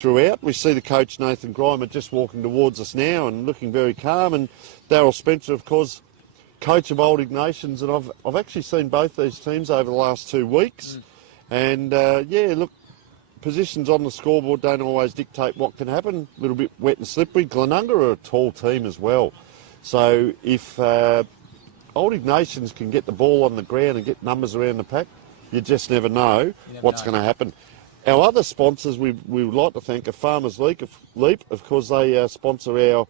throughout. We see the coach, Nathan Grimer, just walking towards us now and looking very calm. And Daryl Spencer, of course, coach of Old Ignatians. And I've actually seen both these teams over the last 2 weeks. And, yeah, look, positions on the scoreboard don't always dictate what can happen. A little bit wet and slippery. Glenunga are a tall team as well. So if Old Ignatians can get the ball on the ground and get numbers around the pack, you just never know what's going to happen. Our other sponsors we would like to thank are Farmers Leap. Of course, they sponsor our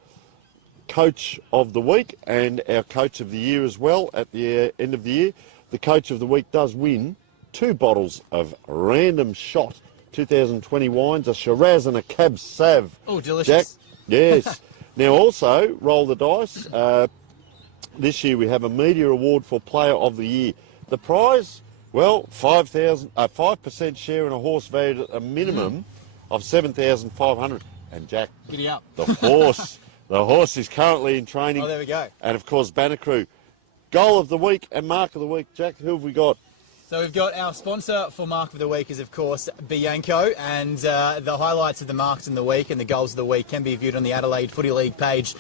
Coach of the Week and our Coach of the Year as well at the end of the year. The Coach of the Week does win 2 bottles of Random Shot 2020 wines, a Shiraz and a Cab Sav. Oh, delicious. Jack. Yes. Now also, roll the dice. This year we have a media award for Player of the Year. The prize, well, 5% share in a horse valued at a minimum of 7,500. And Jack, giddy up. The horse is currently in training. Oh, there we go. And of course, Banner Crew. Goal of the week and mark of the week. Jack, who have we got? So we've got our sponsor for Mark of the Week is, of course, Bianco, and the highlights of the marks in the week and the goals of the week can be viewed on the Adelaide Footy League page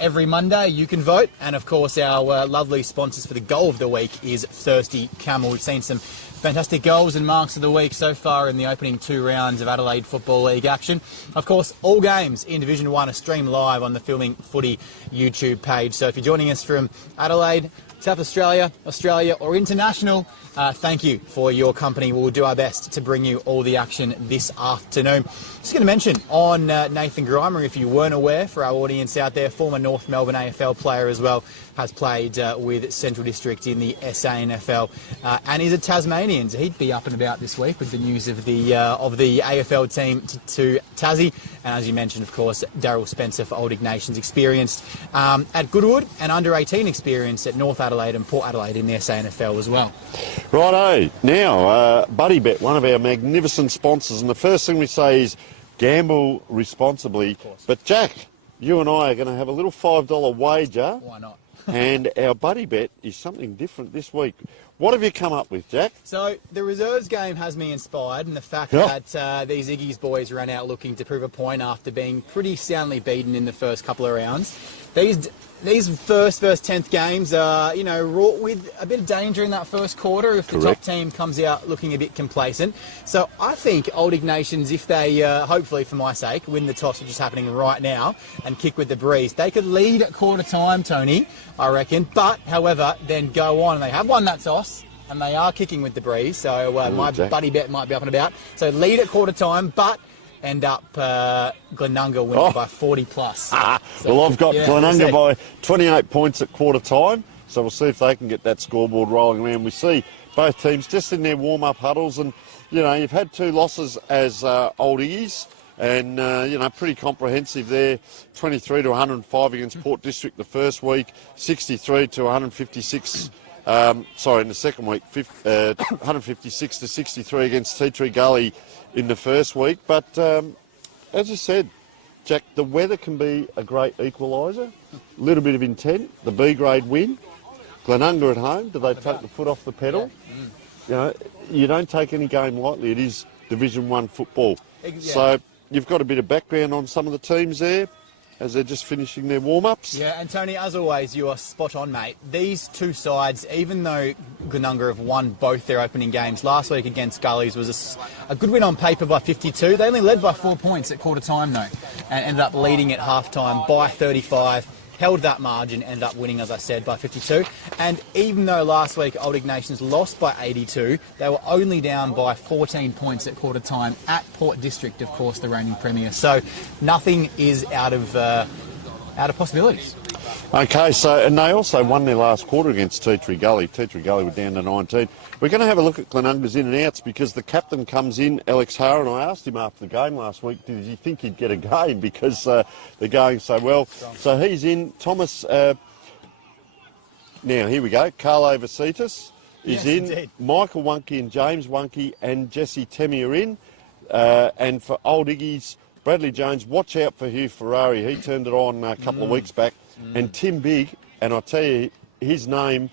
every Monday. You can vote, and of course our lovely sponsors for the goal of the week is Thirsty Camel. We've seen some fantastic goals and marks of the week so far in the opening 2 rounds of Adelaide Football League action. Of course, all games in Division 1 are streamed live on the Filming Footy YouTube page. So if you're joining us from Adelaide, South Australia, Australia or international, thank you for your company. We'll do our best to bring you all the action this afternoon. Just going to mention on Nathan Grimer, if you weren't aware, for our audience out there, former North Melbourne AFL player as well, has played with Central District in the SANFL and is a Tasmanian. So he'd be up and about this week with the news of the AFL team to Tassie. And as you mentioned, of course, Daryl Spencer for Old Ignatians, experienced at Goodwood and under-18 experience at North Adelaide and Port Adelaide in the SANFL as well. Righto. Now, Buddy Bet, one of our magnificent sponsors. And the first thing we say is gamble responsibly. But Jack, you and I are going to have a little $5 wager. Why not? And our Buddy Bet is something different this week. What have you come up with, Jack? So the reserves game has me inspired, and the fact that these Iggy's boys ran out looking to prove a point after being pretty soundly beaten in the first couple of rounds. These first 10th games are, wrought with a bit of danger in that first quarter if the top team comes out looking a bit complacent. So I think Old Ignatians, if they, hopefully for my sake, win the toss, which is happening right now, and kick with the breeze, they could lead at quarter time, Tony, I reckon. But, however, then go on, and they have won that toss, and they are kicking with the breeze. So my Buddy Bet might be up and about. So lead at quarter time, but end up Glenunga winning by 40 plus. So, well, I've got Glenunga by 28 points at quarter time, so we'll see if they can get that scoreboard rolling around. We see both teams just in their warm-up huddles, and, you've had 2 losses as Old Iggies, and, pretty comprehensive there. 23 to 105 against Port District the first week, 63 to 156 in the second week, 156 to 63 against Tea Tree Gully in the first week. But as I said, Jack, the weather can be a great equaliser. A little bit of intent, the B grade win. Glenunga at home, do they take the foot off the pedal? You don't take any game lightly. It is Division 1 football. So you've got a bit of background on some of the teams there as they're just finishing their warm-ups. Yeah, and Tony, as always, you are spot on, mate. These 2 sides, even though Glenunga have won both their opening games, last week against Gullies was a good win on paper by 52. They only led by 4 points at quarter time, though, and ended up leading at half-time by 35. Held that margin, ended up winning, as I said, by 52. And even though last week Old Ignatians lost by 82, they were only down by 14 points at quarter time at Port District, of course, the reigning premier. So nothing is out of possibilities. Okay, and they also won their last quarter against Tea Tree Gully. Tea Tree Gully were down to 19. We're going to have a look at Glenunga's in and outs because the captain comes in, Alex Hara, and I asked him after the game last week, did he think he'd get a game because they're going so well. So he's in. Thomas, now here we go, Carlo Vasitas is in. Indeed. Michael Wunke and James Wunke and Jesse Temmie are in. And for Old Iggies, Bradley Jones, watch out for Hugh Ferrari. He turned it on a couple of weeks back. And Tim Big, and I tell you, his name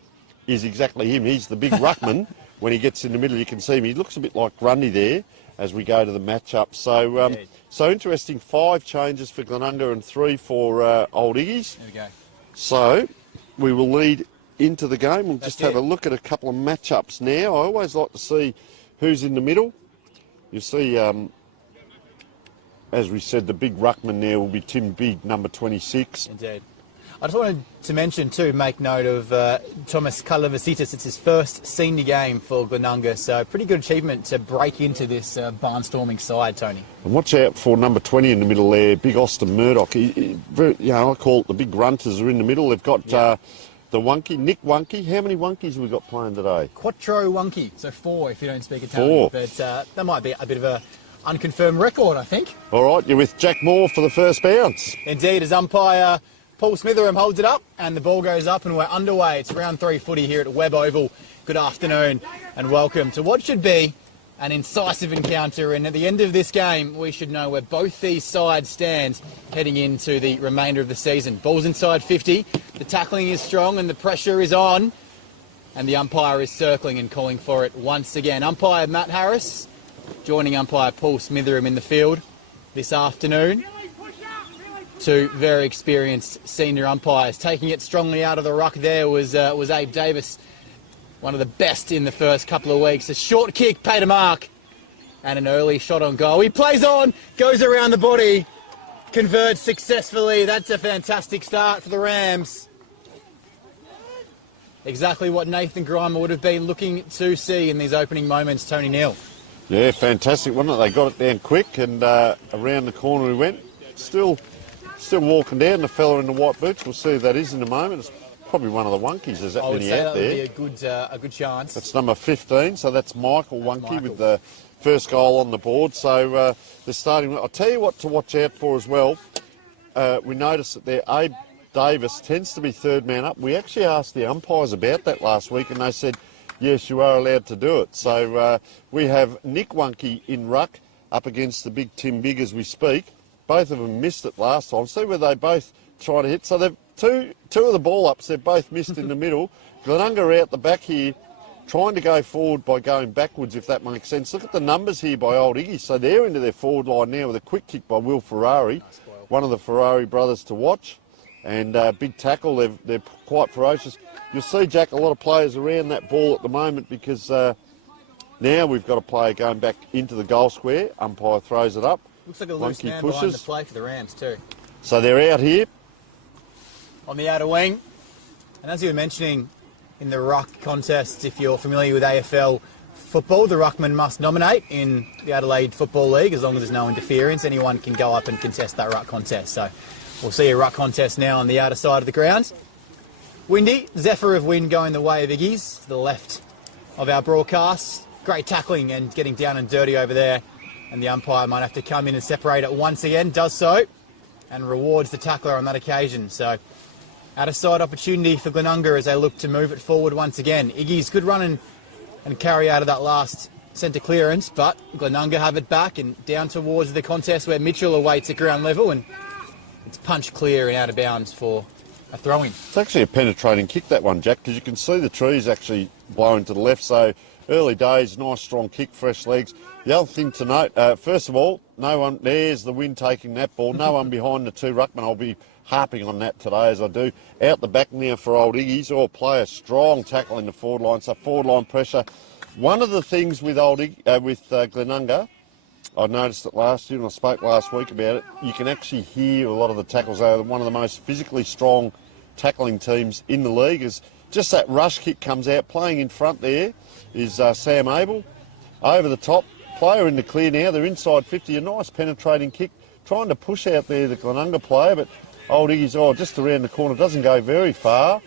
is exactly him. He's the big ruckman. When he gets in the middle, you can see him. He looks a bit like Grundy there. as we go to the matchup. So, so interesting. 5 changes for Glenunga and 3 for Old Iggy's. There we go. So we will lead into the game. We'll just have a look at a couple of matchups now. I always like to see who's in the middle. You see, as we said, the big ruckman there will be Tim Big, number 26. Indeed. I just wanted to mention too, make note of Thomas Kalavasitis. It's his first senior game for Glenunga, so pretty good achievement to break into this barnstorming side, Tony. And watch out for number 20 in the middle there, big Austin Murdoch. You know, I call it the big grunters are in the middle. They've got the Wonky, Nick Wonky. How many Wonkies have we got playing today? Quattro Wonky, so 4 if you don't speak Italian. 4. But that might be a bit of a unconfirmed record, I think. All right, you're with Jack Moore for the first bounce. Indeed, as umpire Paul Smitheram holds it up and the ball goes up and we're underway. It's round 3 footy here at Webb Oval. Good afternoon and welcome to what should be an incisive encounter, and at the end of this game we should know where both these sides stand heading into the remainder of the season. Ball's inside 50, the tackling is strong and the pressure is on, and the umpire is circling and calling for it once again. Umpire Matt Harris joining umpire Paul Smitheram in the field this afternoon. 2 very experienced senior umpires. Taking it strongly out of the ruck there was Abe Davis, one of the best in the first couple of weeks. A short kick, paid a mark, and an early shot on goal. He plays on, goes around the body, converts successfully. That's a fantastic start for the Rams. Exactly what Nathan Grimer would have been looking to see in these opening moments, Tony Neal. Yeah, fantastic, wasn't it? They got it down quick and around the corner he went. Still walking down, the fella in the white boots. We'll see who that is in a moment. It's probably one of the Wonkies. There's that many out there. Would be a good chance. That's number 15, so that's Michael Wonky with the first goal on the board. So they're starting. I'll tell you what to watch out for as well. We noticed that there Abe Davis tends to be third man up. We actually asked the umpires about that last week and they said, yes, you are allowed to do it. So we have Nick Wonky in ruck up against the big Tim Big as we speak. Both of them missed it last time. See where they both try to hit. So they've two of the ball ups, they've both missed in the middle. Glenunga are out the back here, trying to go forward by going backwards, if that makes sense. Look at the numbers here by Old Iggy. So they're into their forward line now with a quick kick by Will Ferrari, one of the Ferrari brothers to watch. And big tackle, they're quite ferocious. You'll see, Jack, a lot of players around that ball at the moment because now we've got a player going back into the goal square. Umpire throws it up. Looks like a loose man behind the play for the Rams too. So they're out here. On the outer wing. And as you were mentioning in the ruck contests, if you're familiar with AFL football, the ruckman must nominate in the Adelaide Football League as long as there's no interference. Anyone can go up and contest that ruck contest. So we'll see a ruck contest now on the outer side of the ground. Windy, zephyr of wind going the way of Iggy's, to the left of our broadcast. Great tackling and getting down and dirty over there. And the umpire might have to come in and separate it once again, does so, and rewards the tackler on that occasion. So, out-of-side opportunity for Glenunga as they look to move it forward once again. Iggy's good run and carry out of that last centre clearance, but Glenunga have it back and down towards the contest where Mitchell awaits at ground level, and it's punched clear and out of bounds for a throw-in. It's actually a penetrating kick, that one, Jack, because you can see the trees actually blowing to the left, so early days, nice strong kick, fresh legs. The other thing to note, first of all, no one, there's the wind taking that ball, no one behind the 2 ruckmen. I'll be harping on that today as I do. Out the back now for Old Iggy's, all play a strong tackle in the forward line, so forward line pressure. One of the things with Glenunga, I noticed it last year and I spoke last week about it, you can actually hear a lot of the tackles. They're one of the most physically strong tackling teams in the league. Is just that rush kick comes out. Playing in front there is Sam Abel. Over the top, player in the clear now, they're inside 50, a nice penetrating kick, trying to push out there the Glenunga player, but Old Iggy's just around the corner, doesn't go very far.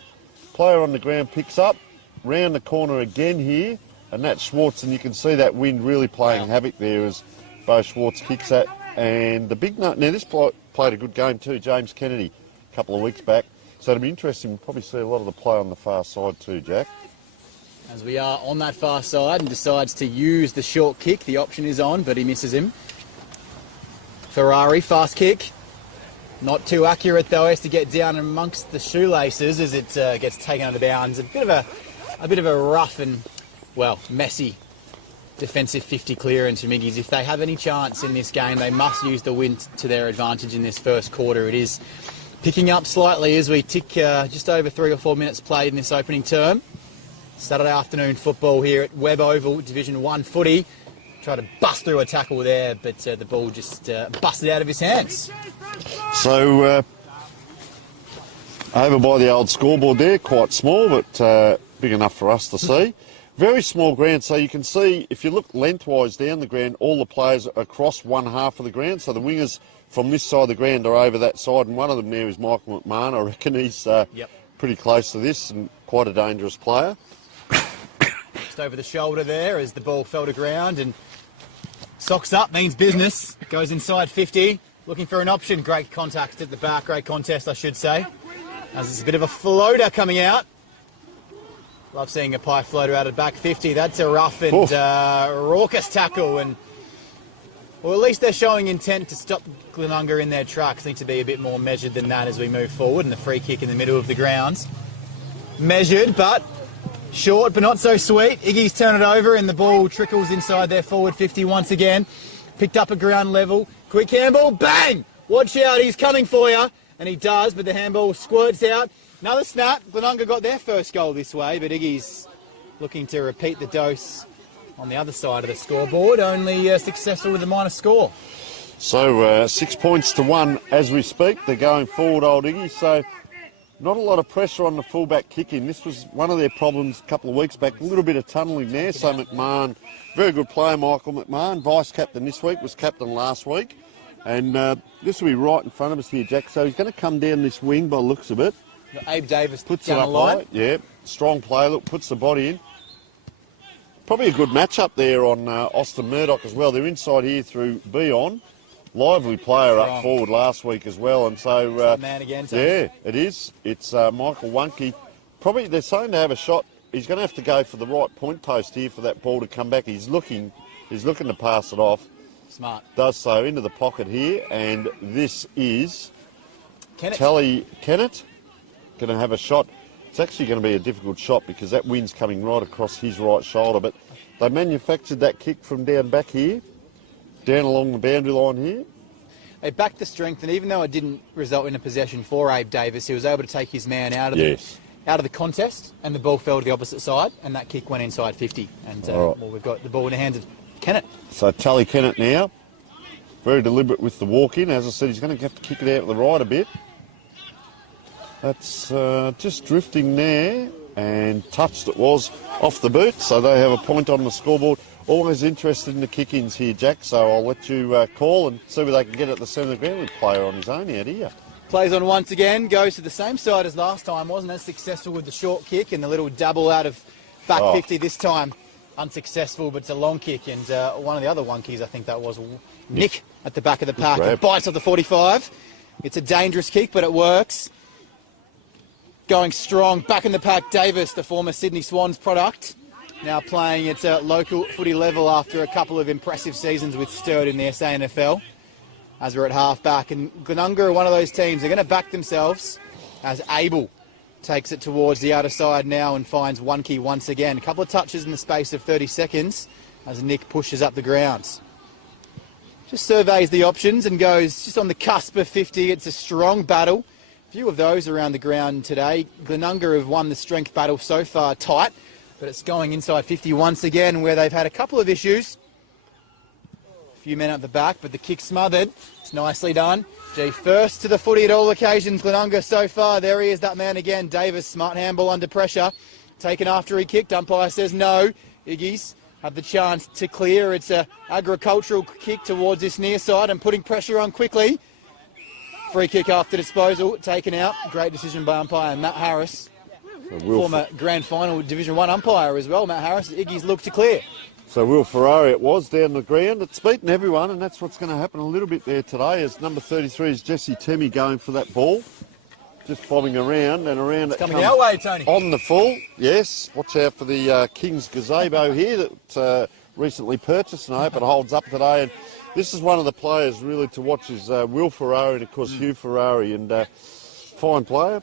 Player on the ground picks up, round the corner again here, and that's Schwartz, and you can see that wind really playing havoc there as Bo Schwartz kicks that. And the big note, now this played a good game too, James Kennedy, a couple of weeks back, so it'll be interesting, we'll probably see a lot of the play on the far side too, Jack. As we are on that far side and decides to use the short kick. The option is on, but he misses him. Ferrari, fast kick. Not too accurate though, has to get down amongst the shoelaces as it gets taken out of bounds. A bit of a rough and, well, messy defensive 50 clearance from Iggy's. If they have any chance in this game, they must use the win to their advantage in this first quarter. It is picking up slightly as we tick just over 3 or 4 minutes played in this opening term. Saturday afternoon football here at Webb Oval, Division 1 footy. Tried to bust through a tackle there, but the ball just busted out of his hands. So, over by the old scoreboard there, quite small, but big enough for us to see. Very small ground, so you can see, if you look lengthwise down the ground, all the players are across one half of the ground. So the wingers from this side of the ground are over that side, and one of them there is Michael McMahon. I reckon he's pretty close to this and quite a dangerous player. Just over the shoulder there as the ball fell to ground, and socks up means business. Goes inside 50, looking for an option. Great contact at the back, great contest I should say. As it's a bit of a floater coming out. Love seeing a pie floater out of back 50. That's a rough and raucous tackle. And well, at least they're showing intent to stop Glenunga in their tracks. Need to be a bit more measured than that as we move forward. And the free kick in the middle of the grounds. Measured, but short, but not so sweet. Iggy's turn it over and the ball trickles inside their forward 50 once again. Picked up at ground level. Quick handball, bang! Watch out, he's coming for you. And he does, but the handball squirts out. Another snap. Glenunga got their first goal this way, but Iggy's looking to repeat the dose on the other side of the scoreboard. Only successful with a minor score. So 6 points to 1 as we speak. They're going forward, old Iggy. So not a lot of pressure on the fullback kicking. This was one of their problems a couple of weeks back. A little bit of tunnelling there. So McMahon, very good player, Michael McMahon, vice-captain this week, was captain last week. And this will be right in front of us here, Jack. So he's going to come down this wing by the looks of it. Abe Davis puts it up high. Yeah, strong player. Look, puts the body in. Probably a good matchup there on Austin Murdoch as well. They're inside here through Beon. Lively player up forward last week as well. And so, man again, yeah, it is. It's Michael Wunke. Probably they're saying to have a shot. He's going to have to go for the right point post here for that ball to come back. He's looking to pass it off. Smart. Does so into the pocket here, and this is Kennett. Tally Kennett. Going to have a shot. It's actually going to be a difficult shot because that wind's coming right across his right shoulder, but they manufactured that kick from down back here, down along the boundary line here. They backed the strength, and even though it didn't result in a possession for Abe Davis, he was able to take his man out of the contest, and the ball fell to the opposite side, and that kick went inside 50. And well, we've got the ball in the hands of Kennett. So Tally Kennett now, very deliberate with the walk-in. As I said, he's going to have to kick it out to the right a bit. That's just drifting there, and touched it was off the boot, so they have a point on the scoreboard. Always interested in the kick-ins here, Jack, so I'll let you call and see where they can get at the centre of the ground with player on his own out here. Plays on once again, goes to the same side as last time, wasn't as successful with the short kick and the little double out of back 50 this time. Unsuccessful, but it's a long kick, and one of the other Wunkies, I think that was Nick at the back of the pack, and bites off the 45. It's a dangerous kick, but it works. Going strong, back in the pack, Davis, the former Sydney Swans product, now playing at local footy level after a couple of impressive seasons with Sturt in the SANFL, as we're at half-back. And Glenunga are one of those teams, they're going to back themselves as Abel takes it towards the outer side now and finds Wunke once again. A couple of touches in the space of 30 seconds as Nick pushes up the grounds. Just surveys the options and goes just on the cusp of 50. It's a strong battle. Few of those around the ground today. Glenunga have won the strength battle so far tight, but it's going inside 50 once again where they've had a couple of issues. A few men at the back, but the kick smothered. It's nicely done. G first to the footy at all occasions. Glenunga so far. There he is, that man again. Davis, smart handball under pressure. Taken after he kicked. Umpire says no. Iggy's have the chance to clear. It's a agricultural kick towards this near side and putting pressure on quickly. Free kick after disposal, taken out. Great decision by umpire Matt Harris. Former grand final Division 1 umpire as well, Matt Harris. Iggy's look to clear. So Will Ferrari it was down the ground. It's beaten everyone, and that's what's going to happen a little bit there today as number 33 is Jesse Temmie going for that ball. Just bobbing around and around. It's coming our way, Tony. On the full, yes. Watch out for the King's gazebo here that recently purchased, and I hope it holds up today. And this is one of the players really to watch is Will Ferrari and, of course, Hugh Ferrari. And fine player.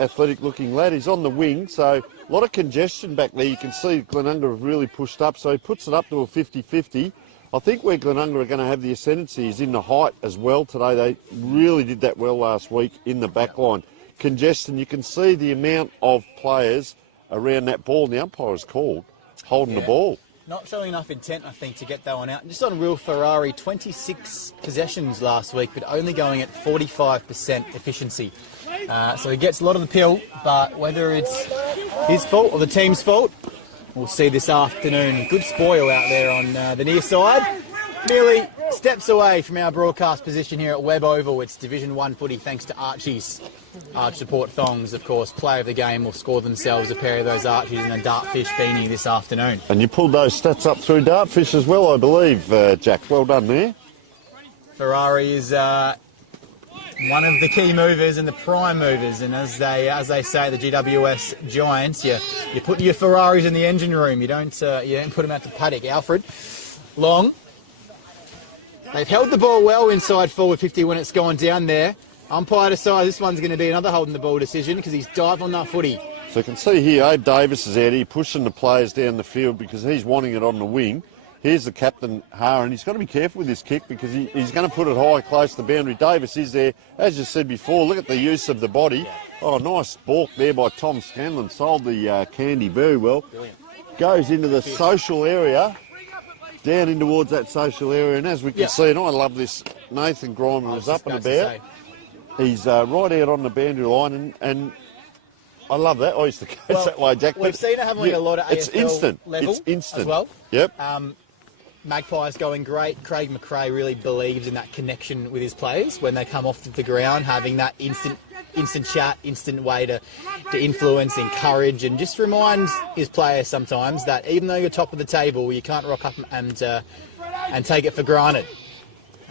athletic-looking lad. He's on the wing, so a lot of congestion back there. You can see Glenunga have really pushed up, so he puts it up to a 50-50. I think where Glenunga are going to have the ascendancy is in the height as well today. They really did that well last week in the back line. Congestion, you can see the amount of players around that ball, and the umpire is called, holding the ball. Not showing enough intent, I think, to get that one out. Just on Will Ferrari, 26 possessions last week, but only going at 45% efficiency. So he gets a lot of the pill, but whether it's his fault or the team's fault, we'll see this afternoon. Good spoil out there on the near side. Merely steps away from our broadcast position here at Webb Oval. It's Division 1 footy thanks to Archie's. Arch Support Thongs, of course, player of the game, will score themselves a pair of those Archies and a Dartfish beanie this afternoon. And you pulled those stats up through Dartfish as well, I believe, Jack. Well done there. Ferrari is one of the key movers and the prime movers, and as they say, the GWS Giants, you put your Ferraris in the engine room. You don't put them out to paddock. Alfred, long. They've held the ball well inside forward 50 when it's gone down there. Umpire decides this one's going to be another holding the ball decision because he's dived on that footy. So you can see here, Abe Davis is out here pushing the players down the field because he's wanting it on the wing. Here's the captain, Haren. He's got to be careful with this kick because he's going to put it high, close to the boundary. Davis is there. As you said before, look at the use of the body. Oh, nice balk there by Tom Scanlon. Sold the candy very well. Brilliant. Goes into the social area, down in towards that social area. And as we can see, and I love this, Nathan Grimer was up and about. He's right out on the boundary line, and I love that. I used to coach that way, Jack. We've seen it, haven't we, a lot of AFL it's instant. level It's instant as well. Yep. Magpies going great. Craig McRae really believes in that connection with his players when they come off the ground, having that instant chat, instant way to influence, encourage, and just reminds his players sometimes that even though you're top of the table, you can't rock up and take it for granted.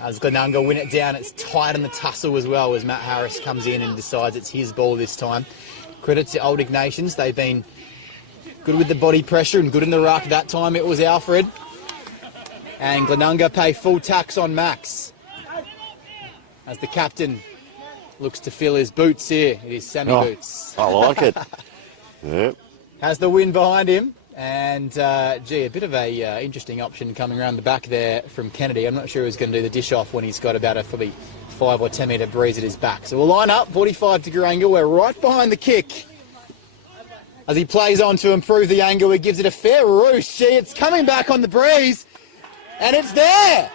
As Glenunga win it down, it's tight in the tussle as well as Matt Harris comes in and decides it's his ball this time. Credit to old Ignatians. They've been good with the body pressure and good in the ruck. That time it was Alfred. And Glenunga pay full tax on Max. As the captain looks to fill his boots here. It is Sammy Boots. I like it. Yep. Has the wind behind him. And, a bit of a interesting option coming around the back there from Kennedy. I'm not sure who's going to do the dish off when he's got about a probably 5 or 10 metre breeze at his back. So we'll line up, 45-degree angle. We're right behind the kick. As he plays on to improve the angle, he gives it a fair roost. It's coming back on the breeze. And it's there!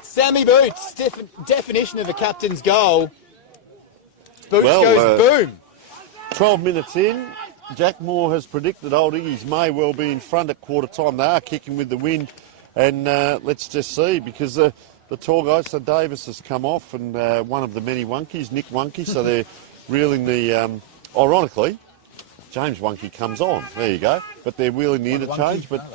Sammy Boots, definition of a captain's goal. Boots goes boom. 12 minutes in. Jack Moore has predicted Old Iggy's may well be in front at quarter time. They are kicking with the wind, and let's just see, because the tall guy, so Davis has come off, and one of the many Wonkies, Nick Wonky, so they're reeling the, ironically, James Wonky comes on. There you go. But they're wheeling the interchange, but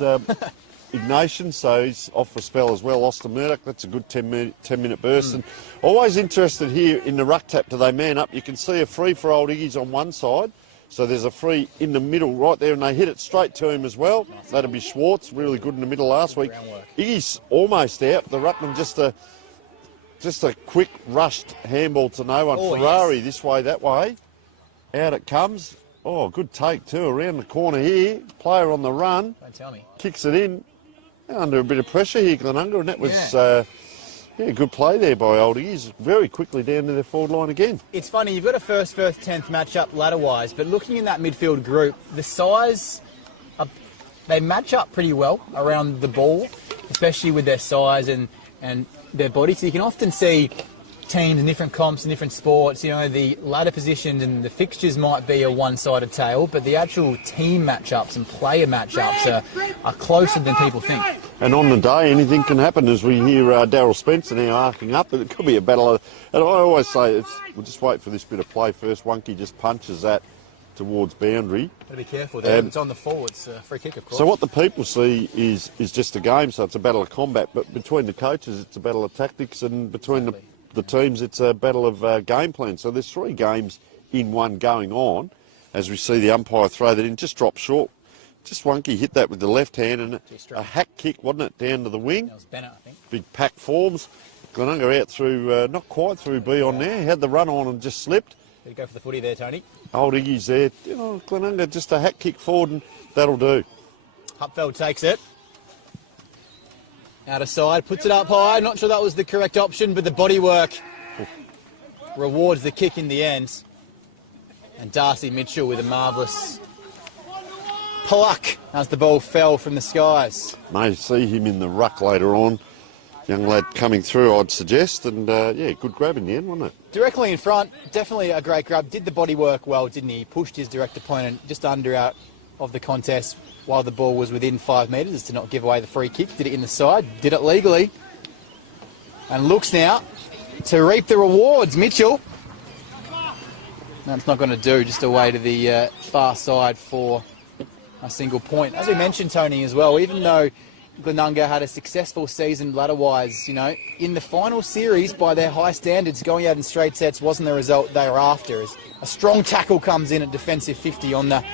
Ignatians, so he's off for a spell as well. Austin Murdoch, that's a good 10-minute burst. And always interested here in the ruck tap, do they man up? You can see a free for Old Iggy's on one side. So there's a free in the middle right there, and they hit it straight to him as well. That'll be Schwartz, really good in the middle last week. Iggy's almost out. The ruckman just a quick rushed handball to no one. Ferrari this way, that way. Out it comes. Oh, good take too. Around the corner here. Player on the run. Don't tell me. Kicks it in. Under a bit of pressure here, Glenunga, and that was... good play there by Oldie. He's very quickly down to the forward line again. It's funny, you've got a first 10th matchup ladder-wise, but looking in that midfield group, the size, they match up pretty well around the ball, especially with their size and their body. So you can often see teams in different comps and different sports, you know, the ladder positions and the fixtures might be a one-sided tale, but the actual team matchups and player matchups are closer than people think. And on the day, anything can happen, as we hear Daryl Spencer now arcing up. It could be a battle. And I always say, we'll just wait for this bit of play first. Wonky just punches that towards boundary. Got to be careful there. It's on the forward. It's a free kick, of course. So what the people see is just a game, so it's a battle of combat. But between the coaches, it's a battle of tactics, and between the teams, it's a battle of game plan. So there's 3 games in one going on. As we see the umpire throw that in, just drop short. Just Wonky hit that with the left hand, and a hack kick, wasn't it, down to the wing? That was Bennett, I think. Big pack forms. Glenunga out through, not quite through B on there. Had the run on and just slipped. Could go for the footy there, Tony. Old Iggy's there. You know, Glenunga, just a hat kick forward and that'll do. Hupfeld takes it. Out of side, puts it up high. Not sure that was the correct option, but the bodywork rewards the kick in the end. And Darcy Mitchell with a marvellous pluck as the ball fell from the skies. May see him in the ruck later on. Young lad coming through, I'd suggest. And, yeah, good grab in the end, wasn't it? Directly in front, definitely a great grab. Did the body work well, didn't he? He pushed his direct opponent just under out of the contest while the ball was within 5 metres to not give away the free kick. Did it in the side, did it legally. And looks now to reap the rewards. Mitchell. That's not going to do, just away to the far side for a single point. As we mentioned, Tony, as well, even though Glenunga had a successful season ladder-wise, you know, in the final series, by their high standards, going out in straight sets wasn't the result they were after. As a strong tackle comes in at defensive 50 on the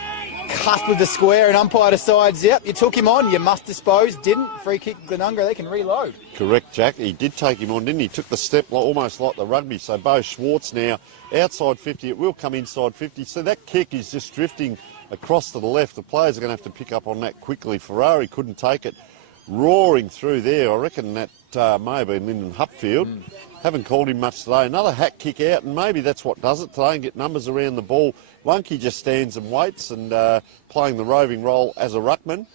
cusp of the square, and umpire decides, yep, you took him on, you must dispose. Didn't. Free kick Glenunga, they can reload. Correct, Jack. He did take him on, didn't he? Took the step almost like the rugby. So Bo Schwartz now outside 50. It will come inside 50. So that kick is just drifting across to the left. The players are going to have to pick up on that quickly. Ferrari couldn't take it. Roaring through there. I reckon that may have been Lyndon Hupfield. Haven't called him much today. Another hat kick out, and maybe that's what does it today and get numbers around the ball. Lunky just stands and waits and playing the roving role as a ruckman.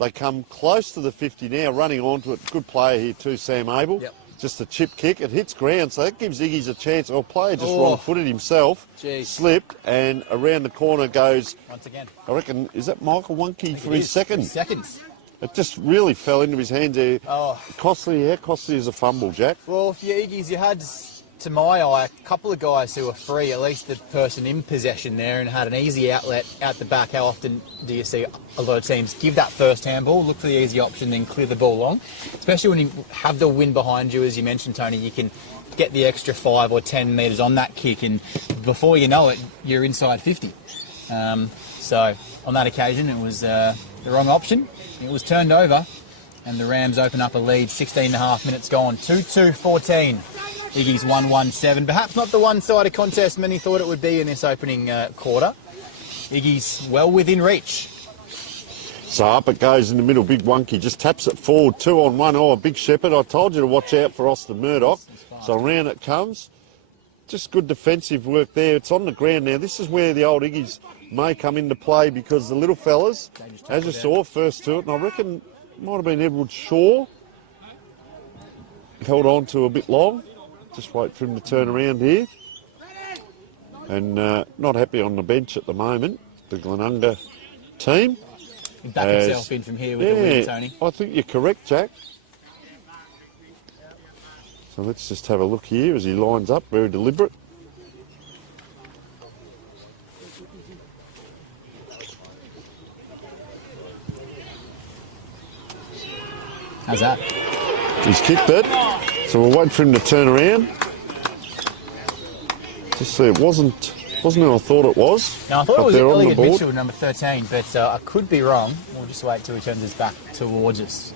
They come close to the 50 now, running onto it. Good player here too, Sam Abel. Yep. Just a chip kick. It hits ground, so that gives Iggy's a chance. Or player just wrong-footed himself. Jeez. Slipped, and around the corner goes... Once again. I reckon, is that Michael Wunke for his second? Seconds. It just really fell into his hands there. Oh. Costly, how costly is a fumble, Jack? Well, for your Iggies, you had, to my eye, a couple of guys who were free, at least the person in possession there, and had an easy outlet out the back. How often do you see a lot of teams give that first handball, look for the easy option, then clear the ball long? Especially when you have the wind behind you, as you mentioned, Tony, you can get the extra 5 or 10 metres on that kick, and before you know it, you're inside 50. So on that occasion, it was the wrong option. It was turned over, and the Rams open up a lead. 16.5 minutes gone. 2-2-14. Iggy's 1-1-7. Perhaps not the one-sided contest many thought it would be in this opening quarter. Iggy's well within reach. So up it goes in the middle. Big Wunky just taps it forward. 2 on 1. Oh, a big shepherd. I told you to watch out for Austin Murdoch. So around it comes. Just good defensive work there. It's on the ground now. This is where the old Iggies may come into play because the little fellas, as you saw, first to it, and I reckon it might have been Edward Shaw, held on to a bit long. Just wait for him to turn around here. And not happy on the bench at the moment, the Glenunga team. He'll back himself in from here with the win, Tony. I think you're correct, Jack. So let's just have a look here as he lines up, very deliberate. How's that? He's kicked it, so we'll wait for him to turn around. Just see, it wasn't who I thought it was. No, I thought it was Elliot Mitchell, number 13, but I could be wrong. We'll just wait till he turns his back towards us.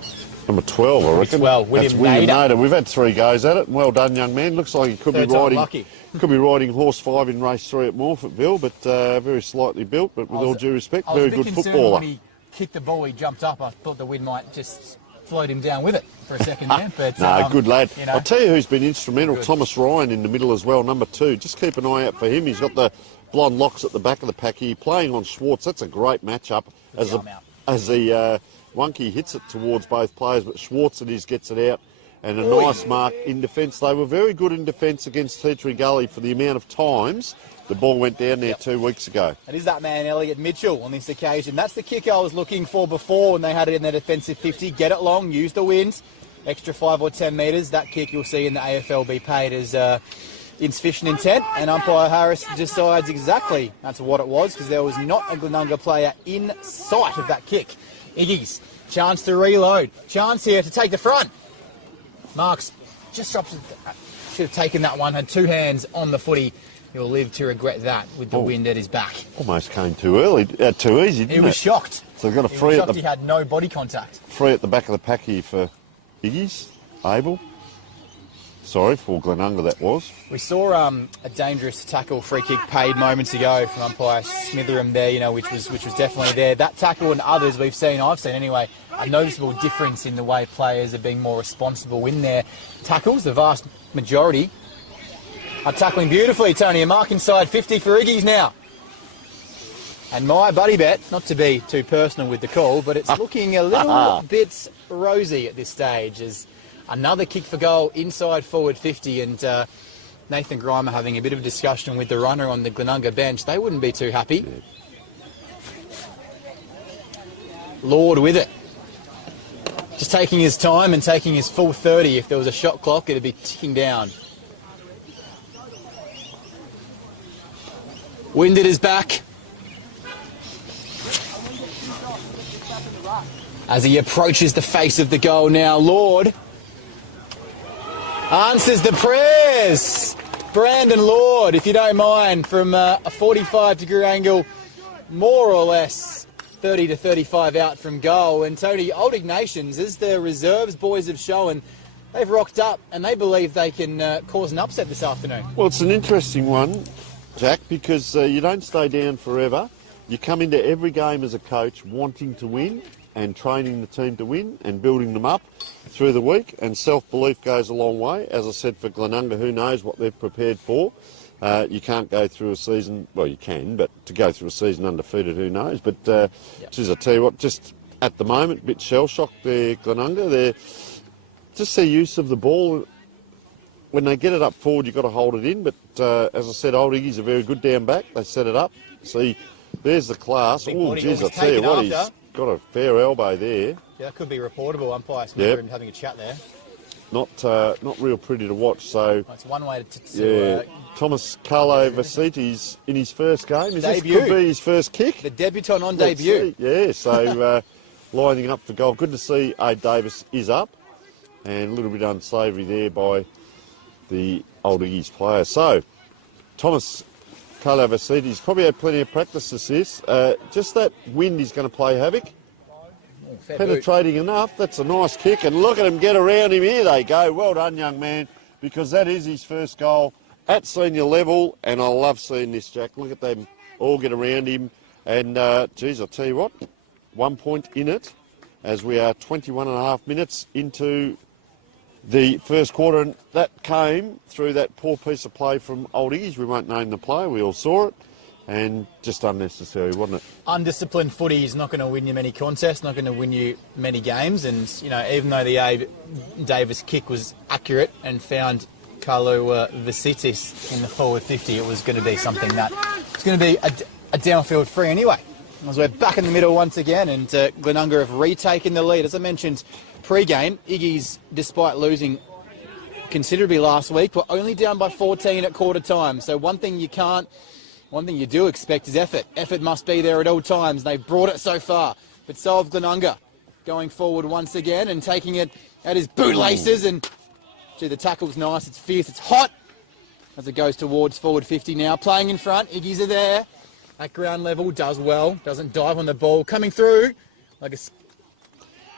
Number 12, I reckon. 12, That's William Nader. We've had 3 goes at it. Well done, young man. Looks like he could be riding horse 5 in race 3 at Morfettville, but very slightly built. But with all due respect, very good footballer. When he kicked the ball, he jumped up. I thought the wind might just float him down with it for a second there. But no, good lad. You know, I'll tell you who's been instrumental. Thomas Ryan in the middle as well, number 2. Just keep an eye out for him. He's got the blonde locks at the back of the pack here, playing on Schwartz. That's a great matchup as the Wunky hits it towards both players, but Schwartz gets it out, and a nice mark in defence. They were very good in defence against Teatree Gully for the amount of times the ball went down there 2 weeks ago. It is that man, Elliot Mitchell, on this occasion. That's the kick I was looking for before when they had it in their defensive 50. Get it long, use the wind, extra 5 or 10 metres. That kick you'll see in the AFL be paid as insufficient intent, and umpire Harris decides exactly that's what it was, because there was not a Glenunga player in sight of that kick. Iggy's chance to reload. Chance here to take the front. Marks just drops it. Should have taken that one. Had 2 hands on the footy. He'll live to regret that with the wind at his back. Almost came too early, too easy, didn't it? He was shocked. So they've got a free at the... He had no body contact. Free at the back of the pack here for Iggy's. Abel. Sorry, for Glenunga that was. We saw a dangerous tackle free kick paid moments ago from umpire Smitheram there, you know, which was definitely there. That tackle and others I've seen anyway, a noticeable difference in the way players are being more responsible in their tackles. The vast majority are tackling beautifully, Tony. A mark inside 50 for Iggy's now. And my buddy bet, not to be too personal with the call, but it's looking a little bit rosy at this stage as another kick for goal inside forward 50, and Nathan Grimer having a bit of a discussion with the runner on the Glenunga bench. They wouldn't be too happy. Lord with it. Just taking his time and taking his full 30. If there was a shot clock, it'd be ticking down. Winded is back. As he approaches the face of the goal now, Lord answers the prayers. Brandon Lord, if you don't mind, from a 45-degree angle, more or less 30 to 35 out from goal. And Tony, Old Ignatians, as the reserves boys have shown, they've rocked up and they believe they can cause an upset this afternoon. Well, it's an interesting one, Jack, because you don't stay down forever. You come into every game as a coach wanting to win and training the team to win and building them up through the week, and self-belief goes a long way. As I said, for Glenunga, who knows what they've prepared for. You can't go through a season, well, you can, but to go through a season undefeated, who knows. But, geez, I tell you what, just at the moment, a bit shell-shocked there, Glenunga. They're just their use of the ball. When they get it up forward, you've got to hold it in. But, as I said, Old Iggy's a very good down back. They set it up. See, there's the class. Oh, geez, I tell you what, he's got a fair elbow there. Yeah, that could be reportable. Umpire Smitheram having a chat there. Not real pretty to watch. So it's one way to Thomas Carlo Vasiti's in his first game. Debut. This could be his first kick. The debutant on debut. Yeah, so lining up for goal. Good to see Aid Davis is up, and a little bit unsavoury there by the Old Iggy's player. So Thomas Carlo Vasiti's probably had plenty of practice this. Just that wind is going to play havoc. Penetrating enough. That's a nice kick, and look at him get around him. Here they go. Well done, young man, because that is his first goal at senior level, and I love seeing this, Jack. Look at them all get around him, and geez, I'll tell you what, 1 point in it as we are 21 and a half minutes into the first quarter, and that came through that poor piece of play from Old Iggy's. We won't name the player, we all saw it. And just unnecessary, wasn't it? Undisciplined footy is not going to win you many contests, not going to win you many games. And, you know, even though the Abe Davis kick was accurate and found Carlo Vasitis in the forward 50, it was going to be something that it's going to be a downfield free anyway. As we're back in the middle once again, and Glenunga have retaken the lead. As I mentioned pre-game, Iggy's, despite losing considerably last week, were only down by 14 at quarter time. So one thing you do expect is effort. Effort must be there at all times. They've brought it so far. But so have Glenunga going forward once again and taking it at his bootlaces. And, gee, the tackle's nice. It's fierce. It's hot as it goes towards forward 50 now. Playing in front. Iggy's are there. At ground level, does well. Doesn't dive on the ball. Coming through like a...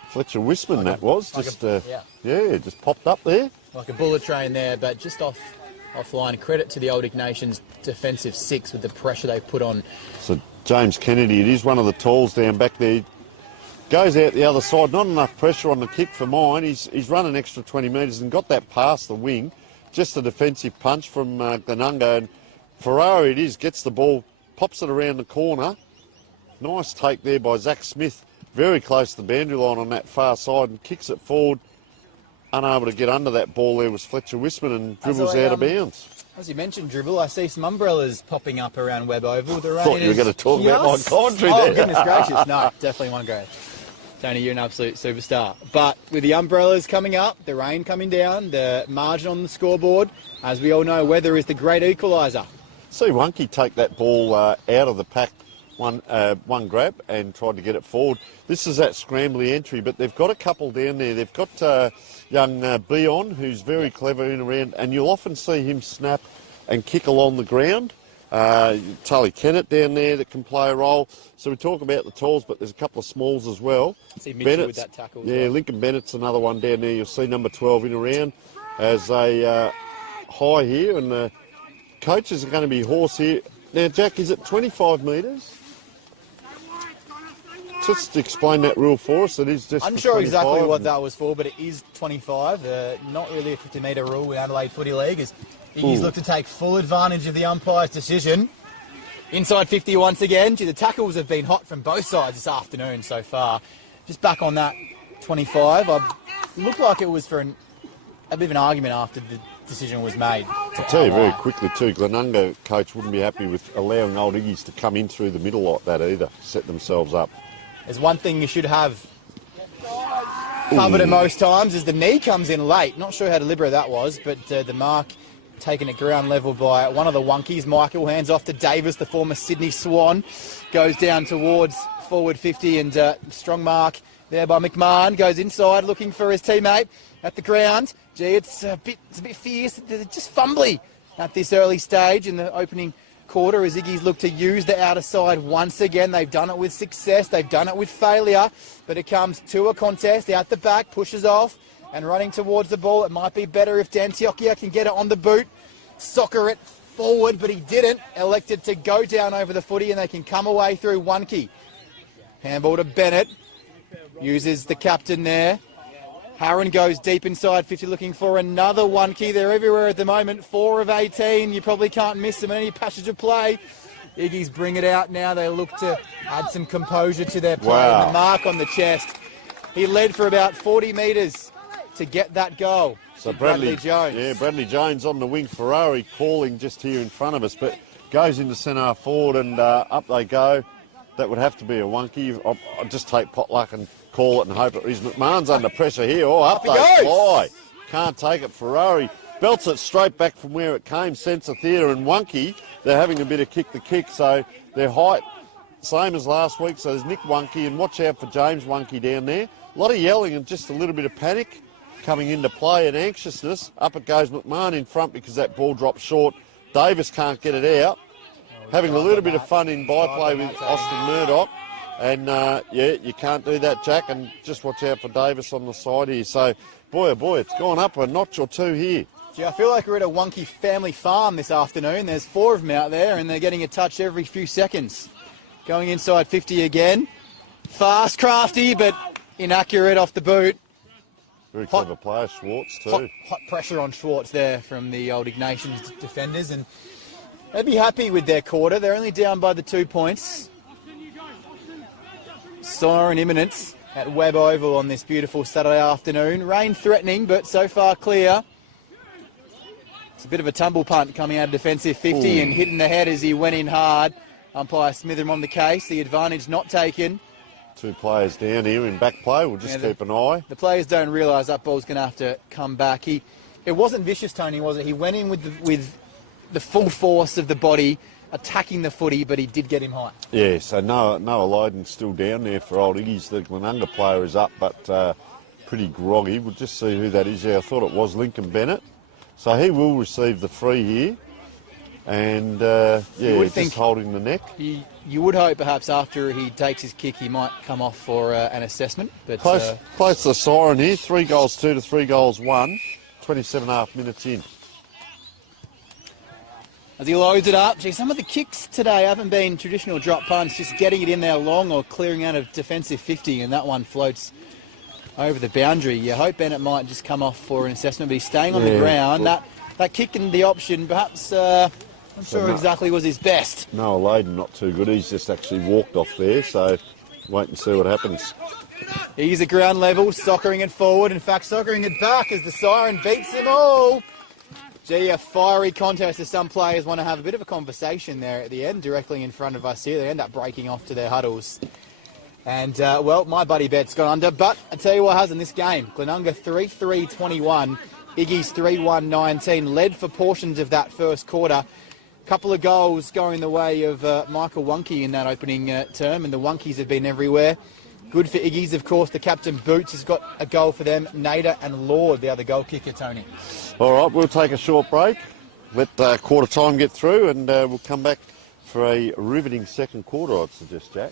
Fletcher Wisman, that was. Just, just popped up there. Like a bullet train there, but just offline. Credit to the Old Ignatians defensive six with the pressure they've put on. So James Kennedy, it is one of the talls down back there. Goes out the other side, not enough pressure on the kick for mine. He's run an extra 20 metres and got that past the wing. Just a defensive punch from Glenunga. And Ferrari it is, gets the ball, pops it around the corner. Nice take there by Zach Smith. Very close to the boundary line on that far side and kicks it forward. Unable to get under that ball there was Fletcher Wisman and dribbles out of bounds. As you mentioned, dribble, I see some umbrellas popping up around Webb Oval. The rain thought you were going to talk about my commentary there. Oh, goodness gracious. No, definitely won't go. Tony, you're an absolute superstar. But with the umbrellas coming up, the rain coming down, the margin on the scoreboard, as we all know, weather is the great equaliser. See Wonky take that ball out of the pack, one grab, and tried to get it forward. This is that scrambly entry, but they've got a couple down there. They've got young Beon, who's very clever in around, and you'll often see him snap and kick along the ground. Tully Kennett down there that can play a role. So we talk about the talls, but there's a couple of smalls as well. See Mitchell with that tackle. Yeah, Lincoln Bennett's another one down there. You'll see number 12 in around. as a high here, and the coaches are going to be horse here. Now, Jack, is it 25 metres? Just explain that rule for us. It is just. I'm sure exactly what that was for, but it is 25. Not really a 50-metre rule with Adelaide Footy League, as Iggy's look to take full advantage of the umpire's decision. Inside 50 once again. Gee, the tackles have been hot from both sides this afternoon so far. Just back on that 25. It looked like it was for a bit of an argument after the decision was made. I'll tell you very quickly too, Glenunga coach wouldn't be happy with allowing old Iggy's to come in through the middle like that either, set themselves up. There's one thing you should have covered at most times, is the knee comes in late. Not sure how deliberate that was, but the mark taken at ground level by one of the Wonkies. Michael hands off to Davis, the former Sydney Swan. Goes down towards forward 50, and strong mark there by McMahon. Goes inside looking for his teammate at the ground. Gee, it's a bit fierce. They're just fumbly at this early stage in the opening quarter as Iggy's look to use the outer side once again. They've done it with success, they've done it with failure, but it comes to a contest. Out the back, pushes off and running towards the ball. It might be better if D'Antiochia can get it on the boot, soccer it forward, but he didn't. Elected to go down over the footy, and they can come away through Wonky. Handball to Bennett, uses the captain there. Harron goes deep inside 50 looking for another Wonky. They're everywhere at the moment. 4 of 18. You probably can't miss them in any passage of play. Iggy's bring it out now. They look to add some composure to their play. Wow. And the mark on the chest. He led for about 40 metres to get that goal. So Bradley Jones. Yeah, Bradley Jones on the wing. Ferrari calling just here in front of us, but goes into centre forward, and up they go. That would have to be a Wonky. I'll just take potluck and call it and hope it is. McMahon's under pressure here. Oh, up they fly. Can't take it. Ferrari belts it straight back from where it came. Sense of theatre, and Wonky, they're having a bit of kick the kick, so their height, same as last week. So there's Nick Wonky, and watch out for James Wonky down there. A lot of yelling and just a little bit of panic coming into play and anxiousness. Up it goes McMahon in front because that ball dropped short. Davis can't get it out. Having a little bit of fun in byplay with Austin Murdoch. And, yeah, you can't do that, Jack, and just watch out for Davis on the side here. So, boy, oh boy, it's gone up a notch or two here. Gee, I feel like we're at a Wonky family farm this afternoon. There's 4 of them out there, and they're getting a touch every few seconds. Going inside 50 again. Fast, crafty, but inaccurate off the boot. Very clever player, Schwartz, too. Hot pressure on Schwartz there from the old Ignatians defenders, and they'd be happy with their quarter. They're only down by the 2 points. Siren imminent at Webb Oval on this beautiful Saturday afternoon. Rain threatening, but so far clear. It's a bit of a tumble punt coming out of defensive 50 and hitting the head as he went in hard. Umpire Smitherham on the case. The advantage not taken. 2 players down here in back play. We'll just keep an eye. The players don't realise that ball's going to have to come back. It wasn't vicious, Tony, was it? He went in with the full force of the body, attacking the footy, but he did get him high. Yeah, so Noah Lydon's still down there for old Iggy's. The Glenunga player is up, but pretty groggy. We'll just see who that is there. I thought it was Lincoln Bennett. So he will receive the free here. And, just holding the neck. You would hope perhaps after he takes his kick he might come off for an assessment. But close to the siren here. 3 goals 2 to 3 goals 1. 27.5 minutes in. As he loads it up, gee, some of the kicks today haven't been traditional drop punts, just getting it in there long or clearing out of defensive 50, and that one floats over the boundary. You hope Bennett might just come off for an assessment, but he's staying on the ground. That kick and the option, perhaps, I'm sure exactly was his best. Noah Lydon not too good. He's just actually walked off there, so wait and see what happens. He's at ground level, soccering it forward. In fact, soccering it back as the siren beats them all. Gee, a fiery contest as some players want to have a bit of a conversation there at the end, directly in front of us here. They end up breaking off to their huddles. And, my buddy Bet's gone under. But I tell you what has in this game. Glenunga 3-3-21. Iggy's 3-1-19. Led for portions of that first quarter. Couple of goals going the way of Michael Wonky in that opening term. And the Wonkies have been everywhere. Good for Iggy's, of course. The captain, Boots, has got a goal for them. Nader and Lord, the other goal kicker, Tony. All right, we'll take a short break. Let quarter time get through, and we'll come back for a riveting second quarter, I'd suggest, Jack.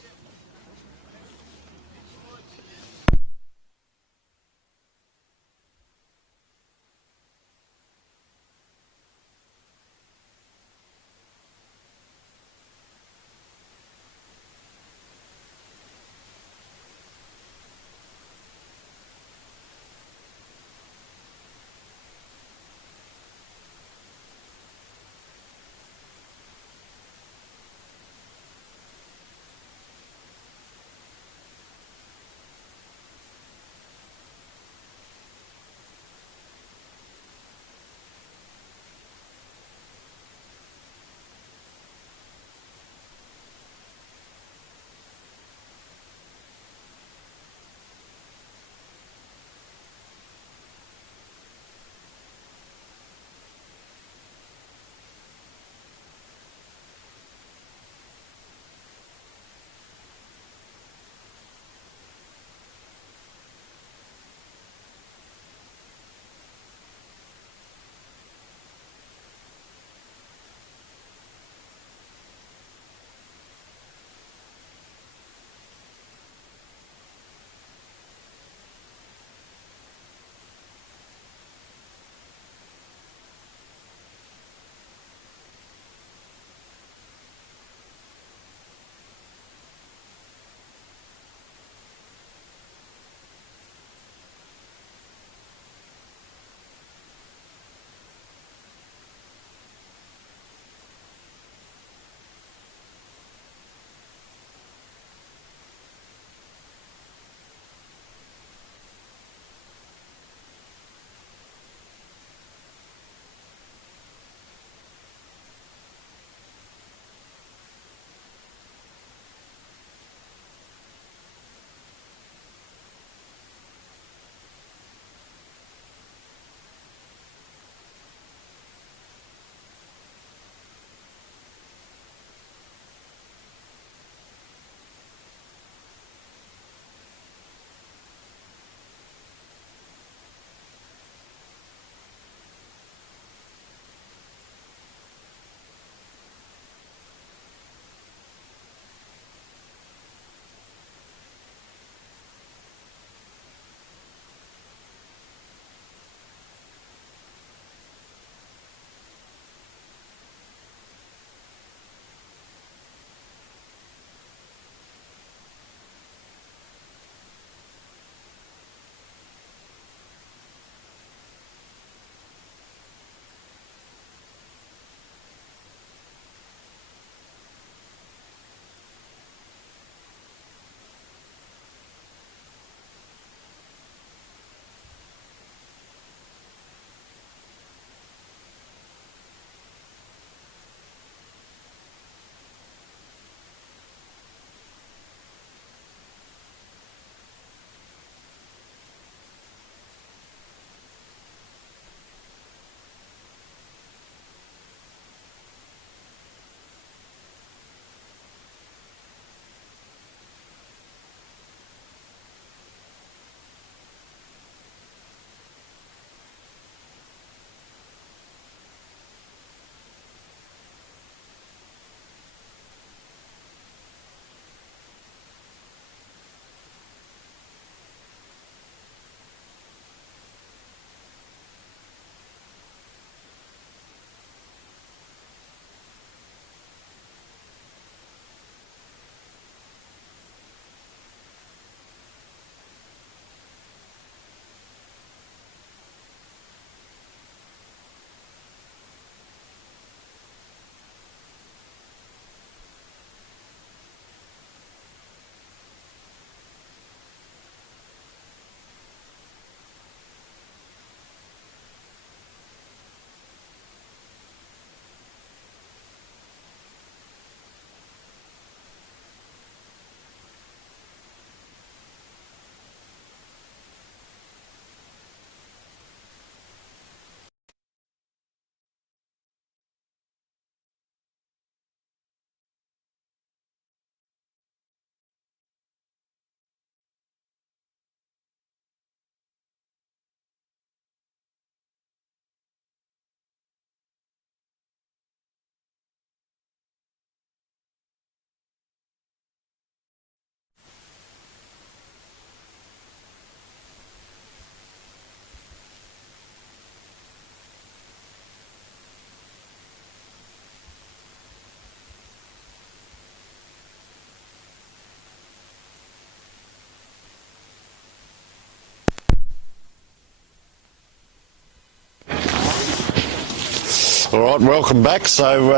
All right, welcome back. So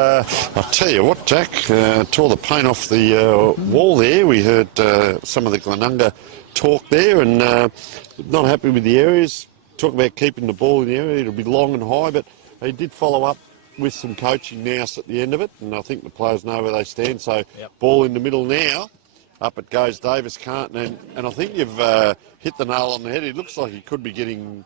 I'll tell you what, Jack, tore the paint off the wall there. We heard some of the Glenunga talk there, and not happy with the areas. Talk about keeping the ball in the area. It'll be long and high, but they did follow up with some coaching now at the end of it, and I think the players know where they stand. So ball in the middle now. Up it goes, Davis can't, and I think you've hit the nail on the head. It looks like he could be getting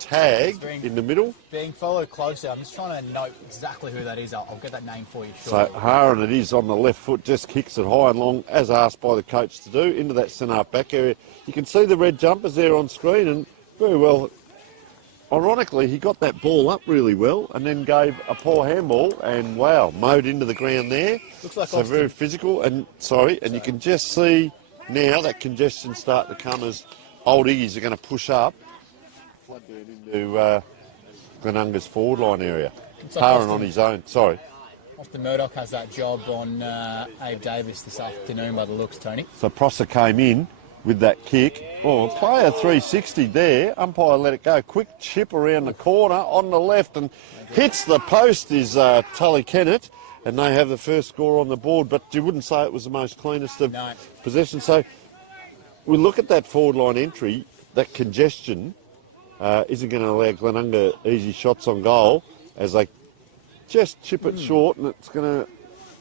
tagged in the middle. Being followed closer. I'm just trying to note exactly who that is. I'll get that name for you So shortly. Haran, it is on the left foot, just kicks it high and long, as asked by the coach to do, into that centre back area. You can see the red jumpers there on screen, and very well. Ironically, he got that ball up really well and then gave a poor handball and, wow, mowed into the ground there. Looks like so Austin. very physical. And, you can just see now that congestion start to come as old Iggy's are going to push up, flood down into Glenunga's forward line area. Haran on his own. Austin Murdoch has that job on Abe Davis this afternoon by the looks, Tony. So Prosser came in with that kick. Oh, player 360 there. Umpire let it go. Quick chip around the corner on the left and hits the post is Tully Kennett, and they have the first score on the board, but you wouldn't say it was the most cleanest of possessions. So we look at that forward line entry, that congestion isn't going to allow Glenunga easy shots on goal as they just chip it short, and it's going to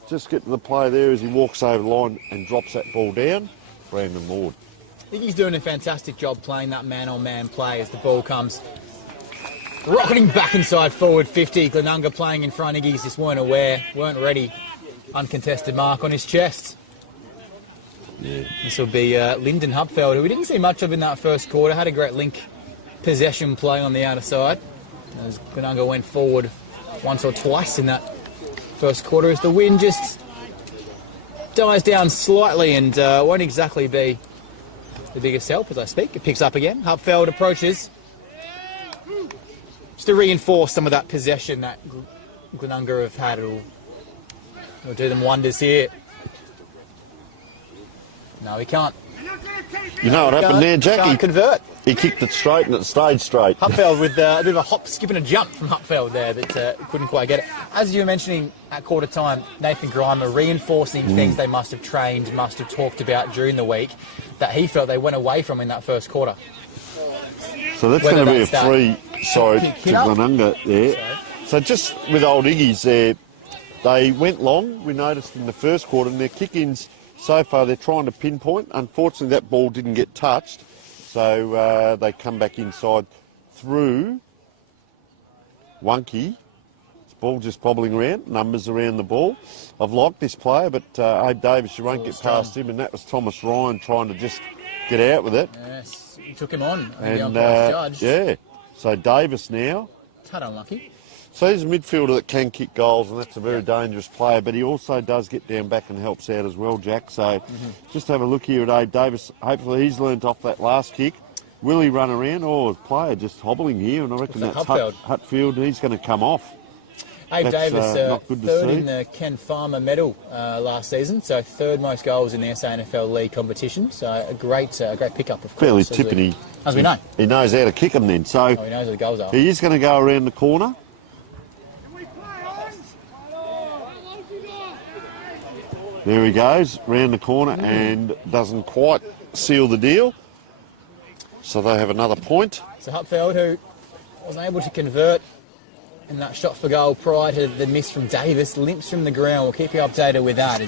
just get to the play there as he walks over the line and drops that ball down. Brandon Lord. I think he's doing a fantastic job playing that man-on-man play as the ball comes rocketing back inside forward 50. Glenunga playing in front. Iggy's just weren't ready. Uncontested mark on his chest. Yeah. This will be Lyndon Hupfeld, who we didn't see much of in that first quarter. Had a great link possession play on the outer side as Glenunga went forward once or twice in that first quarter as the wind just dies down slightly and won't exactly be the biggest help as I speak. It picks up again. Hupfeld approaches just to reinforce some of that possession that Glenunga have had. It'll do them wonders here. No, he can't. You know what happened there, Jackie? Can't convert. He kicked it straight and it stayed straight. Hupfeld with a bit of a hop, skip and a jump from Hupfeld there that couldn't quite get it. As you were mentioning at quarter time, Nathan Grimer reinforcing things they must have trained, must have talked about during the week that he felt they went away from in that first quarter. So that's going to be a free, to Glenunga there. So just with old Iggy's there, they went long, we noticed in the first quarter, and their kick-ins so far they're trying to pinpoint. Unfortunately, that ball didn't get touched. So they come back inside through Wonky. This ball just bobbling around, numbers around the ball. I've liked this player, but Abe Davis, you won't get past him, and that was Thomas Ryan trying to just get out with it. Yes, he took him on. And judge. yeah, so Davis now. Tad unlucky. So he's a midfielder that can kick goals, and that's a very dangerous player, but he also does get down back and helps out as well, Jack. So just have a look here at Abe Davis. Hopefully he's learnt off that last kick. Will he run around? Oh, his player just hobbling here, and I reckon that's Hutfield, and he's going to come off. Abe Davis, not good to third see. in the Ken Farmer medal last season, so third most goals in the SANFL League competition. So a great pickup, of course. Fairly tipping. As we know. He knows how to kick them then. So he knows where the goals are. He is going to go around the corner. There he goes, round the corner and doesn't quite seal the deal. So they have another point. So Hupfeld, who wasn't able to convert in that shot for goal prior to the miss from Davis, limps from the ground. We'll keep you updated with that.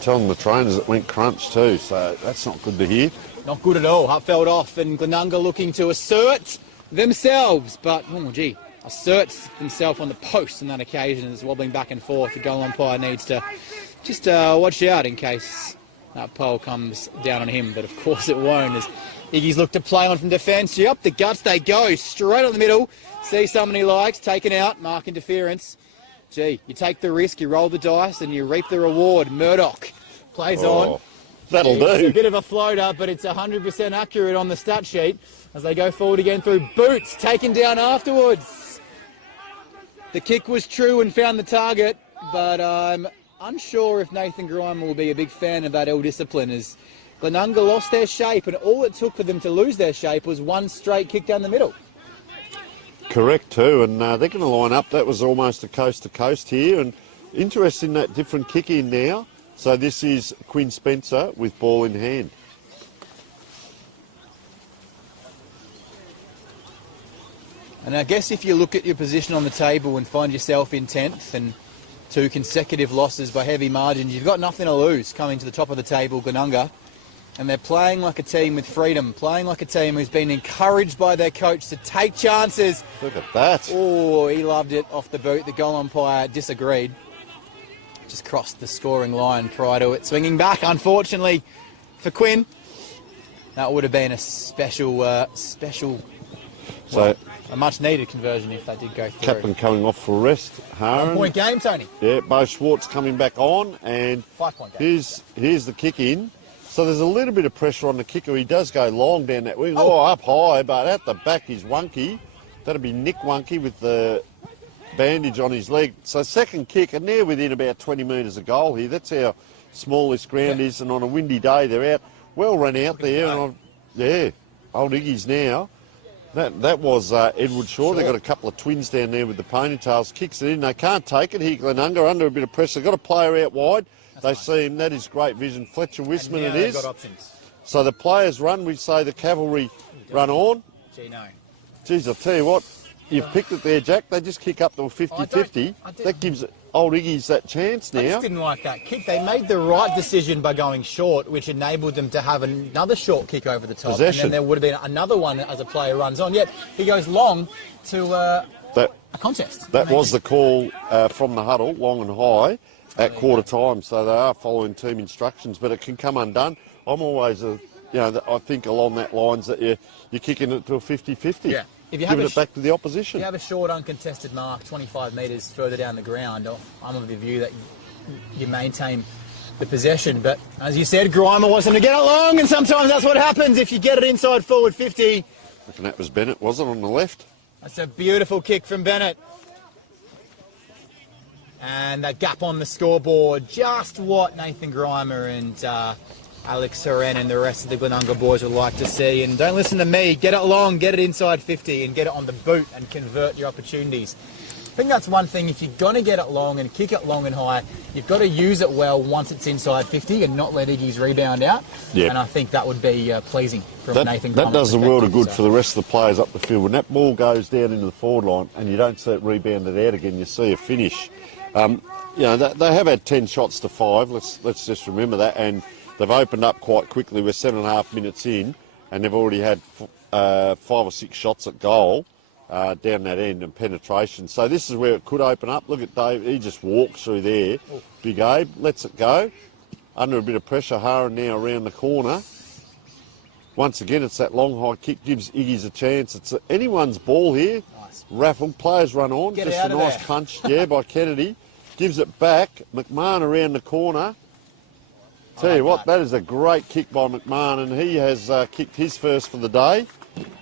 Telling the trainers it went crunch too, so that's not good to hear. Not good at all. Hupfeld off and Glenunga looking to assert themselves, but, assert themselves on the post on that occasion as wobbling back and forth. The goal umpire needs to just watch out in case that pole comes down on him, but of course it won't as Iggy's look to play on from defence. Up the guts they go, straight on the middle. See someone he likes, taken out, mark interference. Gee, you take the risk, you roll the dice and you reap the reward. Murdoch plays on. That'll do. It's a bit of a floater, but it's 100% accurate on the stat sheet as they go forward again through Boots, taken down afterwards. The kick was true and found the target, but I'm unsure if Nathan Grimer will be a big fan of that ill-discipline as Glenunga lost their shape, and all it took for them to lose their shape was one straight kick down the middle. Correct too, and they're going to line up. That was almost a coast to coast here, and interesting that different kick in now. So this is Quinn Spencer with ball in hand. And I guess if you look at your position on the table and find yourself in 10th and 2 consecutive losses by heavy margins, you've got nothing to lose coming to the top of the table, Glenunga. And they're playing like a team with freedom, playing like a team who's been encouraged by their coach to take chances. Look at that. Oh, he loved it off the boot. The goal umpire disagreed. Just crossed the scoring line prior to it. Swinging back, unfortunately, for Quinn. That would have been a special, So a much-needed conversion if they did go through. Captain coming off for rest. Haran. 1-point game, Tony. Yeah, Bo Schwartz coming back on, and 5-point game. here's the kick in. So there's a little bit of pressure on the kicker. He does go long down that wing. Oh, up high, but at the back is Wunky. That'll be Nick Wunky with the bandage on his leg. So second kick, and they're within about 20 metres of goal here. That's how small this ground is, and on a windy day they're out. Well run out there. And old Iggy's now. That was Edward Shaw. They've got a couple of twins down there with the ponytails. Kicks it in. They can't take it here. Glenunga under a bit of pressure. Got a player out wide. They see him. That is great vision. Fletcher Wisman it is. Got options. So the players run. We say the cavalry run on. Gee, no. Geez, I'll tell you what. You've picked it there, Jack. They just kick up to a 50-50. That gives old Iggy's that chance now. I just didn't like that kick. They made the right decision by going short, which enabled them to have another short kick over the top. Possession. And then there would have been another one as a player runs on. Yet he goes long to a contest. That was the call from the huddle, long and high, at quarter time. So they are following team instructions, but it can come undone. I'm always, I think along that lines that you're kicking it to a 50-50. Yeah. If you have Giving it back to the opposition. If you have a short, uncontested mark, 25 metres further down the ground, I'm of the view that you maintain the possession. But as you said, Grimer wants them to get it long, and sometimes that's what happens if you get it inside forward 50. I reckon that was Bennett, was it, on the left? That's a beautiful kick from Bennett. And that gap on the scoreboard, just what Nathan Grimer and Alex Horan and the rest of the Glenunga boys would like to see. And don't listen to me. Get it long, get it inside 50 and get it on the boot and convert your opportunities. I think that's one thing. If you're going to get it long and kick it long and high, you've got to use it well once it's inside 50 and not let Iggy's rebound out. Yep. And I think that would be pleasing from Nathan Grimer. That does the world of good for the rest of the players up the field. When that ball goes down into the forward line and you don't see it rebounded out again, you see a finish. They have had 10 shots to 5. Let's just remember that. And they've opened up quite quickly. We're 7.5 minutes in, and they've already had 5 or 6 shots at goal down that end and penetration. So this is where it could open up. Look at Dave. He just walks through there. Big Abe lets it go. Under a bit of pressure, Haran now around the corner. Once again, it's that long high kick. Gives Iggy's a chance. It's anyone's ball here. Nice. Raffle. Players run on. Get just a nice punch, by Kennedy. Gives it back. McMahon around the corner. Tell you what, that is a great kick by McMahon, and he has kicked his first for the day,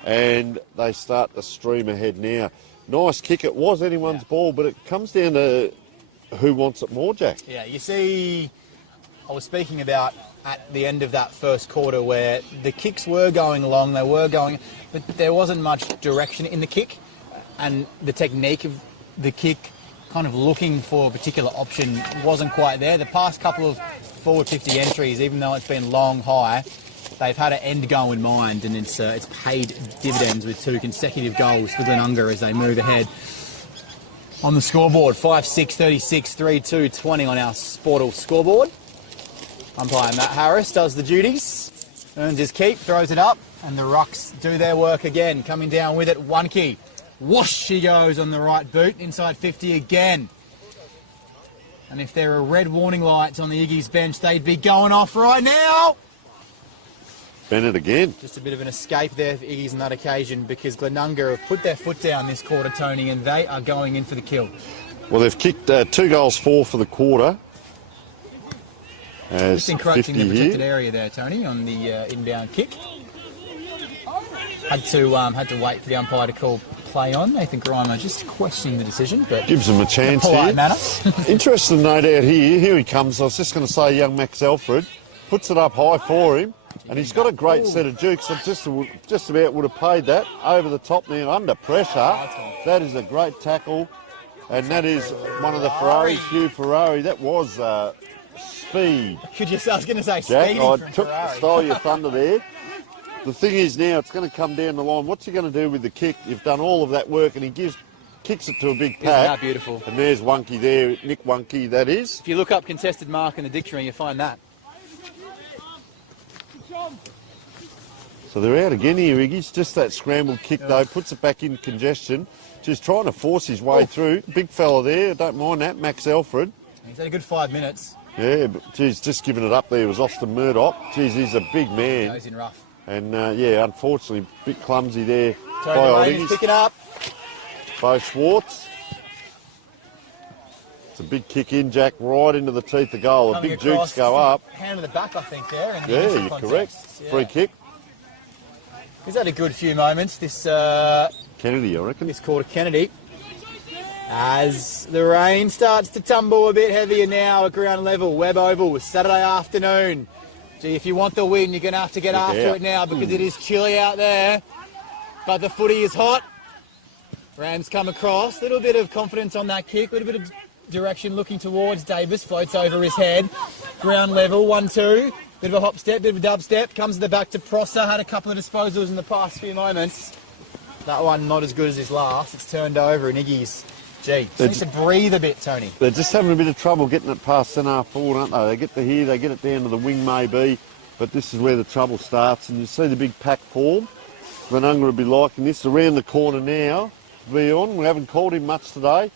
and they start to stream ahead now. Nice kick. It was anyone's ball, but it comes down to who wants it more, Jack. Yeah, you see, I was speaking about at the end of that first quarter where the kicks were going long, but there wasn't much direction in the kick, and the technique of the kick, kind of looking for a particular option, wasn't quite there. The past couple of forward 50 entries, even though it's been long, high, they've had an end goal in mind, and it's paid dividends with 2 consecutive goals for Glenunga as they move ahead on the scoreboard. 5-6, 36, 3-2, 20 on our Sportal scoreboard. Umpire Matt Harris does the duties, earns his keep, throws it up, and the Rucks do their work again. Coming down with it, Wunky. Whoosh, he goes on the right boot, inside 50 again. And if there are red warning lights on the Iggy's bench, they'd be going off right now. Bennett again. Just a bit of an escape there for Iggy's on that occasion, because Glenunga have put their foot down this quarter, Tony, and they are going in for the kill. Well, they've kicked 2 goals for the quarter. Just encroaching the protected area there, Tony, on the inbound kick. Had to wait for the umpire to call play on. Nathan Grimer just questioning the decision, but gives him a chance in a polite here. manner. Interesting note out here. Here he comes. I was just going to say, young Max Alfred puts it up high for him, And he's got a great set of jukes that just about would have paid that. Over the top now, under pressure. That is a great tackle. And that is one of the Ferraris, Hugh Ferrari. That was speed. I was going to say Jack, speedy I from Ferrari. stole your thunder there. The thing is now, it's going to come down the line. What's he going to do with the kick? You've done all of that work, and he kicks it to a big pack. Isn't that beautiful? And there's Wunky there, Nick Wunky, that is. If you look up contested mark in the dictionary, you find that. So they're out again here, Iggy's. Just that scrambled kick, though, puts it back in congestion. Just trying to force his way through. Big fella there, don't mind that, Max Alfred. He's had a good 5 minutes. Yeah, but, geez, just giving it up there was Austin Murdoch. Geez, he's a big man. Goes in rough. And, yeah, unfortunately, a bit clumsy there. Tony picking up. Bo Schwartz. It's a big kick in, Jack, right into the teeth of goal. The big jukes go up. Hand to the back, I think, there. In the Yeah, you're context. correct. Yeah. Free kick. He's had a good few moments, this Kennedy, I reckon. this quarter, Kennedy. As the rain starts to tumble a bit heavier now at ground level, Webb Oval, Saturday afternoon. Gee, if you want the win, you're going to have to get after it now because it is chilly out there. But the footy is hot. Rams come across. A little bit of confidence on that kick, a little bit of direction looking towards Davis. Floats over his head. Ground level, 1-2. Bit of a hop step, bit of a dub step. Comes to the back to Prosser. Had a couple of disposals in the past few moments. That one not as good as his last. It's turned over and Iggy's. Gee, needs to breathe a bit, Tony. They're just having a bit of trouble getting it past centre half forward, aren't they? They get to here, they get it down to the wing maybe, but this is where the trouble starts. And you see the big pack form. Glenunga will be liking this. Around the corner now. Vion, we haven't called him much today.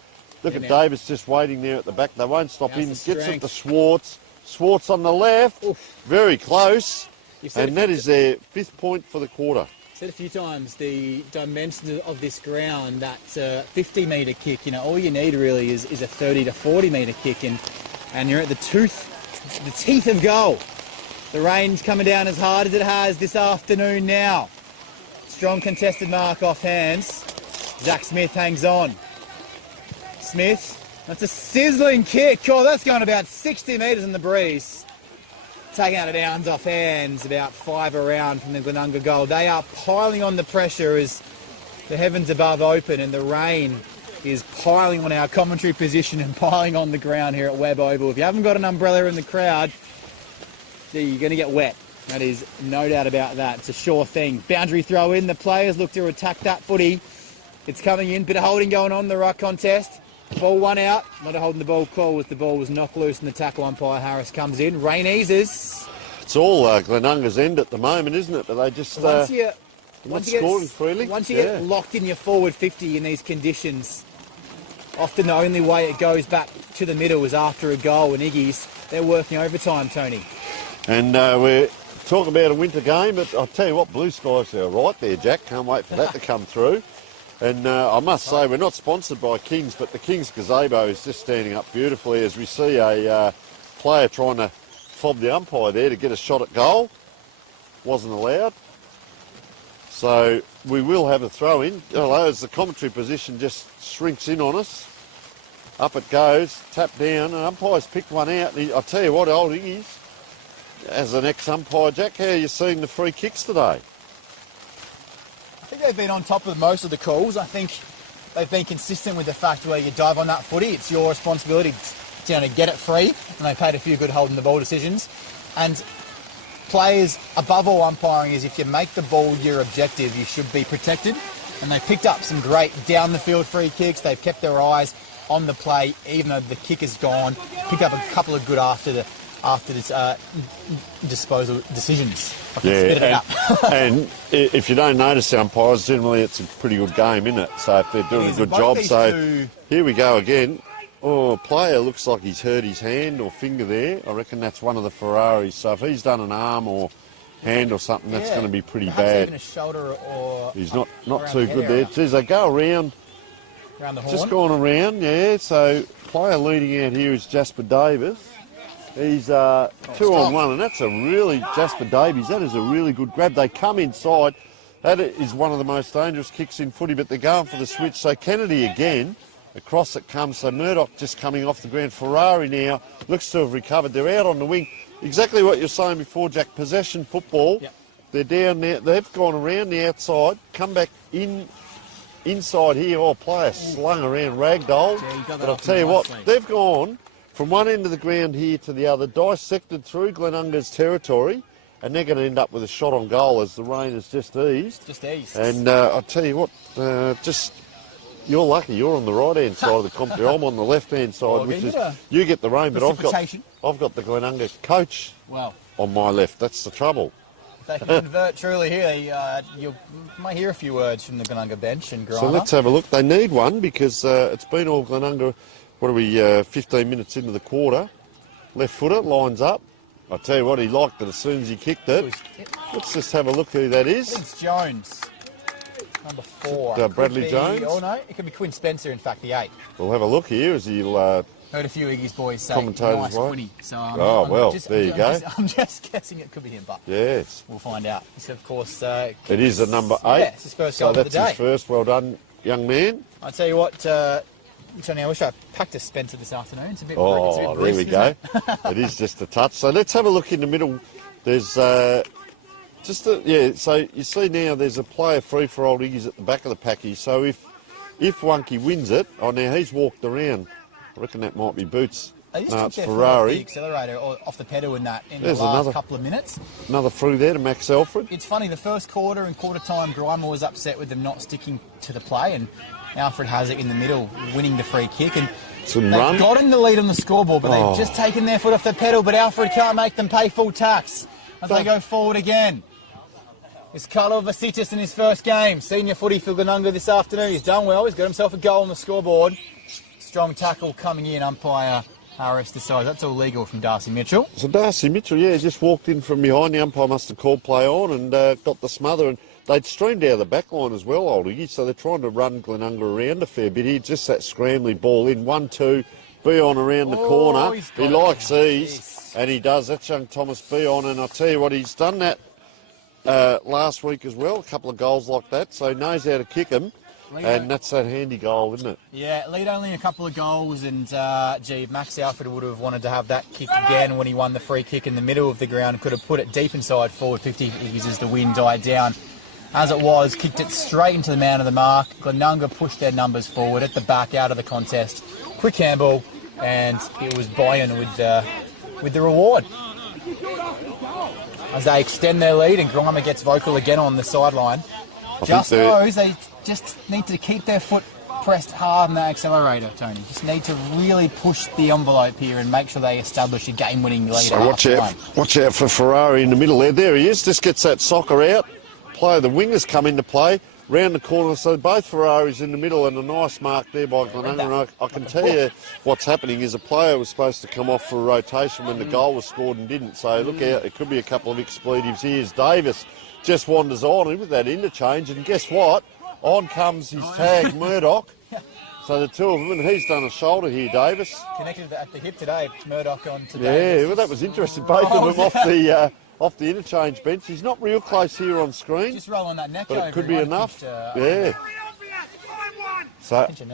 Look at Davis just waiting there at the back. They won't stop him. Gets it to Schwartz. Schwartz on the left. Oof. Very close. And that is their 5th point for the quarter. Said a few times the dimensions of this ground, that 50-metre kick, you know, all you need really is a 30 to 40-metre kick, and you're at the teeth of goal. The rain's coming down as hard as it has this afternoon now. Strong contested mark off hands. Zach Smith hangs on. Smith, that's a sizzling kick. Oh, that's going about 60 metres in the breeze. Taking out of downs off hands, about 5 around from the Glenunga goal. They are piling on the pressure as the heavens above open and the rain is piling on our commentary position and piling on the ground here at Webb Oval. If you haven't got an umbrella in the crowd, you're going to get wet. That is no doubt about that. It's a sure thing. Boundary throw in. The players look to attack that footy. It's coming in. Bit of holding going on in the ruck contest. Ball one out. Not a holding the ball call as the ball was knocked loose and the tackle umpire Harris comes in. Rain eases. It's all Glenunga's end at the moment, isn't it? But they just not scoring freely. Once you get locked in your forward 50 in these conditions, often the only way it goes back to the middle is after a goal. And Iggy's, they're working overtime, Tony. And we're talking about a winter game, but I'll tell you what, blue skies are right there, Jack. Can't wait for that to come through. And I must say, we're not sponsored by Kings, but the Kings gazebo is just standing up beautifully as we see a player trying to fob the umpire there to get a shot at goal. Wasn't allowed. So we will have a throw in. As the commentary position just shrinks in on us. Up it goes, tap down, and umpire's picked one out. And I'll tell you what, old Iggy's, as an ex-umpire, Jack, how are you seeing the free kicks today? I think they've been on top of most of the calls. I think they've been consistent with the fact where you dive on that footy, it's your responsibility to get it free, and they paid a few good holding the ball decisions. And players, above all umpiring, is if you make the ball your objective, you should be protected. And they picked up some great down the field free kicks. They've kept their eyes on the play, even though the kick is gone. Picked up a couple of good after this disposal decisions. Yeah, and if you don't notice the umpires, generally it's a pretty good game, isn't it? So if they're doing a good job. So here we go again. Oh, player looks like he's hurt his hand or finger there. I reckon that's one of the Ferraris. So if he's done an arm or hand or something, that's going to be pretty bad. Even a shoulder or he's not too good there. Geez, they go around the horn. Just going around, yeah. So player leading out here is Jasper Davis. He's 2 on 1, and that's a really, Jasper Davies, that is a really good grab. They come inside. That is one of the most dangerous kicks in footy, but they're going for the switch. So Kennedy again, across it comes. So Murdoch just coming off the ground. Ferrari now looks to have recovered. They're out on the wing. exactly what you're saying before, Jack. Possession football. Yep. They're down there. They've gone around the outside, come back inside here. Oh, player slung around ragdoll. But I'll tell you what, they've gone from one end of the ground here to the other, dissected through Glenunga's territory, and they're going to end up with a shot on goal as the rain has just eased. And I'll tell you what, you're lucky. You're on the right-hand side of the comp. I'm on the left-hand side, which is you get the rain, but I've got the Glenunga coach on my left. That's the trouble. If they can convert truly here, you might hear a few words from the Glenunga bench and Grima. So let's have a look. They need one because it's been all Glenunga. What are we, 15 minutes into the quarter? Left footer, lines up. I'll tell you what, he liked it as soon as he kicked it. Let's just have a look who that is. It's Jones, number 4. Bradley Jones. Oh no, it could be Quinn Spencer, in fact, the 8. We'll have a look here as he'll... Heard a few Iggy's boys say commentators nice Footy. So there you go. I'm just guessing it could be him, but yes, we'll find out. So of course, it is the number 8. Yeah, it's his first goal of the day. So that's his first. Well done, young man. I'll tell you what, Tony, I wish I packed a Spencer this afternoon. It's a bit there we go. It is just a touch. So let's have a look in the middle. There's so you see now there's a player free for old Iggy's at the back of the packy. So if Wonky wins it, now he's walked around. I reckon that might be Boots. No, it's Ferrari. The accelerator or off the pedal in the last couple of minutes. Another through there to Max Alfred. It's funny, the first quarter and quarter time, Grima was upset with them not sticking to the play, and Alfred has it in the middle, winning the free kick. And they've gotten the lead on the scoreboard, but they've just taken their foot off the pedal, but Alfred can't make them pay full tax as they go forward again. It's Carlo Vasitis in his first game. Senior footy for Glenunga this afternoon. He's done well. He's got himself a goal on the scoreboard. Strong tackle coming in, umpire Harris decides that's all legal from Darcy Mitchell. So Darcy Mitchell, just walked in from behind. The umpire must have called play on and got the smother. And they'd streamed out of the back line as well, old Iggy, so they're trying to run Glenunga around a fair bit here. Just that scrambly ball in, 1-2, Beon around the corner. He likes these, and he does. That's young Thomas Beon, and I'll tell you what, he's done that last week as well, a couple of goals like that, so he knows how to kick them. And that's that handy goal, isn't it? Yeah, lead only a couple of goals, and if Max Alfred would have wanted to have that kick again when he won the free kick in the middle of the ground, could have put it deep inside forward 50 as the wind died down. As it was, kicked it straight into the man of the mark. Glenunga pushed their numbers forward at the back, out of the contest. Quick handball, and it was Bayern with the reward. As they extend their lead, and Grima gets vocal again on the sideline. Just knows they just need to keep their foot pressed hard on the accelerator, Tony. Just need to really push the envelope here and make sure they establish a game-winning lead. So watch out for Ferrari in the middle there. There he is. Just gets that soccer out. Player, the wingers come into play. Round the corner, so both Ferraris in the middle, and a nice mark there by Glenunga. I can tell you what's happening is a player was supposed to come off for a rotation when the goal was scored and didn't. So look out, it could be a couple of expletives. Here's Davis, just wanders on with that interchange, and guess what? On comes his tag, Murdoch. So the two of them, and he's done a shoulder here, Davis. Connected at the hip today, Murdoch on today. Yeah, well, that was interesting. Both of them off the interchange bench. He's not real close here on screen. Just roll on that neck but over. It could be enough. So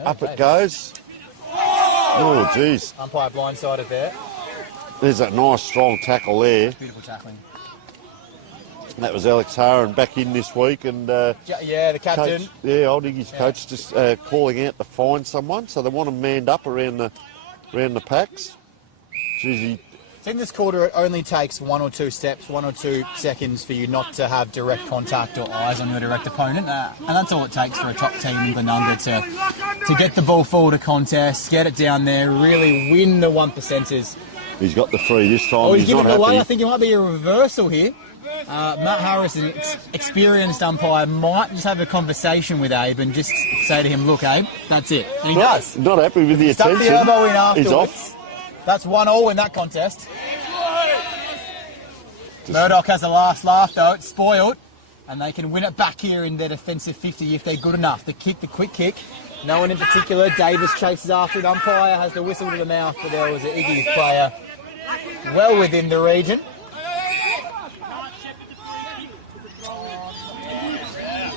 up it goes. Oh, geez. Umpire blindsided there. There's that nice strong tackle there. Beautiful tackling. That was Alex Haran back in this week, and the captain. Coach, old Iggy's coach just calling out to find someone, so they want him manned up around the packs. Geez, I think this quarter it only takes 1 or 2 steps, 1 or 2 seconds for you not to have direct contact or eyes on your direct opponent, and that's all it takes for a top team in Glenunga to get the ball forward to contest, get it down there, really win the 1%ers. He's got the free this time. Oh, he's giving it away. I think it might be a reversal here. Matt Harris, an experienced umpire, might just have a conversation with Abe and just say to him, look, Abe, that's it. And he does. Not happy with the attention. Stuck the elbow in afterwards. He's off. That's 1-1 in that contest. Murdoch has the last laugh, though. It's spoiled. And they can win it back here in their defensive 50 if they're good enough. The quick kick. No one in particular. Davis chases after it. Umpire has the whistle to the mouth, but there was an Iggy's player well within the region.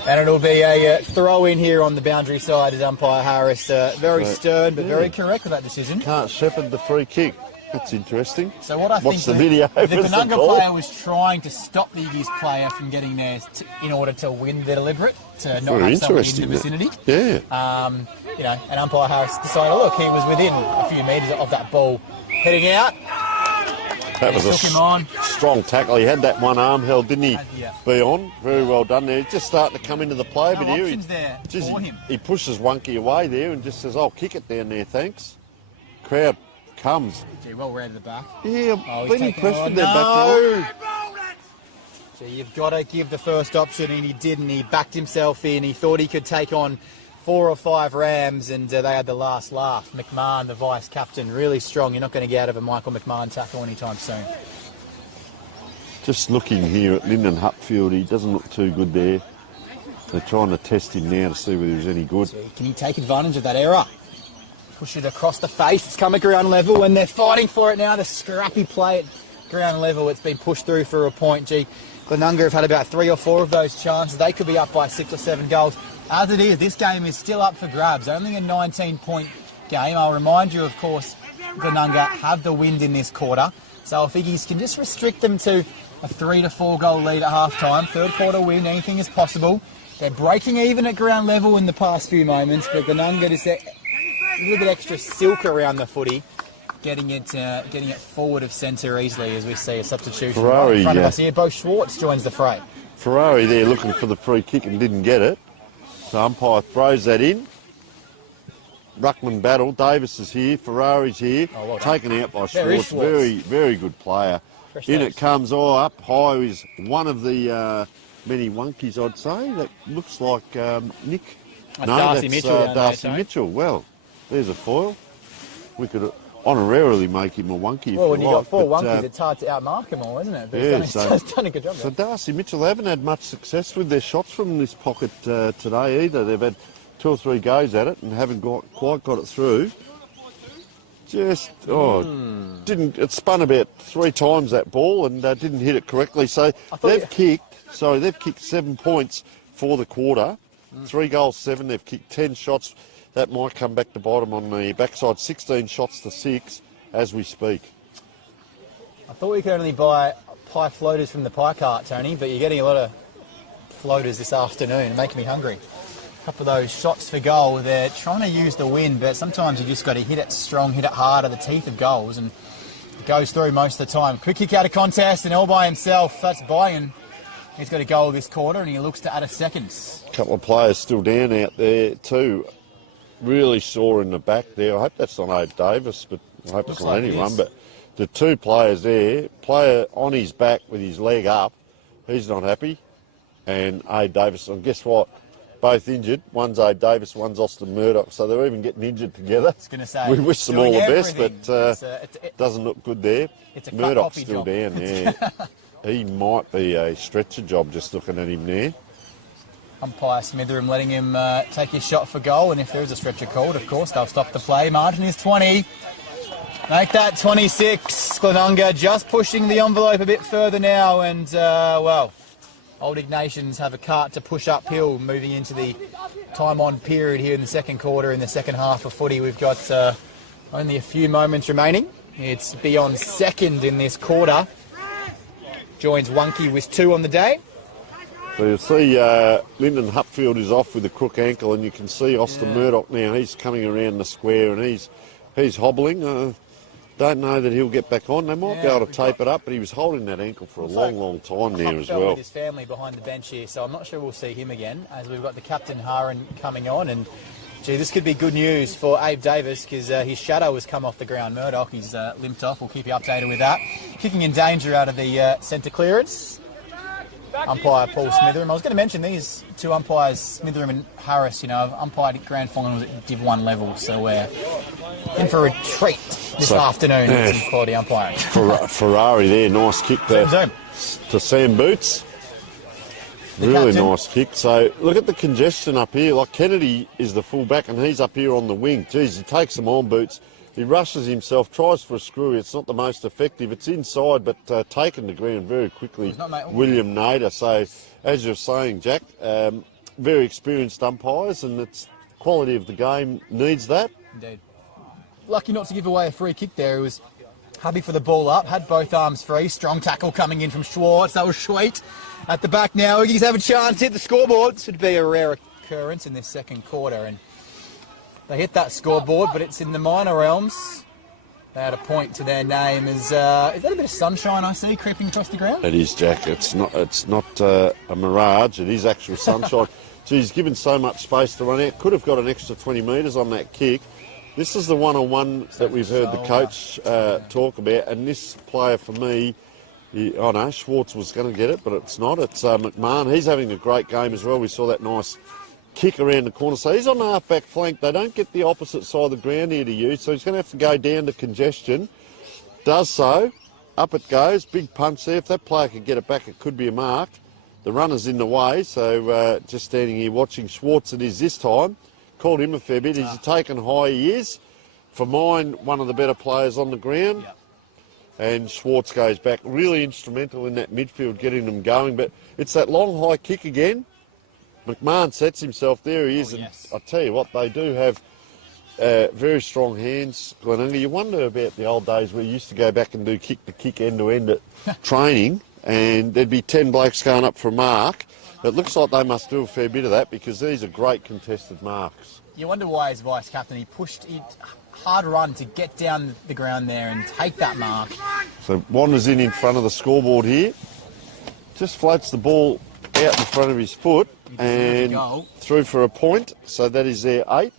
And it'll be a throw in here on the boundary side as umpire Harris. Very stern but very correct with that decision. Can't shepherd the free kick. That's interesting. So what I Watch think the video. the What's the Glenunga call? player was trying to stop the Iggy's player from getting there in order to win the deliberate, to not Very have someone in the interesting, vicinity. Yeah. You know, and umpire Harris decided, look, he was within a few metres of that ball heading out. That was a took him on. strong tackle. He had that one arm held, didn't he? Yeah. Be on. Very well done there. He's just starting to come into the play, No but here options there for him. he pushes Wonky away there and just says, "I'll kick it down there, thanks." Crowd comes. Gee, well read at the back. Yeah, Oh, been he's impressed taken- with their oh, back row. So you've got to give the first option, and he didn't. He backed himself in. He thought he could take on 4 or 5 Rams, and they had the last laugh. McMahon, the vice captain, really strong. You're not going to get out of a Michael McMahon tackle anytime soon. Just looking here at Lyndon Hupfield, he doesn't look too good there. They're trying to test him now to see whether he's any good. So can he take advantage of that error? Push it across the face. It's come at ground level, and they're fighting for it now. The scrappy play at ground level. It's been pushed through for a point. Gee, Glenunga have had about 3 or 4 of those chances. They could be up by 6 or 7 goals. As it is, this game is still up for grabs. Only a 19-point game. I'll remind you, of course, Glenunga have the wind in this quarter. So if Iggy's can just restrict them to a 3 to 4 goal lead at half-time, third quarter win, anything is possible. They're breaking even at ground level in the past few moments, but Glenunga just a little bit extra silk around the footy, getting it forward of centre easily as we see a substitution Ferrari, right in front of yeah. us here. Bo Schwartz joins the fray. Ferrari there looking for the free kick and didn't get it. So umpire throws that in. Ruckman battle. Davis is here. Ferrari's here. Oh, well done. Taken out by There is Schwartz. Schwartz. Very, very good player. Fresh In toast. it comes up high. Is one of the many wonkies, I'd say. That looks like Nick. That's Darcy Mitchell down there, Darcy Tony. Mitchell. Well, there's a foil. We could honorarily make him a wonky. Well, if when you you've like, got 4 but, wonkies, it's hard to outmark them all, isn't it? But yeah, he's done a good job So there. Darcy Mitchell, they haven't had much success with their shots from this pocket today either. They've had 2 or 3 goes at it and haven't quite got it through. Just, didn't. It spun about 3 times that ball and didn't hit it correctly. So they've kicked 7 points for the quarter. 3 goals, 7. They've kicked 10 shots. That might come back to bite them on the backside. 16 shots to 6 as we speak. I thought we could only buy pie floaters from the pie cart, Tony, but you're getting a lot of floaters this afternoon, making me hungry. A couple of those shots for goal, they're trying to use the wind, but sometimes you just got to hit it strong, hit it hard at the teeth of goals, and it goes through most of the time. Quick kick out of contest, and all by himself. That's Byron. He's got a goal this quarter, and he looks to add a second. A couple of players still down out there too. Really sore in the back there. I hope that's not Abe Davis, but I hope it's not like it anyone. is. But the 2 players there, player on his back with his leg up, he's not happy. And Abe Davis, and guess what? Both injured. One's Abe Davis, one's Austin Murdoch. So they're even getting injured together. I was going to say, We wish them all the best, everything. but doesn't look good there. It's a cut Murdoch's coffee still job. down, yeah. He might be a stretcher job just looking at him there. Umpire Smitheram letting him take his shot for goal, and if there is a stretcher called, of course, they'll stop the play. Margin is 20. Make that 26. Glenunga just pushing the envelope a bit further now, and, old Ignatians have a cart to push uphill, moving into the time-on period here in the second quarter, in the second half of footy. We've got only a few moments remaining. It's beyond second in this quarter. Joins Wonky with 2 on the day. So you'll see Lyndon Hupfield is off with a crook ankle, and you can see Austin Murdoch now. He's coming around the square and he's hobbling. Don't know that he'll get back on. They might be able to tape it up, but he was holding that ankle for a long time there as well. With his family behind the bench here, so I'm not sure we'll see him again, as we've got the captain Haran coming on. And gee, this could be good news for Abe Davis, because his shadow has come off the ground. Murdoch, he's limped off. We'll keep you updated with that. Kicking in danger out of the centre clearance. Umpire Paul Smitheram. I was going to mention these 2 umpires, Smitheram and Harris, have umpired grand finals at Div 1 level, so we're in for a treat this afternoon with some quality umpiring. Ferrari there, nice kick to Sam Boots. Really captain. nice kick. So look at the congestion up here. Like Kennedy is the full-back and he's up here on the wing. Geez, he takes them on, Boots. He rushes himself, tries for a screw. It's not the most effective. It's inside, but taken to ground very quickly. William Nader. So, as you're saying, Jack, very experienced umpires, and it's quality of the game needs that. Indeed. Lucky not to give away a free kick there. It was Hubby for the ball up, had both arms free. Strong tackle coming in from Schwartz. That was sweet. At the back now, Iggy's have a chance to hit the scoreboard. This would be a rare occurrence in this second quarter. And they hit that scoreboard, but it's in the minor realms. They had a point to their name. Is that a bit of sunshine I see creeping across the ground? It is, Jack. It's not a mirage. It is actual sunshine. He's given so much space to run out. Could have got an extra 20 metres on that kick. This is the one-on-one that we've heard the coach talk about. And this player, for me, Schwartz was going to get it, but it's not. It's McMahon. He's having a great game as well. We saw that nice kick around the corner. So he's on the half-back flank. They don't get the opposite side of the ground here to use, so he's going to have to go down to congestion. Does so. Up it goes. Big punch there. If that player could get it back, it could be a mark. The runner's in the way, so just standing here watching Schwartz it is this time. Called him a fair bit. He's taken high, he is. For mine, one of the better players on the ground. Yep. And Schwartz goes back. Really instrumental in that midfield, getting them going. But it's that long high kick again. McMahon sets himself there. He is. Oh, yes. And I tell you what, they do have very strong hands, Glenunga. You wonder about the old days where you used to go back and do kick-to-kick end-to-end at training, and there'd be 10 blokes going up for a mark. It looks like they must do a fair bit of that because these are great contested marks. You wonder why as vice-captain he pushed it hard run to get down the ground there and take that mark. So wanders in front of the scoreboard here. Just floats the ball out in front of his foot and through for a point. So that is their 8th.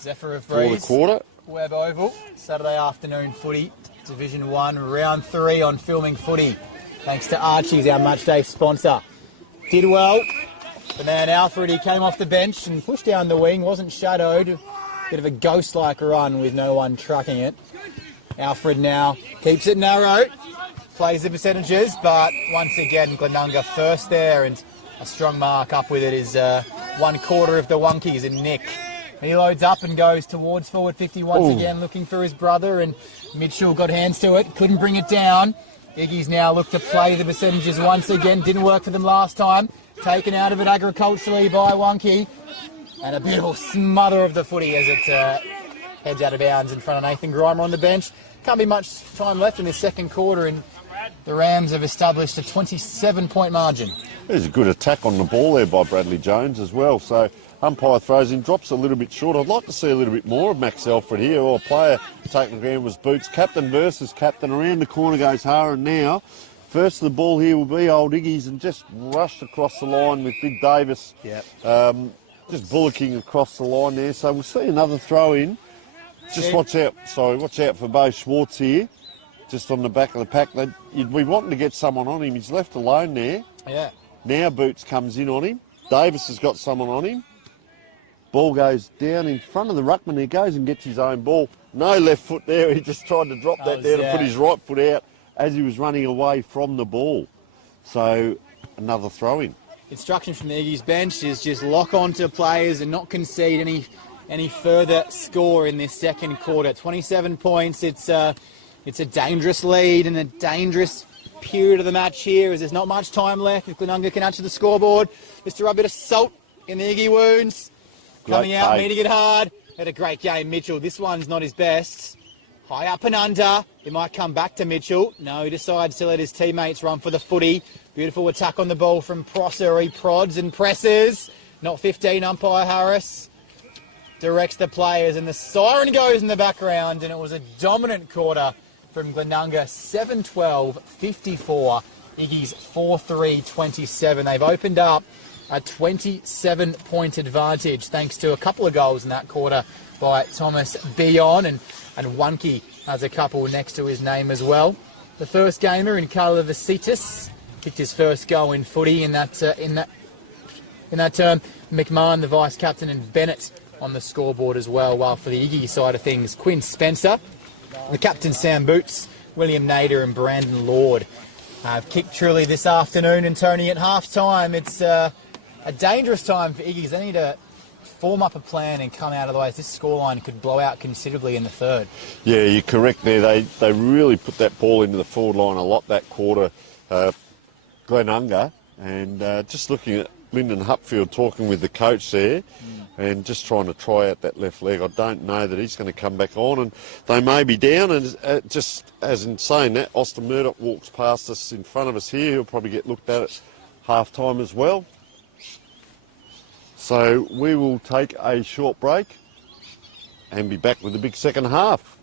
Zephyr of for the quarter. Webb Oval, Saturday afternoon footy, Division 1, round 3 on Filming Footy. Thanks to Archie's, our match day sponsor. Did well. The man Alfred, he came off the bench and pushed down the wing, wasn't shadowed. Bit of a ghost-like run with no one trucking it. Alfred now keeps it narrow, plays the percentages, but once again Glenunga first there, and a strong mark up with it is 1/4 of the Wonkies and Nick. He loads up and goes towards forward 50 once again, looking for his brother, and Mitchell got hands to it, couldn't bring it down. Iggy's now looked to play the percentages once again, didn't work for them last time. Taken out of it agriculturally by Wonky, and a beautiful smother of the footy as it heads out of bounds in front of Nathan Grimer on the bench. Can't be much time left in this second quarter, and the Rams have established a 27-point margin. There's a good attack on the ball there by Bradley Jones as well. So umpire throws in, drops a little bit short. I'd like to see a little bit more of Max Alfred here. Or player taking the ground was Boots. Captain versus captain. Around the corner goes Hara now. First the ball here will be old Iggy's and just rushed across the line with Big Davis. Yep. Just bullocking across the line there. So we'll see another throw in. Just watch out for Bo Schwartz here. Just on the back of the pack. We wanting to get someone on him. He's left alone there. Yeah. Now Boots comes in on him. Davis has got someone on him. Ball goes down in front of the ruckman. He goes and gets his own ball. No left foot there. He just tried to drop that down and put his right foot out as he was running away from the ball. So another throw-in. Instruction from the Iggy's bench is just lock on to players and not concede any further score in this second quarter. 27 points. It's a dangerous lead and a dangerous period of the match here as there's not much time left. If Glenunga can answer the scoreboard, just to rub a bit of salt in the Iggy wounds. Coming out, meeting it hard. Had a great game, Mitchell. This one's not his best. High up and under. It might come back to Mitchell. No, he decides to let his teammates run for the footy. Beautiful attack on the ball from Prosser. He prods and presses. Not 15, umpire Harris. Directs the players and the siren goes in the background, and it was a dominant quarter from Glenunga. 7-12, 54. Iggy's 4-3-27. They've opened up a 27-point advantage thanks to a couple of goals in that quarter by Thomas Bion, and Wonky has a couple next to his name as well. The first gamer in Carla Vasitis kicked his first goal in footy in that term. McMahon, the vice captain, and Bennett on the scoreboard as well. While for the Iggy side of things, Quinn Spencer, the captain Sam Boots, William Nader, and Brandon Lord have kicked truly this afternoon. And Tony, at half time, it's a dangerous time for Iggy's. They need to form up a plan and come out, otherwise this scoreline could blow out considerably in the third. Yeah, you're correct there. They really put that ball into the forward line a lot that quarter, Glenunga. And just looking at Lyndon Hupfield talking with the coach there and just trying to try out that left leg. I don't know that he's going to come back on, and they may be down. And just as in saying that, Austin Murdoch walks past us in front of us here. He'll probably get looked at half-time as well. So we will take a short break and be back with the big second half.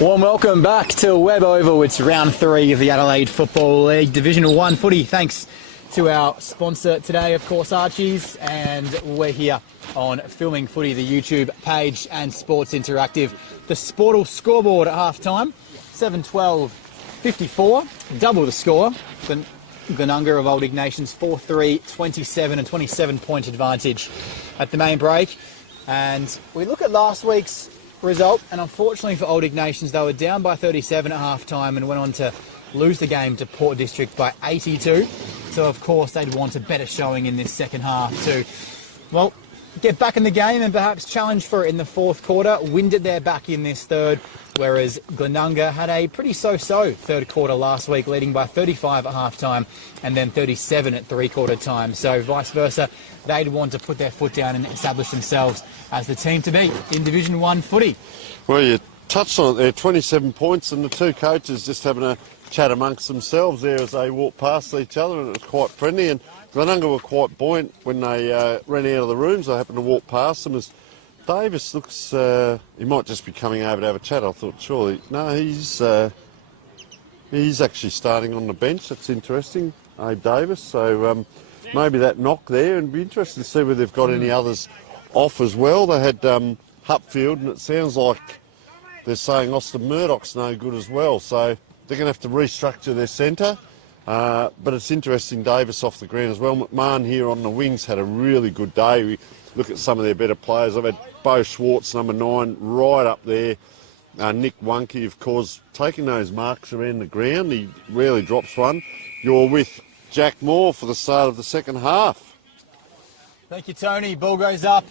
Warm welcome back to Webb Oval. It's round 3 of the Adelaide Football League Divisional 1 footy. Thanks to our sponsor today, of course, Archie's, and we're here on Filming Footy, the YouTube page, and Sports Interactive. The Sportal scoreboard at half-time, 7-12-54, double the score. Glenunga of Old Ignatians, 4-3, 27 and 27-point advantage at the main break. And we look at last week's result, and unfortunately for Old Ignatians, they were down by 37 at half-time and went on to lose the game to Port District by 82. So, of course, they'd want a better showing in this second half to, well, get back in the game and perhaps challenge for it in the fourth quarter. Winded their back in this third, whereas Glenunga had a pretty so-so third quarter last week, leading by 35 at half-time and then 37 at three-quarter time. So, vice versa, they'd want to put their foot down and establish themselves as the team to beat in Division 1 footy. Well, you touched on it there, 27 points, and the two coaches just having a chat amongst themselves there as they walked past each other, and it was quite friendly. And Glenunga were quite buoyant when they ran out of the rooms. I happened to walk past them as Davis looks, he might just be coming over to have a chat. I thought, surely, no, he's actually starting on the bench. That's interesting, Abe Davis. So maybe that knock there, and be interested to see whether they've got any others off as well. They had Hupfield, and it sounds like they're saying Austin Murdoch's no good as well. So they're going to have to restructure their centre. But it's interesting, Davis off the ground as well. McMahon here on the wings had a really good day. We look at some of their better players. I've had Bo Schwartz, number 9, right up there. Nick Wunke, of course, taking those marks around the ground. He rarely drops one. You're with Jack Moore for the start of the second half. Thank you, Tony. Ball goes up.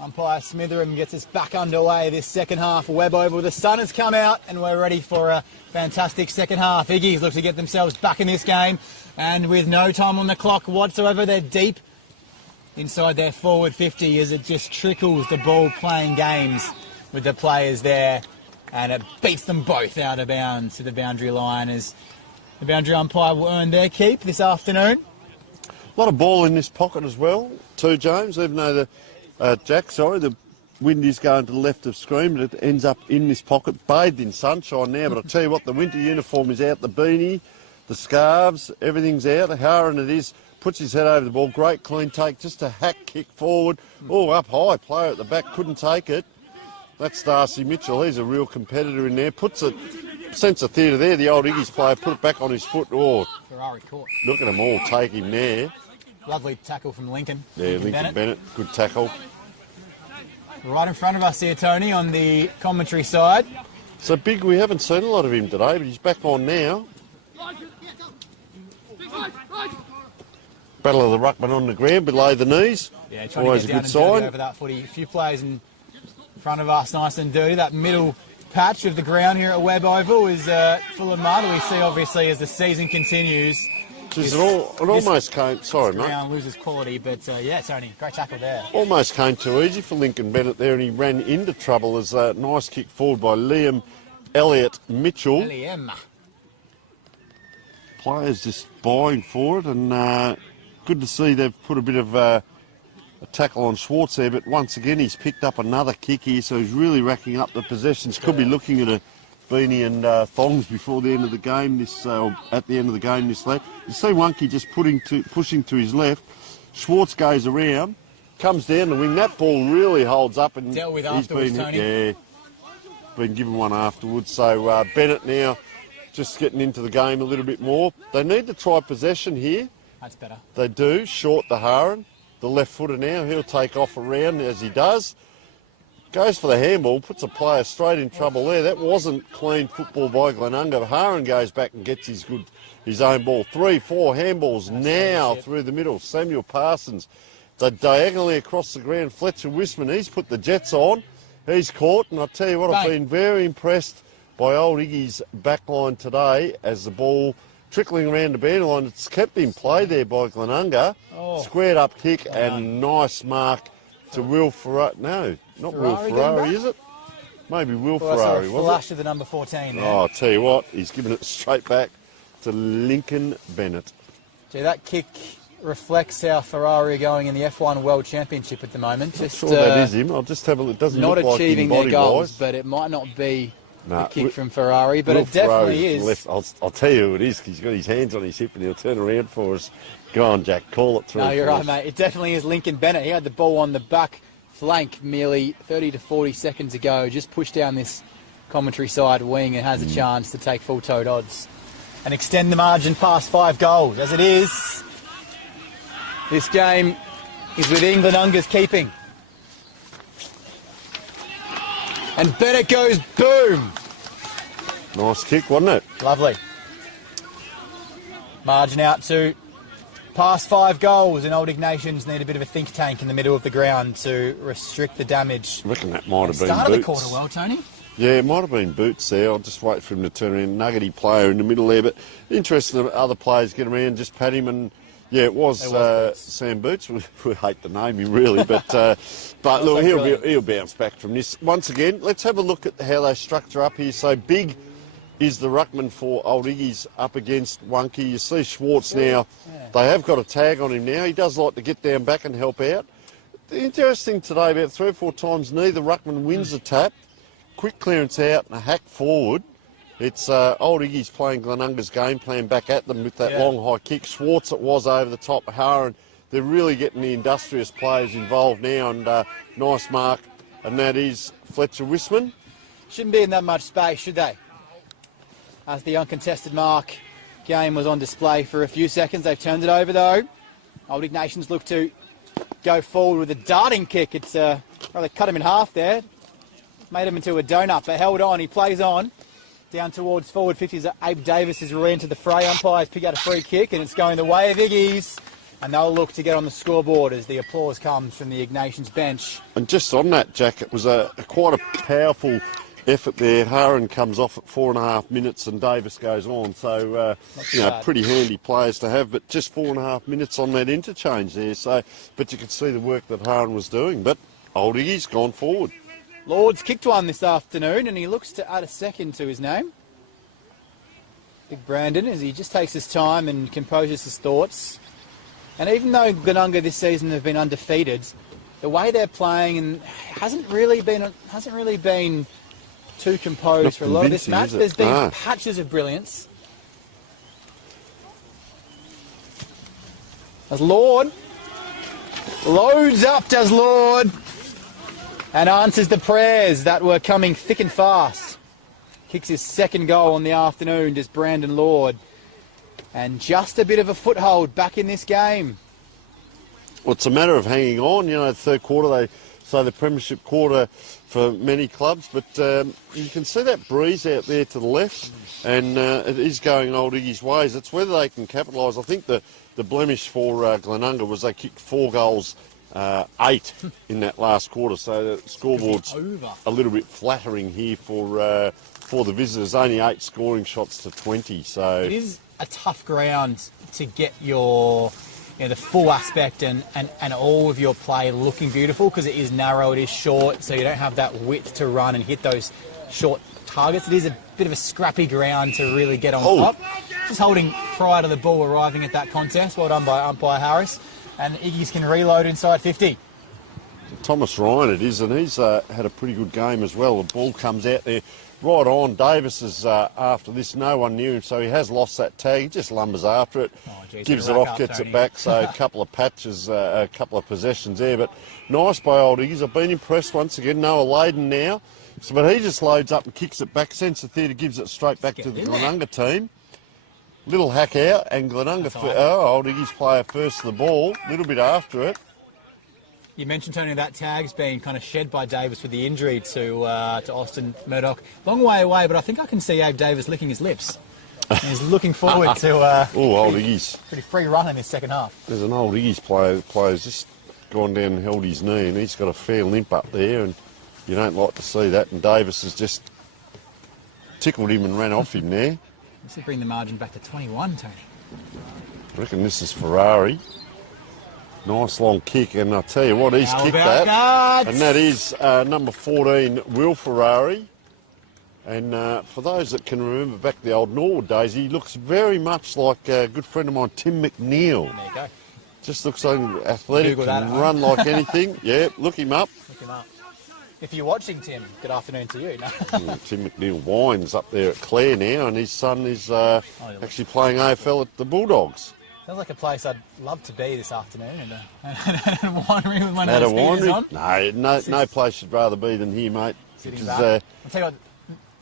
Umpire Smitheram gets us back underway this second half. Webb Oval. The sun has come out and we're ready for a fantastic second half. Iggies look to get themselves back in this game, and with no time on the clock whatsoever, they're deep inside their forward 50 as it just trickles the ball playing games with the players there, and it beats them both out of bounds to the boundary line as the boundary umpire will earn their keep this afternoon. A lot of ball in this pocket as well, too, James, even though the the wind is going to the left of screen, but it ends up in this pocket, bathed in sunshine now. But I'll tell you what, the winter uniform is out, the beanie, the scarves, everything's out. Haran it is, puts his head over the ball, great clean take, just a hack kick forward. Oh, up high, player at the back, couldn't take it. That's Darcy Mitchell, he's a real competitor in there, puts it, sense of theatre there, the old Iggy's player, put it back on his foot. Oh, Ferrari caught. Look at them all take him there. Lovely tackle from Lincoln. Yeah, Lincoln Bennett, good tackle. Right in front of us here, Tony, on the commentary side. So Big, we haven't seen a lot of him today, but he's back on now. Battle of the ruckman on the ground, below the knees. Yeah, trying always to get a down good and dirty sign. over that footy. A few players in front of us, nice and dirty. That middle patch of the ground here at Webb Oval is full of mud. We see, obviously, as the season continues. It almost came, sorry mate. Ground loses quality, but yeah, Tony, great tackle there. Almost came too easy for Lincoln Bennett there, and he ran into trouble as a nice kick forward by Liam Elliott Mitchell. Liam. Players just buying for it, and good to see they've put a bit of a tackle on Schwartz there, but once again he's picked up another kick here, so he's really racking up the possessions. Could be looking at a beanie and thongs before the end of the game, at the end of the game this left. You see Wunke just pushing to his left. Schwartz goes around, comes down the wing. That ball really holds up, and dealt with he's afterwards, been, Tony. yeah, been given one afterwards. So Bennett now just getting into the game a little bit more. They need to try possession here. That's better. They do. Short the Haran, the left footer now. He'll take off around as he does. Goes for the handball, puts a player straight in trouble there. That wasn't clean football by Glenunga. Haran goes back and gets his own ball. 3-4 handballs now through the middle. Samuel Parsons, diagonally across the ground. Fletcher Wisman, he's put the Jets on. He's caught, and I tell you what, I've been very impressed by old Iggy's backline today as the ball trickling around the boundary line. It's kept in play there by Glenunga. Oh. Squared up kick and nice mark to Will Ferrari. No, not Will Ferrari, is it? Maybe Will Ferrari, was it? Flash to the number 14 there. Oh, I'll tell you what, he's given it straight back to Lincoln Bennett. Gee, that kick reflects how Ferrari are going in the F1 World Championship at the moment. Just, sure that is him. I'll just have a look. It doesn't not look like achieving him their goals, body-wise. but it might not be the kick from Ferrari, but it definitely is. I'll tell you who it is. He's got his hands on his hip and he'll turn around for us. Go on, Jack, call it through. No, you're right, mate. It definitely is Lincoln Bennett. He had the ball on the back flank merely 30 to 40 seconds ago. Just pushed down this commentary side wing and has a chance to take full-toed odds and extend the margin past 5 goals. As it is, this game is within Glenunga's keeping. And Bennett goes boom. Nice kick, wasn't it? Lovely. Margin out to past 5 goals, and old Ignatians need a bit of a think tank in the middle of the ground to restrict the damage. I reckon that might have been Started Boots. the quarter well, Tony. Yeah, it might have been Boots there. I'll just wait for him to turn around. Nuggety player in the middle there, but interesting that other players get around, just pat him, and yeah, it was Sam Boots. We hate to name him really, but look, he'll bounce back from this. Once again, let's have a look at how they structure up here. So big is the ruckman for Old Iggy's up against Wonky. You see Schwartz now. Yeah. They have got a tag on him now. He does like to get down back and help out. The interesting today, about 3 or 4 times, neither ruckman wins a tap. Quick clearance out and a hack forward. It's Old Iggy's playing Glenunga's game plan back at them with that long high kick. Schwartz, it was over the top of Haran. They're really getting the industrious players involved now, and nice mark, and that is Fletcher Wisman. Shouldn't be in that much space, should they? As the uncontested mark game was on display for a few seconds. They've turned it over, though. Old Ignatians look to go forward with a darting kick. It's well, they cut him in half there. Made him into a donut, but held on. He plays on. Down towards forward 50s. Abe Davis is re-into the fray. Umpires pick out a free kick, and it's going the way of Iggy's. And they'll look to get on the scoreboard as the applause comes from the Ignatians bench. And just on that, Jack, it was quite a powerful effort there. Haran comes off at 4.5 minutes and Davis goes on. So, pretty handy players to have, but just 4.5 minutes on that interchange there. So, but you could see the work that Haran was doing. But Old Iggy's gone forward. Lord's kicked one this afternoon, and he looks to add a second to his name. Big Brandon, as he just takes his time and composes his thoughts. And even though Glenunga this season have been undefeated, the way they're playing and hasn't really been too composed for a lot of this match. There's been patches of brilliance. As Lord loads up, does Lord, and answers the prayers that were coming thick and fast. Kicks his second goal on the afternoon, does Brandon Lord. And just a bit of a foothold back in this game. Well, it's a matter of hanging on. You know, third quarter, they say the premiership quarter for many clubs, but you can see that breeze out there to the left, and it is going Old Iggy's ways. It's whether they can capitalise. I think the blemish for Glenunga was they kicked 4 goals, 8 in that last quarter, so the scoreboard's a little bit flattering here for the visitors. Only 8 scoring shots to 20. So it is a tough ground to get your, the full aspect and all of your play looking beautiful, because it is narrow, it is short, so you don't have that width to run and hit those short targets. It is a bit of a scrappy ground to really get on top. Just holding prior to the ball arriving at that contest. Well done by umpire Harris. And Iggy's can reload inside 50. Thomas Ryan it is, and he's had a pretty good game as well. The ball comes out there right on. Davis is after this. No one knew him, so he has lost that tag. He just lumbers after it, gives it off, gets it back. So a couple of patches, a couple of possessions there. But nice by Old Iggy's. I've been impressed once again. Noah Layden now. So, but he just loads up and kicks it back. Centre Theatre gives it straight back to the Glenunga team. Little hack out, and Glenunga, Old Iggy's player first to the ball, a little bit after it. You mentioned, Tony, that tag's been kind of shed by Davis with the injury to Austin Murdoch. Long way away, but I think I can see Abe Davis licking his lips. And he's looking forward to Old Iggy's pretty free run in his second half. There's an Old Iggy's player's just gone down and held his knee, and he's got a fair limp up there, and you don't like to see that. And Davis has just tickled him and ran off him there. This will bring the margin back to 21, Tony. I reckon this is Ferrari. Nice long kick, and I'll tell you what, he's kicked that. And that is number 14, Will Ferrari. And for those that can remember back the old Norwood days, he looks very much like a good friend of mine, Tim McNeil. There you go. Just looks like athletic and run like anything. Yeah, look him up. Look him up. If you're watching, Tim, good afternoon to you. No. Tim McNeil Wines up there at Clare now, and his son is actually playing AFL at the Bulldogs. Sounds like a place I'd love to be this afternoon, and a winery with one of those speakers on. No place you'd rather be than here, mate. Sitting back. I'll tell you what,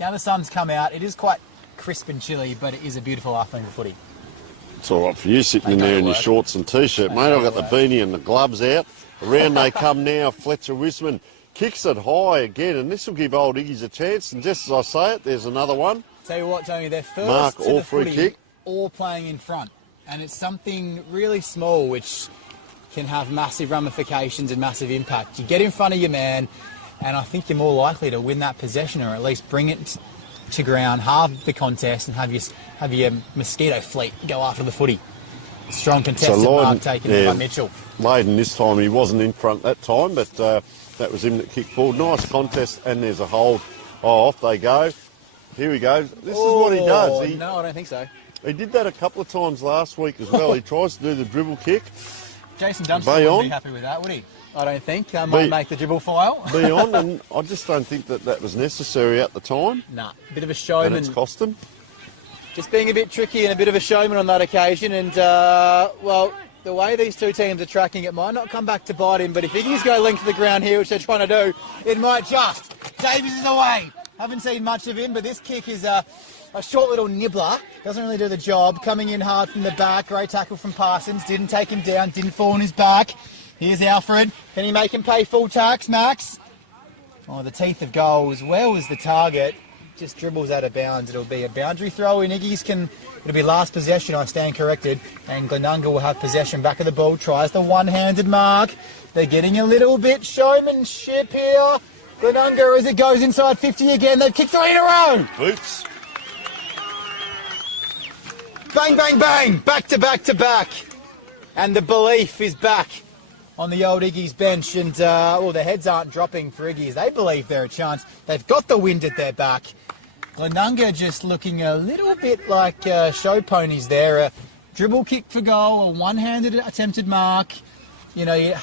now the sun's come out, it is quite crisp and chilly, but it is a beautiful afternoon for footy. It's all right for you sitting in there in your shorts and T-shirt, mate. I've got the beanie and the gloves out. Around they come now. Fletcher Wisman kicks it high again, and this will give old Iggy's a chance. And just as I say it, there's another one. Tell you what, Tony, they're first Mark, to all the free footy, kick. all playing in front. And it's something really small which can have massive ramifications and massive impact. You get in front of your man, and I think you're more likely to win that possession, or at least bring it to ground, halve the contest, and have your mosquito fleet go after the footy. Strong contested mark taken by Mitchell. Layden this time, he wasn't in front that time, but that was him that kicked forward. Nice contest, and there's a hold. Oh, off they go. Here we go. This is what he does. No, I don't think so. He did that a couple of times last week as well. He tries to do the dribble kick. Jason Dunstall wouldn't be happy with that, would he? I don't think. Might make the dribble file. Be on, and I just don't think that was necessary at the time. Nah, bit of a showman. And it's cost him. Just being a bit tricky and a bit of a showman on that occasion. And, well, the way these two teams are tracking, it might not come back to bite him. But if Iggy's go length of the ground here, which they're trying to do, it might just. Davies is away. Haven't seen much of him, but this kick is a short little nibbler. Doesn't really do the job. Coming in hard from the back. Great tackle from Parsons. Didn't take him down. Didn't fall on his back. Here's Alfred. Can he make him pay full tax, Max? Oh, the teeth of goal as well as the target. Just dribbles out of bounds. It'll be a boundary throw in it'll be last possession, I stand corrected, and Glenunga will have possession back of the ball, tries the one-handed mark. They're getting a little bit showmanship here. Glenunga as it goes inside 50 again. They've kicked 3 in a row. Boots. Bang, bang, bang. Back to back to back. And the belief is back on the old Iggy's bench, and the heads aren't dropping for Iggy's. They believe they're a chance. They've got the wind at their back. Glenunga just looking a little bit like show ponies there. A dribble kick for goal, a one-handed attempted mark. You know, you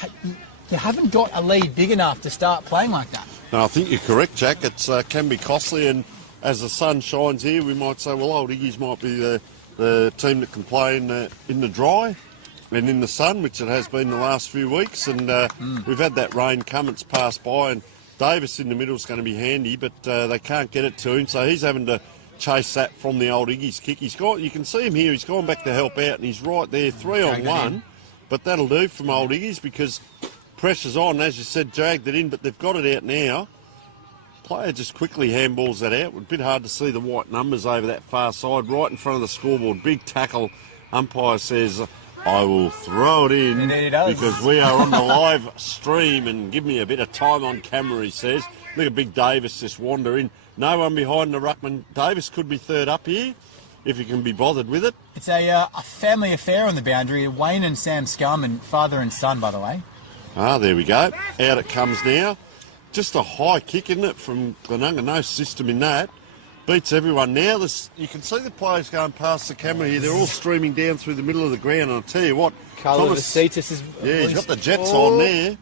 haven't got a lead big enough to start playing like that. No, I think you're correct, Jack. It can be costly, and as the sun shines here, we might say, well, old Iggy's might be the team that can play in the dry and in the sun, which it has been the last few weeks. And we've had that rain come, it's passed by, and Davis in the middle is going to be handy, but they can't get it to him, so he's having to chase that from the old Iggy's kick. You can see him here, he's gone back to help out, and he's right there, 3-on-1, but that'll do from old Iggy's because pressure's on, as you said, dragged it in, but they've got it out now. Player just quickly handballs that out. A bit hard to see the white numbers over that far side, right in front of the scoreboard. Big tackle. Umpire says, I will throw it in. And he does. Because we are on the live stream, and give me a bit of time on camera, he says. Look at Big Davis just wander in. No one behind the ruckman. Davis could be third up here if he can be bothered with it. It's a family affair on the boundary. Wayne and Sam Scum, father and son, by the way. Ah, there we go. Out it comes now. Just a high kick, isn't it, from Glenunga? No system in that. Beats everyone now. You can see the players going past the camera here. They're all streaming down through the middle of the ground. And I'll tell you what, Thomas is... Yeah, he's got the jets on there.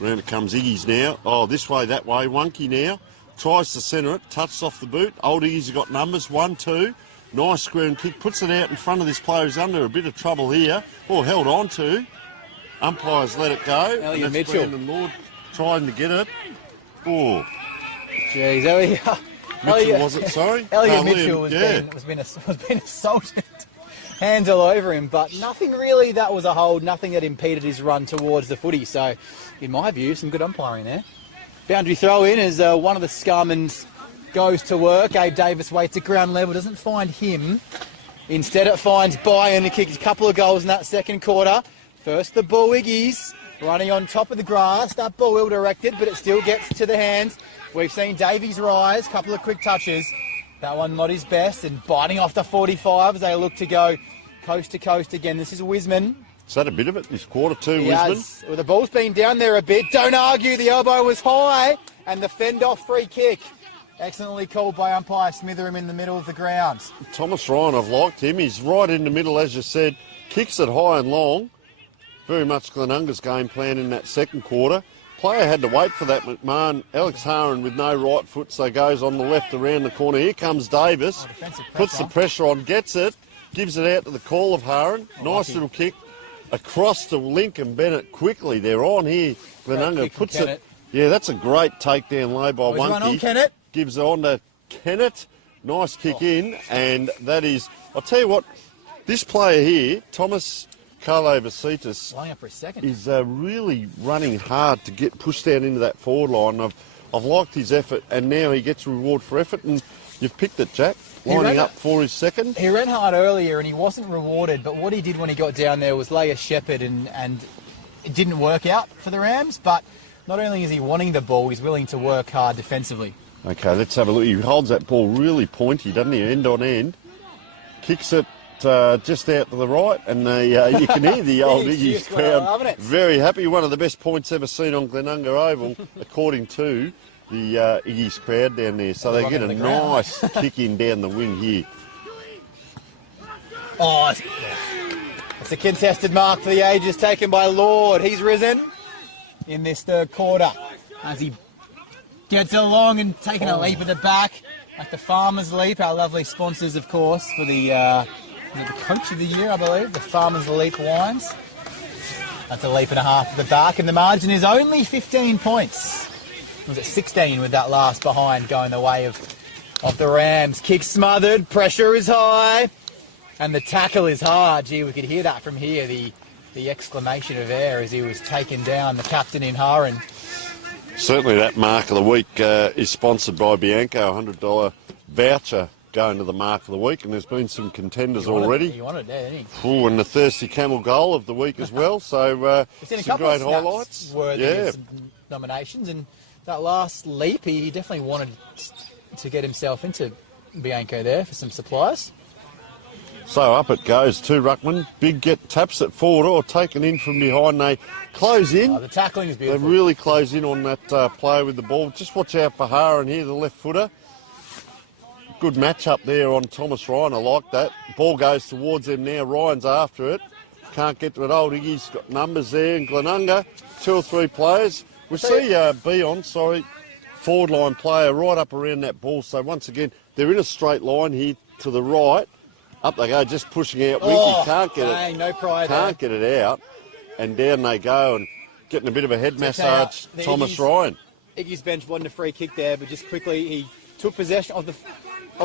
Round it comes Iggy's now. Oh, this way, that way. Wonky now. Tries to centre it. Touched off the boot. Old Iggy's got numbers. 1-2. Nice square kick. Puts it out in front of this player who's under a bit of trouble here. Oh, held on to. Umpires let it go. Elliot Mitchell. Brandon Lord trying to get it. Oh. Jeez, Mitchell was it, sorry? Elliot Mitchell was being assaulted. Hands all over him, but nothing really that was a hold, nothing that impeded his run towards the footy. So, in my view, some good umpiring there. Boundary throw in as one of the Scarmans goes to work. Abe Davis waits at ground level, doesn't find him. Instead it finds Byron, who kicked a couple of goals in that second quarter. First the ball, Iggy's running on top of the grass. That ball well directed, but it still gets to the hands. We've seen Davies rise, couple of quick touches. That one not his best, and biting off the 45 as they look to go coast to coast again. This is Wisman. Is that a bit of it? This quarter two, Wisman? Yes. Well, the ball's been down there a bit. Don't argue, the elbow was high, and the fend-off free kick. Excellently called by umpire Smitherham in the middle of the ground. Thomas Ryan, I've liked him. He's right in the middle, as you said. Kicks it high and long. Very much Glenunga's game plan in that second quarter. player had to wait for that, McMahon. Alex Haran with no right foot, so goes on the left around the corner. Here comes Davis, puts the pressure on, gets it, gives it out to the call of Haran. Nice little kick across to Lincoln Bennett quickly. They're on here. Glenunga puts it. Yeah, that's a great takedown low by Wunky. Gives it on to Kennett. Nice kick in, and that is, I'll tell you what, this player here, Thomas Karlovasitis, is really running hard to get pushed down into that forward line. I've liked his effort, and now he gets reward for effort, and you've picked it, Jack, lining up for his second. He ran hard earlier, and he wasn't rewarded, but what he did when he got down there was lay a shepherd, and it didn't work out for the Rams, but not only is he wanting the ball, he's willing to work hard defensively. Okay, let's have a look. He holds that ball really pointy, doesn't he, end on end. Kicks it just out to the right, and you can hear the old Iggy's crowd very happy. One of the best points ever seen on Glenunga Oval, according to the Iggy's crowd down there. So they get a nice kick in down the wing here. Oh, it's a contested mark for the ages taken by Lord. He's risen in this third quarter as he gets along and taking a leap at the back, like the Farmers Leap, our lovely sponsors, of course, for the Coach of the Year, I believe, the Farmers Leap wines. That's a leap and a half at the back, and the margin is only 15 points. Was it 16 with that last behind going the way of the Rams? Kick smothered, pressure is high, and the tackle is hard. Gee, we could hear that from here, the exclamation of air as he was taken down, the captain in Haran. Certainly that Mark of the Week is sponsored by Bianco, a $100 voucher going to the Mark of the Week, and there's been some contenders already. He wanted that, didn't he? Ooh, and the Thirsty Camel Goal of the week as well, so some great highlights. Worthy of some nominations, and that last leap, he definitely wanted to get himself into Bianco there for some supplies. So up it goes to Ruckman. Big get taps it forward or taken in from behind. They close in. The tackling is beautiful. They really close in on that player with the ball. Just watch out for Haran here, the left footer. Good match up there on Thomas Ryan. I like that. Ball goes towards them now. Ryan's after it. Can't get to it. Old Iggy's got numbers there in Glenunga. 2 or 3 players. We see forward line player right up around that ball. So once again, they're in a straight line here to the right. Up they go, just pushing out. Winky can't get it. No pride can't get it out. And down they go and getting a bit of a head massage. Thomas Ryan. Iggy's bench wanted a free kick there, but just quickly he took possession of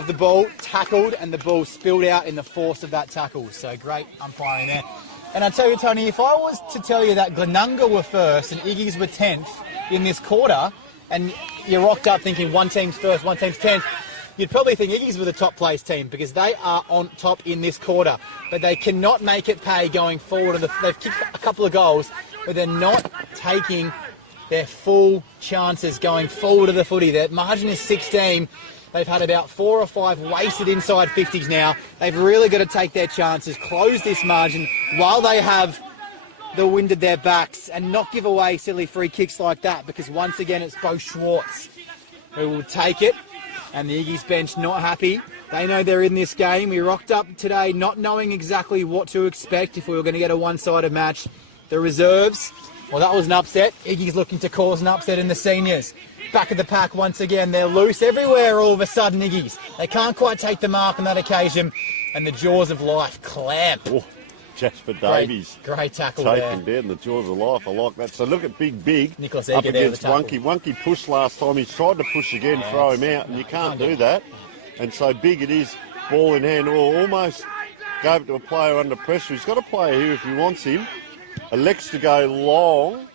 the ball, tackled, and the ball spilled out in the force of that tackle. So great umpiring there. And I tell you, Tony, if I was to tell you that Glenunga were first and Iggy's were 10th in this quarter, and you rocked up thinking one team's first, one team's 10th, you'd probably think Iggy's were the top place team because they are on top in this quarter. But they cannot make it pay going forward. They've kicked a couple of goals, but they're not taking their full chances going forward of the footy. Their margin is 16. They've had about 4 or 5 wasted inside 50s now. They've really got to take their chances, close this margin while they have the wind at their backs and not give away silly free kicks like that, because once again it's Bo Schwartz who will take it. And the Iggy's bench not happy. They know they're in this game. We rocked up today not knowing exactly what to expect if we were going to get a one-sided match. The reserves, well, that was an upset. Iggy's looking to cause an upset in the seniors. Back of the pack once again. They're loose everywhere all of a sudden, Iggy's. They can't quite take the mark on that occasion. And the jaws of life clamp. Oh, Jasper Davies. Great tackle there. Taken down the jaws of life. I like that. So look at Big Nicholas up Eger against Wunky. Wunky pushed last time. He's tried to push again, throw him out, and you can't do that. And so Big it is, ball in hand. Or almost gave it to a player under pressure. He's got a player here if he wants him. Elects to go long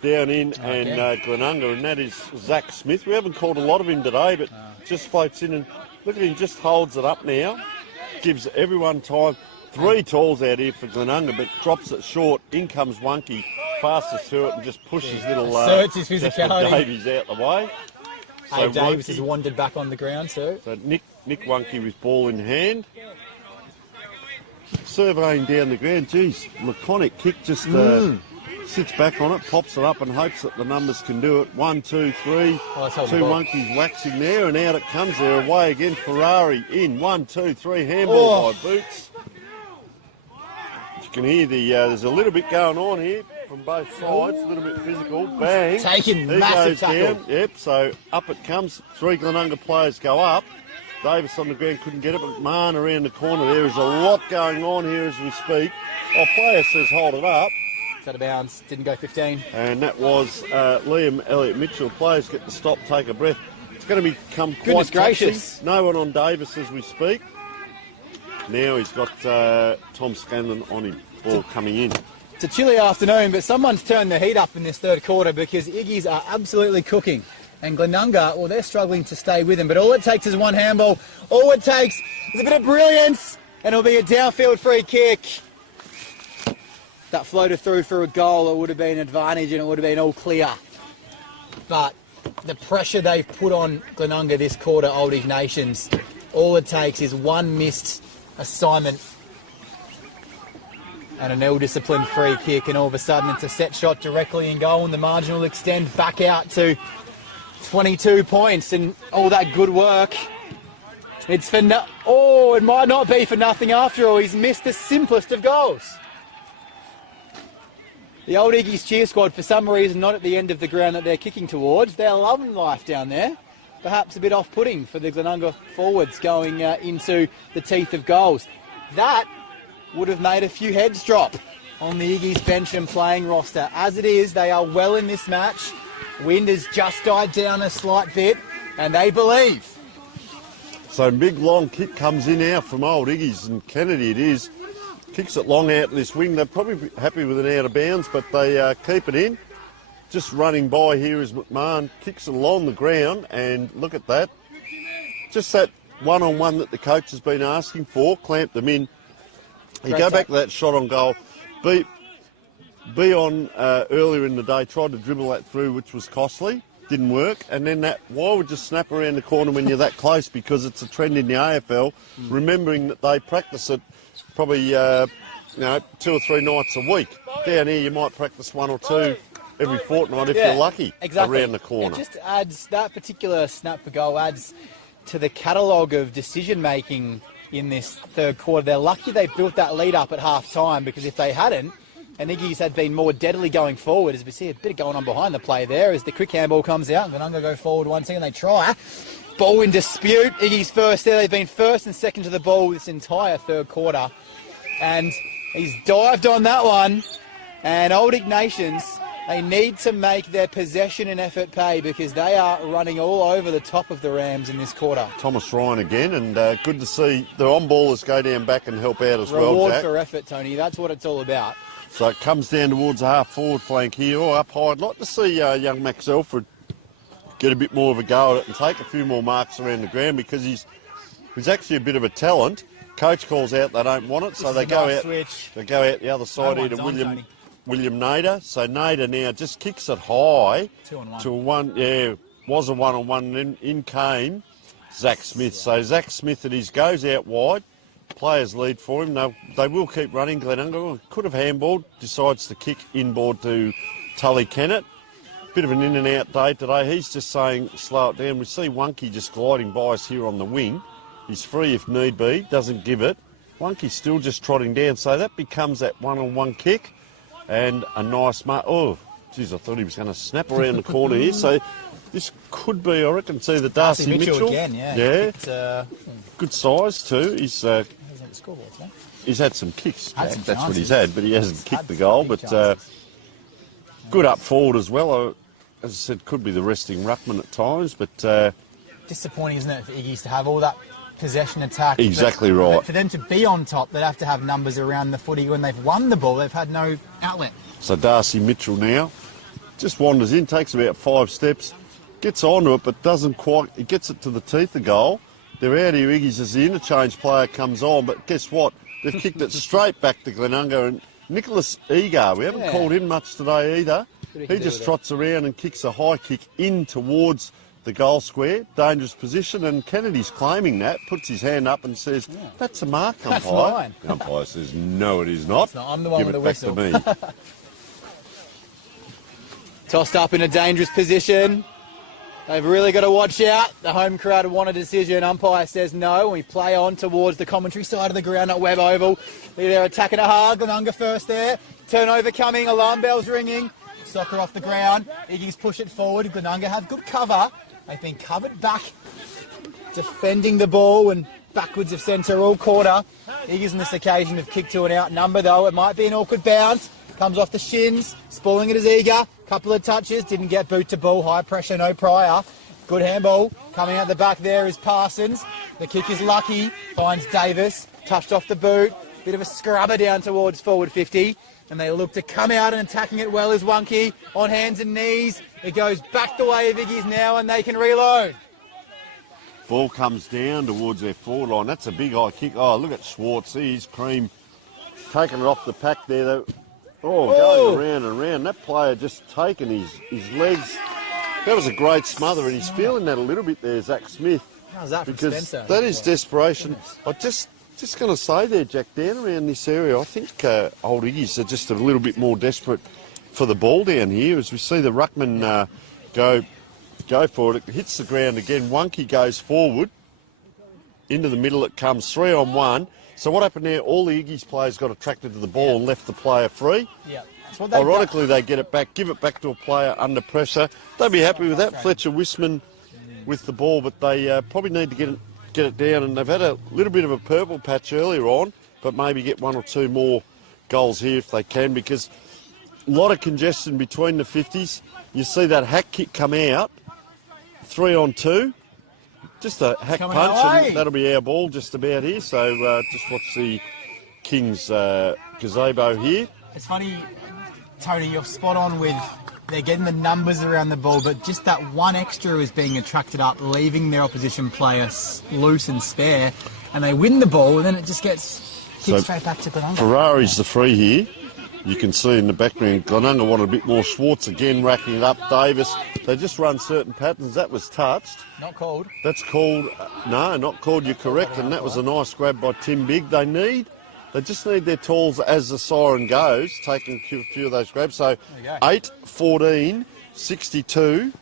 down in and Glenunga, and that is Zach Smith. We haven't called a lot of him today, but just floats in and look at him, just holds it up now. Gives everyone time. 3 tools out here for Glenunga, but drops it short. In comes Wunky, fastest to it, and just pushes little his physicality. Davies out the way. So Davis has wandered back on the ground too. So Nick Wunky with ball in hand. Surveying down the ground. Geez, laconic kick, just sits back on it, pops it up and hopes that the numbers can do it. 1, 2, 3. 2 Wunkies waxing there, and out it comes. They're away again. Ferrari in. 1, 2, 3. Handball by Boots. You can hear there's a little bit going on here. from both sides, a little bit physical. Bang. Taking He massive goes tackle. down. Yep, so up it comes. 3 Glenunga players go up. Davis on the ground couldn't get it, but McMahon around the corner. There is a lot going on here as we speak. Our player says hold it up. It's out of bounds. Didn't go 15. And that was Liam Elliott Mitchell. Players get to stop, take a breath. It's going to become quite Goodness touchy. gracious. No one on Davis as we speak. Now he's got Tom Scanlon on him. Ball coming in. It's a chilly afternoon, but someone's turned the heat up in this third quarter because Iggies are absolutely cooking. And Glenunga, well, they're struggling to stay with him. But all it takes is one handball. All it takes is a bit of brilliance, and it'll be a downfield free kick. That floated through for a goal. It would have been an advantage, and it would have been all clear. But the pressure they've put on Glenunga this quarter, Old Ignatians, all it takes is one missed assignment and an ill-disciplined free kick, and all of a sudden it's a set shot directly in goal, and the margin will extend back out to 22 points, and all that good work. It's for it might not be for nothing after all. He's missed the simplest of goals. The Old Iggy's cheer squad, for some reason, not at the end of the ground that they're kicking towards. They're loving life down there. Perhaps a bit off-putting for the Glenunga forwards going into the teeth of goals. That would have made a few heads drop on the Iggy's bench and playing roster. As it is, they are well in this match. Wind has just died down a slight bit, and they believe. So big long kick comes in now from Old Iggy's, and Kennedy it is. Kicks it long out to this wing. They're probably happy with it out of bounds, but they keep it in. Just running by here is McMahon. Kicks it along the ground, and look at that. Just that one-on-one that the coach has been asking for. Clamp them in. You go back to that shot on goal. Be on earlier in the day, tried to dribble that through, which was costly. Didn't work. And then that why would just snap around the corner when you're that close, because it's a trend in the AFL, remembering that they practice it probably 2 or 3 nights a week. Down here you might practice 1 or 2 every fortnight if you're lucky, exactly. Around the corner. It just adds, that particular snap for goal adds to the catalogue of decision-making in this third quarter. They're lucky they built that lead up at half-time, because if they hadn't, and Iggy's had been more deadly going forward, as we see a bit going on behind the play there as the quick handball comes out. Glenunga go forward 1-2, they try. Ball in dispute. Iggy's first there. They've been first and second to the ball this entire third quarter. And he's dived on that one. And Old Ignatians, they need to make their possession and effort pay, because they are running all over the top of the Rams in this quarter. Thomas Ryan again, and good to see the on-ballers go down back and help out as well, Reward Jack. for effort, Tony. That's what it's all about. So it comes down towards the half-forward flank here, or up high. I'd like to see young Max Elford get a bit more of a go at it and take a few more marks around the ground, because he's actually a bit of a talent. Coach calls out they don't want it, so they go out. Switch. They go out the other side here to William Nader. So Nader now just kicks it high 2-on-1. to one. Yeah, was a 1-on-1, and then in came Zach Smith. So Zach Smith at his goes out wide. Players lead for him. They will keep running. Glenunga could have handballed, decides to kick inboard to Tully Kennett. Bit of an in and out day today. He's just saying slow it down. We see Wunky just gliding by us here on the wing. He's free if need be, doesn't give it. Wunky's still just trotting down, so that becomes that one-on-one kick and a nice mark. Oh, geez, I thought he was going to snap around the corner here. So this could be, I reckon, see the Darcy Mitchell again, yeah. It's, good size too. He's had some kicks, Jack. That's what he's had, but he hasn't kicked the goal. But good up forward as well. As I said, could be the resting ruckman at times, but disappointing, isn't it, for Iggy's to have all that possession attack? Exactly right. But for them to be on top, they'd have to have numbers around the footy. When they've won the ball, they've had no outlet. So Darcy Mitchell now just wanders in, takes about 5 steps, gets onto it, but doesn't quite. He gets it to the teeth of goal. They're out here, Iggy's, as the interchange player comes on, but guess what? They've kicked it straight back to Glenunga, and Nicholas Egar, we haven't called him much today either. He just trots around and kicks a high kick in towards the goal square. Dangerous position, and Kennedy's claiming that, puts his hand up and says, that's a mark, umpire. That's mine. The umpire says, no, it is not. I'm the one Give with it the back whistle. to me. Tossed up in a dangerous position. They've really got to watch out. The home crowd want a decision. Umpire says no, and we play on towards the commentary side of the ground at Webb Oval. They're attacking it hard. Glenunga first there. Turnover coming, alarm bells ringing. Soccer off the ground. Iggy's push it forward. Glenunga have good cover. They've been covered back, defending the ball and backwards of centre all quarter. Iggy's on this occasion have kicked to an outnumber though. It might be an awkward bounce. Comes off the shins. Spoiling it as eager. Couple of touches. Didn't get boot to ball. High pressure, no prior. Good handball. Coming out the back there is Parsons. The kick is lucky. Finds Davis. Touched off the boot. Bit of a scrubber down towards forward 50. And they look to come out and attacking it well as Wonky. On hands and knees. It goes back the way of Iggy's now and they can reload. Ball comes down towards their forward line. That's a big high kick. Oh, look at Schwartz. He's Cream taking it off the pack there. Going around and around. That player just taking his legs. That was a great smother, and he's feeling that a little bit there, Zach Smith. How's that from because Spencer? That is desperation. I just going to say there, Jack, down around this area, I think old Iggy's are just a little bit more desperate for the ball down here. As we see the ruckman go for it, it hits the ground again. Wonky goes forward. Into the middle it comes, 3-on-1. So what happened there, all the Iggy's players got attracted to the ball and left the player free. Yeah. Ironically, they get it back, give it back to a player under pressure. They'd be happy with that. Fletcher Wisman with the ball, but they probably need to get it down. And they've had a little bit of a purple patch earlier on, but maybe get one or two more goals here if they can, because a lot of congestion between the 50s. You see that hack kick come out, 3-on-2. Just a hack punch, and that'll be our ball just about here. So just watch the Kings gazebo here. It's funny, Tony, you're spot on with they're getting the numbers around the ball, but just that one extra is being attracted up, leaving their opposition player loose and spare, and they win the ball, and then it just gets kicked straight back to Glenunga. Ferrari's the free here. You can see in the background, Glenunga wanted a bit more. Schwartz again racking it up. Davis, they just run certain patterns. That was touched. Not called. That's called, no, not called, you're correct, and that was a nice grab by Tim Big. They just need their tools as the siren goes, taking a few of those grabs. So 8-14, 62.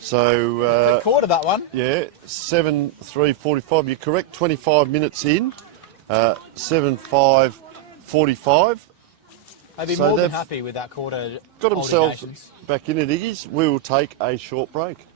So good quarter, that one. Yeah, 7-3-45. You're correct. 25 minutes in. 7-5-45. I'd be more than happy with that quarter. Got themselves back in it, Iggy's. We will take a short break.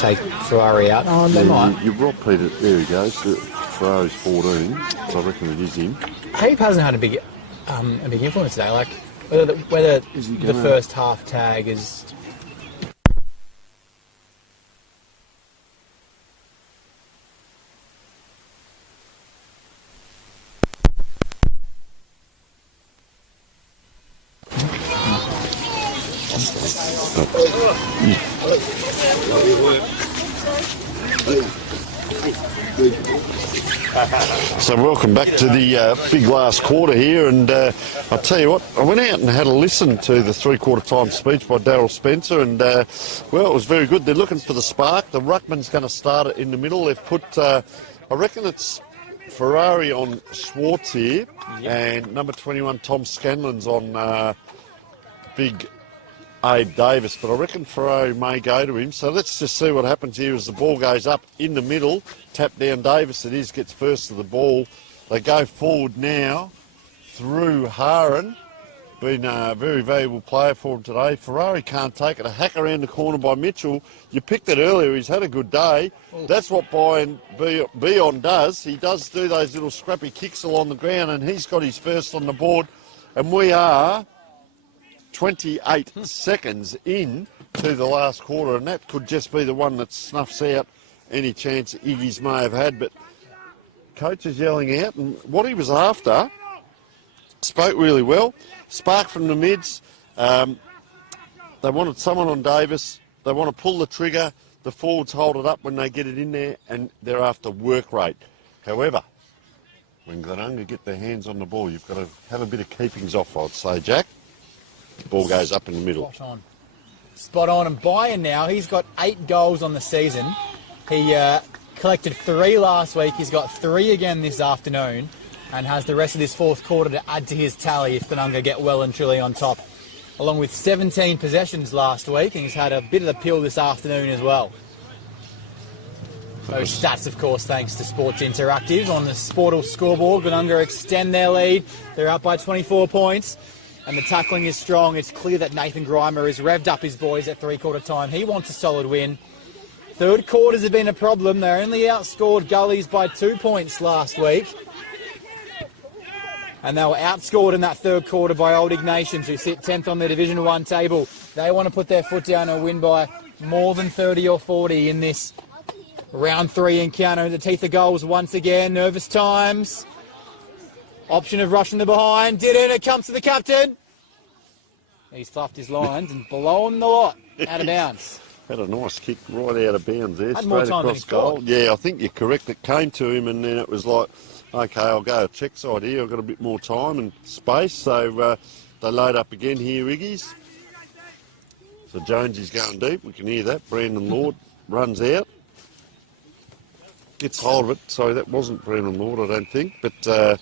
take Ferrari out. Oh, they might. You've robbed Peter. There he goes. Ferrari's 14, so I reckon it is him. Heap hasn't had a big influence today. Like whether the first half tag is. So welcome back to the big last quarter here, and I'll tell you what, I went out and had a listen to the three-quarter time speech by Daryl Spencer, and well, it was very good. They're looking for the spark. The ruckman's going to start it in the middle. They've put, I reckon it's Ferrari on Schwartz here, and number 21 Tom Scanlon's on big Abe Davis, but I reckon Ferrari may go to him. So let's just see what happens here as the ball goes up in the middle. Tap down Davis, it is, gets first to the ball. They go forward now through Haran. Been a very valuable player for him today. Ferrari can't take it. A hack around the corner by Mitchell. You picked it earlier. He's had a good day. That's what Beon does. He does do those little scrappy kicks along the ground, and he's got his first on the board. And we are 28 seconds in to the last quarter, and that could just be the one that snuffs out any chance Iggy's may have had. But coach is yelling out, and what he was after, spoke really well. Spark from the mids. They wanted someone on Davis. They want to pull the trigger. The forwards hold it up when they get it in there, and they're after work rate. However, when Glenunga get their hands on the ball, you've got to have a bit of keepings off, I'd say, Jack. Ball goes up in the middle. Spot on. And Byron now, he's got 8 goals on the season. He collected 3 last week. He's got 3 again this afternoon, and has the rest of this fourth quarter to add to his tally if Glenunga get well and truly on top. Along with 17 possessions last week, and he's had a bit of the pill this afternoon as well. Those stats, of course, thanks to Sports Interactive. On the Sportal scoreboard, Glenunga extend their lead. They're up by 24 points. And the tackling is strong. It's clear that Nathan Grimer has revved up his boys at three-quarter time. He wants a solid win. Third quarters have been a problem. They only outscored Gullies by 2 points last week. And they were outscored in that third quarter by Old Ignatians, who sit 10th on the Division 1 table. They want to put their foot down and win by more than 30 or 40 in this round 3 encounter. The teeth of goals once again. Nervous times. Option of rushing the behind. Did it. It comes to the captain. He's fluffed his lines and blown the lot out of bounds. Had a nice kick right out of bounds there. Had more time across goal. Yeah, I think you're correct. It came to him, and then it was like, okay, I'll go check side here. I've got a bit more time and space. So they load up again here, Iggy's. So Jonesy's going deep. We can hear that. Brandon Lord runs out. Gets hold of it. Sorry, that wasn't Brandon Lord, I don't think. But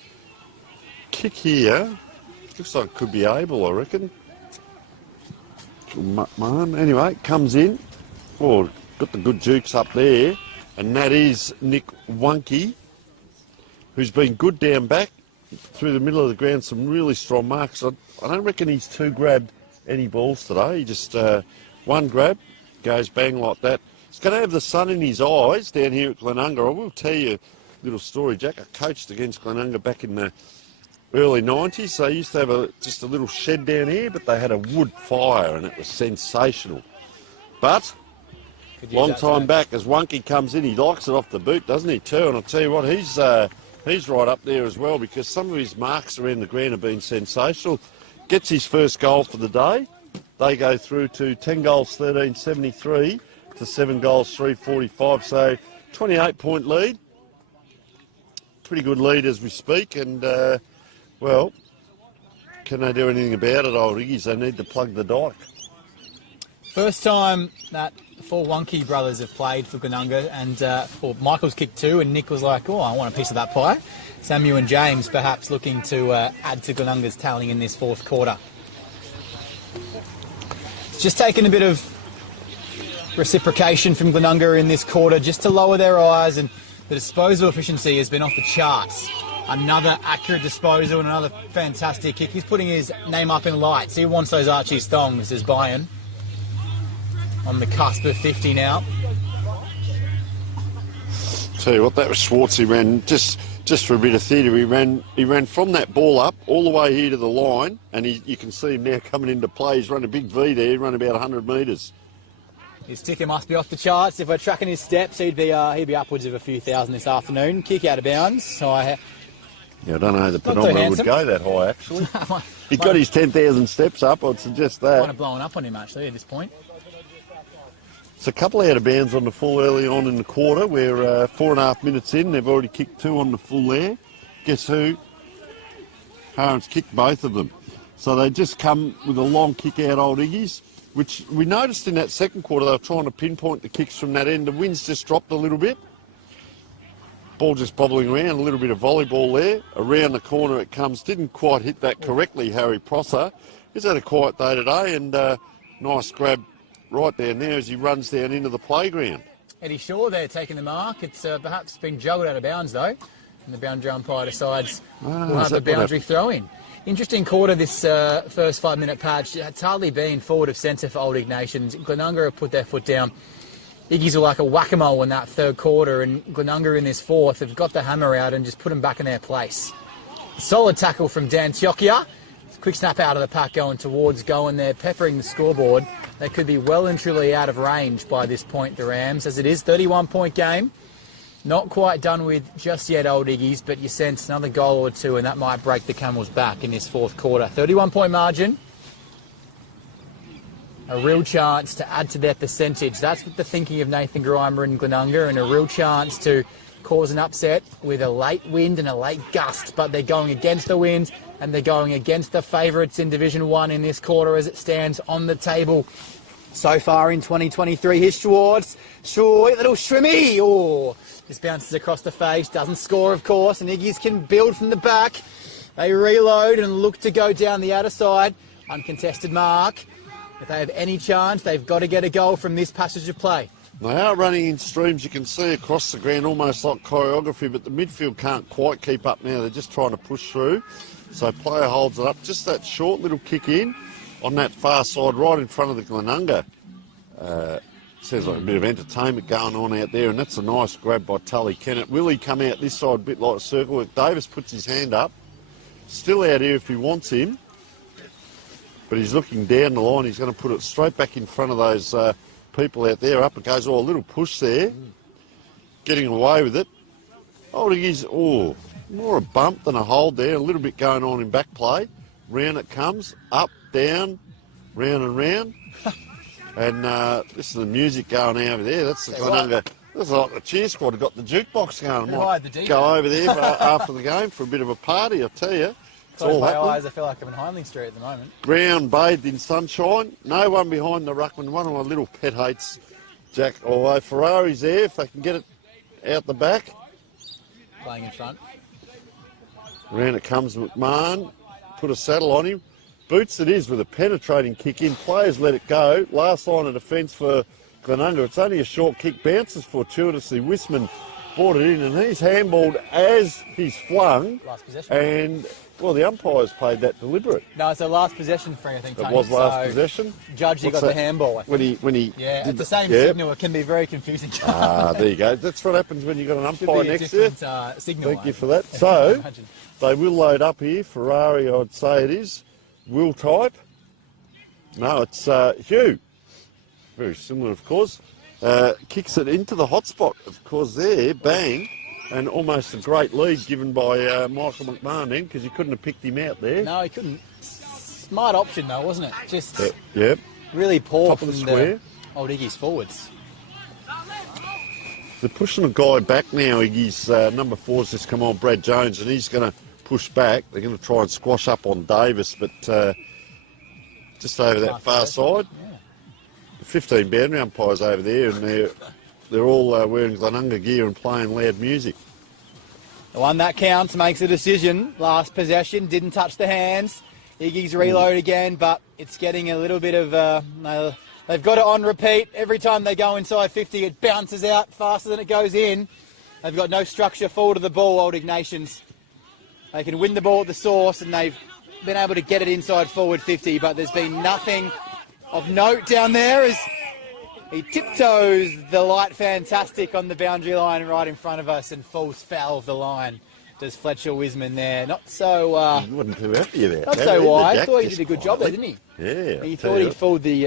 kick here. Looks like it could be Abel, I reckon. Anyway, comes in. Oh, got the good jukes up there. And that is Nick Wunky, who's been good down back through the middle of the ground. Some really strong marks. I don't reckon he's too grabbed any balls today. He just one grab, goes bang like that. He's going to have the sun in his eyes down here at Glenunga. I will tell you a little story, Jack. I coached against Glenunga back in the early 90s. They used to have just a little shed down here, but they had a wood fire, and it was sensational. But long time back, as Wunky comes in, he likes it off the boot, doesn't he, too? And I'll tell you what, he's right up there as well, because some of his marks around the ground have been sensational. Gets his first goal for the day. They go through to 10 goals, 13.73 to 7 goals, 3.45. So 28-point lead. Pretty good lead as we speak, and well, can they do anything about it, old Iggies? They need to plug the dike. First time that 4 Wunky brothers have played for Glenunga, and Michael's kicked 2, and Nick was like, oh, I want a piece of that pie. Samuel and James perhaps looking to add to Glenunga's tallying in this fourth quarter. It's just taken a bit of reciprocation from Glenunga in this quarter just to lower their eyes, and the disposal efficiency has been off the charts. Another accurate disposal and another fantastic kick. He's putting his name up in lights. He wants those Archie's thongs, says Bayern. On the cusp of 50 now. Tell you what, that was Schwartz. He ran just for a bit of theatre. He ran from that ball up all the way here to the line, and you can see him now coming into play. He's run a big V there. He run about 100 metres. His ticker must be off the charts. If we're tracking his steps, he'd be upwards of a few thousand this afternoon. Kick out of bounds. So I don't know. The pedometer would go that high, actually. He got his 10,000 steps up. I'd suggest that. Kind of blowing up on him, actually, at this point. It's a couple out of bounds on the full early on in the quarter. We're 4.5 minutes in. They've already kicked 2 on the full there. Guess who? Harrans kicked both of them. So they just come with a long kick out, Old Iggy's, which we noticed in that second quarter. They were trying to pinpoint the kicks from that end. The wind's just dropped a little bit. Ball just bobbling around, a little bit of volleyball there. Around the corner it comes. Didn't quite hit that correctly, Harry Prosser. He's had a quiet day today, and nice grab right down there as he runs down into the playground. Eddie Shaw there taking the mark. It's perhaps been juggled out of bounds, though. And the boundary umpire decides we'll have the boundary throw in. Interesting quarter, this first 5-minute patch. It's hardly been forward of centre for Old Ignatians. Glenunga have put their foot down. Iggy's were like a whack-a-mole in that third quarter, and Glenunga in this fourth have got the hammer out and just put them back in their place. Solid tackle from Dan Tiokia. Quick snap out of the pack going towards going there, peppering the scoreboard. They could be well and truly out of range by this point, the Rams, as it is 31-point game. Not quite done with just yet, Old Iggy's, but you sense another goal or two and that might break the Camels back in this fourth quarter. 31-point margin. A real chance to add to their percentage. That's the thinking of Nathan Grimer and Glenunga, and a real chance to cause an upset with a late wind and a late gust, but they're going against the wind and they're going against the favourites in Division 1 in this quarter as it stands on the table so far in 2023. Here's Schwartz. Short little shrimmy. Oh, just bounces across the face. Doesn't score, of course, and Iggy's can build from the back. They reload and look to go down the outer side. Uncontested mark. If they have any chance, they've got to get a goal from this passage of play. They are running in streams, you can see across the ground, almost like choreography, but the midfield can't quite keep up now. They're just trying to push through. So player holds it up. Just that short little kick in on that far side, right in front of the Glenunga. Sounds like a bit of entertainment going on out there, and that's a nice grab by Tully Kennett. Will he come out this side a bit like a circle? Davis puts his hand up. Still out here if he wants him. But he's looking down the line. He's going to put it straight back in front of those people out there. Up it goes. Oh, a little push there. Getting away with it. Oh, he's more a bump than a hold there. A little bit going on in back play. Round it comes. Up, down, round and round. And this is the music going over there. That's the Glenunga. That's like the cheer squad have got the jukebox going. Might go over there after the game for a bit of a party, I tell you. Close my eyes, I feel like I'm in Hindley Street at the moment. Ground bathed in sunshine. No one behind the ruckman. One of my little pet hates, Jack. Although Ferrari's there, if they can get it out the back. Playing in front. Round it comes McMahon. Put a saddle on him. Boots it is with a penetrating kick in. Players let it go. Last line of defence for Glenunga. It's only a short kick. Bounces fortuitously. Wisman brought it in, and he's handballed as he's flung. Last possession. And... well, the umpires played that deliberate. No, it's a last possession thing, I think. It was last possession. Judge, he got the handball. When he yeah, at the same signal, it can be very confusing. There you go. That's what happens when you've got an umpire next to you. Signal. Thank you for that. So they will load up here. Ferrari, I'd say it is. Will type. No, it's Hugh. Very similar, of course. Kicks it into the hot spot, of course. There, bang. And almost a great lead given by Michael McMahon then, because you couldn't have picked him out there. No, he couldn't. Smart option though, wasn't it? Just really poor from the Old Iggy's forwards. They're pushing a guy back now. Iggy's number 4's just come on, Brad Jones, and he's going to push back. They're going to try and squash up on Davis, but just over that far side. Yeah. 15 boundary umpires over there, and they're all wearing Glenunga gear and playing loud music. The one that counts makes a decision. Last possession, didn't touch the hands. Iggy's reload again, but it's getting a little bit of... they've got it on repeat. Every time they go inside 50, it bounces out faster than it goes in. They've got no structure forward of the ball, Old Ignatians. They can win the ball at the source, and they've been able to get it inside forward 50, but there's been nothing of note down there as He tiptoes the light fantastic on the boundary line right in front of us and falls foul of the line. Does Fletcher Wiseman there. Not so... he wasn't too happy there. Not so wide. I thought he did a good job there, didn't he? Yeah. He thought he'd fooled the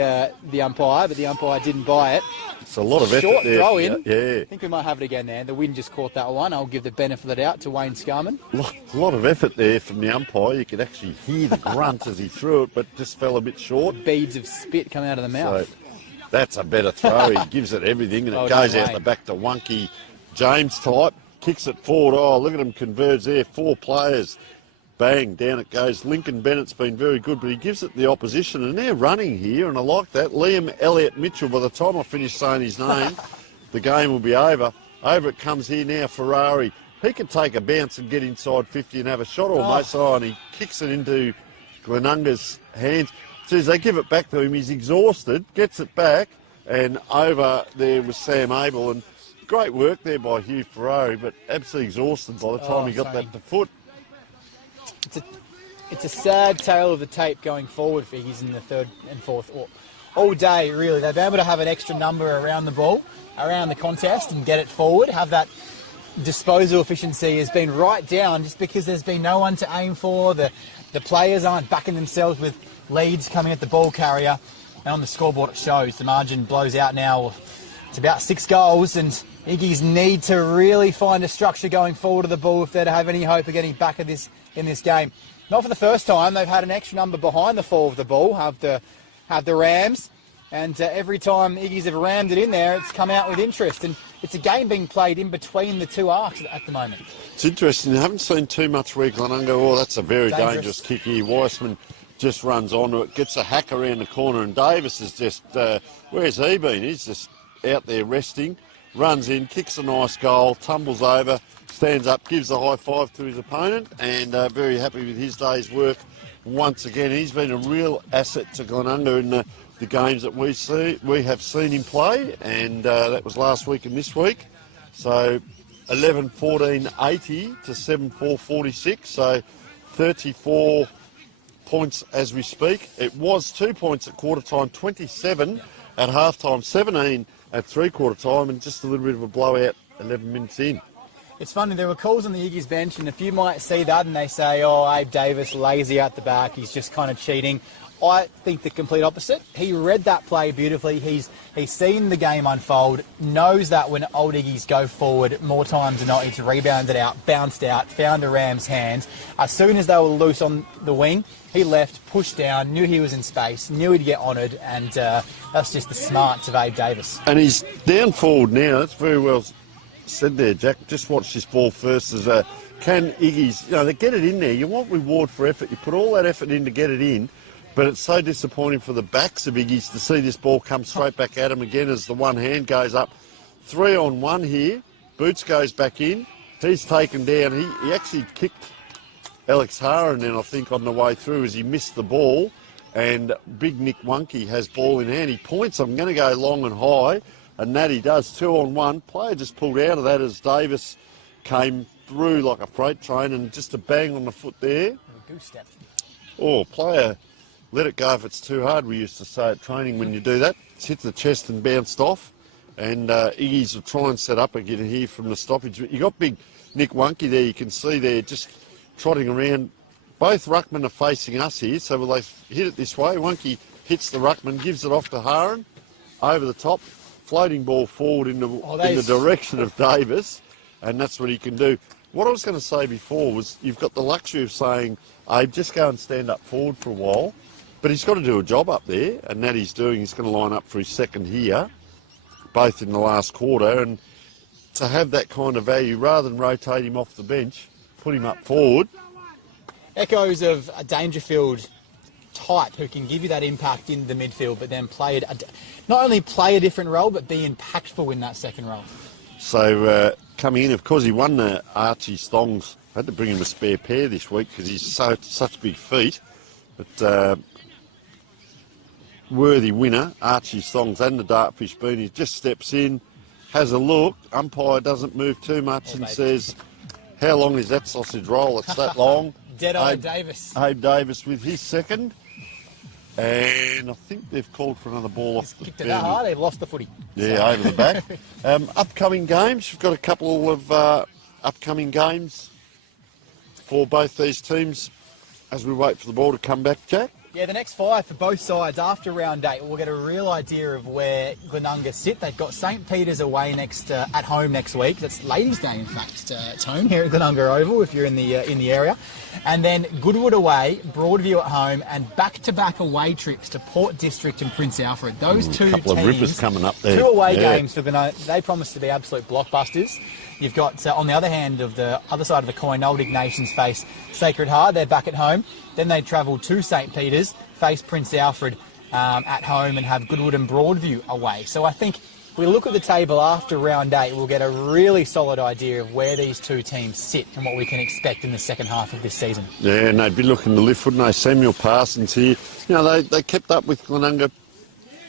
umpire, but the umpire didn't buy it. It's a lot of effort Short there. throw in. Yeah. I think we might have it again there. The wind just caught that one. I'll give the benefit of the doubt to Wayne Scarman. A lot of effort there from the umpire. You could actually hear the grunt as he threw it, but just fell a bit short. Beads of spit coming out of the mouth. So that's a better throw. He gives it everything, and it goes out the back to Wonky James type. Kicks it forward. Oh, look at him converge there. 4 players. Bang, down it goes. Lincoln Bennett's been very good, but he gives it the opposition, and they're running here, and I like that. Liam Elliott Mitchell, by the time I finish saying his name, the game will be over. Over it comes here now, Ferrari. He could take a bounce and get inside 50 and have a shot almost. Oh, and he kicks it into Glenunga's hands. Says they give it back to him. He's exhausted, gets it back, and over there was Sam Abel. And great work there by Hugh Ferrari, but absolutely exhausted by the time he got that to foot. It's a sad tale of the tape going forward for Higgies in the third and fourth. All day, really. They've been able to have an extra number around the ball, around the contest, and get it forward. Have that disposal efficiency has been right down just because there's been no one to aim for. The players aren't backing themselves with leads coming at the ball carrier. And on the scoreboard it shows the margin blows out now. It's about 6 goals, and Iggies need to really find a structure going forward of the ball if they're to have any hope of getting back at this in this game. Not for the first time. They've had an extra number behind the fall of the ball, have the Rams, and every time Iggies have rammed it in there, it's come out with interest. And it's a game being played in between the 2 arcs at the moment. It's interesting. I haven't seen too much where Glenunga, that's a very dangerous kick here. Weissman just runs onto it, gets a hack around the corner, and Davis is just, where's he been? He's just out there resting, runs in, kicks a nice goal, tumbles over, stands up, gives a high five to his opponent, and very happy with his day's work once again. He's been a real asset to Glenunga in the games that we have seen him play, and that was last week and this week. So 11-14-80 to 7-4-46, so 34 points as we speak. It was 2 points at quarter time, 27 at half time, 17 at three-quarter time, and just a little bit of a blowout 11 minutes in. It's funny, there were calls on the Iggies bench, and if you might see that and they say, oh, Abe Davis, lazy out the back, he's just kind of cheating. I think the complete opposite. He read that play beautifully. He's seen the game unfold, knows that when old Iggies go forward, more times than not, he's rebounded out, bounced out, found the Rams' hands. As soon as they were loose on the wing, he left, pushed down, knew he was in space, knew he'd get honoured, and that's just the smarts of Abe Davis. And he's down forward now. That's very well said there, Jack. Just watch this ball first. Can Iggies, they get it in there. You want reward for effort. You put all that effort in to get it in. But it's so disappointing for the backs of Iggies to see this ball come straight back at him again as the one hand goes up. 3-on-1 here. Boots goes back in. He's taken down. He actually kicked Alex Haran then, I think, on the way through as he missed the ball. And big Nick Wonky has ball in hand. He points, I'm going to go long and high. And that he does. 2-on-1. Player just pulled out of that as Davis came through like a freight train, and just a bang on the foot there. Goose step. Oh, player... let it go if it's too hard, we used to say at training when you do that. It's hit the chest and bounced off. And Iggies will try and set up again here from the stoppage. You got big Nick Wonky there, you can see there, just trotting around. Both ruckmen are facing us here, so will they hit it this way? Wonky hits the ruckman, gives it off to Haran, over the top, floating ball forward in the direction of Davis, and that's what he can do. What I was going to say before was you've got the luxury of saying, Abe, just go and stand up forward for a while. But he's got to do a job up there, and that he's doing. He's going to line up for his second here, both in the last quarter. And to have that kind of value, rather than rotate him off the bench, put him up forward. Echoes of a Dangerfield type who can give you that impact in the midfield, but then not only play a different role, but be impactful in that second role. So coming in, of course, he won the Archie Thongs. I had to bring him a spare pair this week because he's such big feet. But... worthy winner, Archie Songs and the Dartfish Bean. He just steps in, has a look, umpire doesn't move too much and says, how long is that sausage roll? It's that long. Dead-eye Davis. Abe Davis with his second. And I think they've called for another ball off the Kicked it that hard, they've lost the footy. Yeah, over the back. Upcoming games, we've got a couple of upcoming games for both these teams as we wait for the ball to come back, Jack. Yeah, the next 5 for both sides after round 8, we'll get a real idea of where Glenunga sit. They've got St Peter's away at home next week. That's Ladies' Day, in fact, at home here at Glenunga Oval if you're in the area. And then Goodwood away, Broadview at home, and back-to-back away trips to Port District and Prince Alfred. Those two teams, couple of rippers coming up there. 2 away games for Glenunga. They promise to be absolute blockbusters. You've got, on the other hand of the other side of the coin, Old Ignatians face Sacred Heart. They're back at home. Then they travel to St Peter's, face Prince Alfred at home, and have Goodwood and Broadview away. So I think if we look at the table after round 8, we'll get a really solid idea of where these two teams sit and what we can expect in the second half of this season. Yeah, and they'd be looking to lift, wouldn't they? Samuel Parsons here. You know, they kept up with Glenunga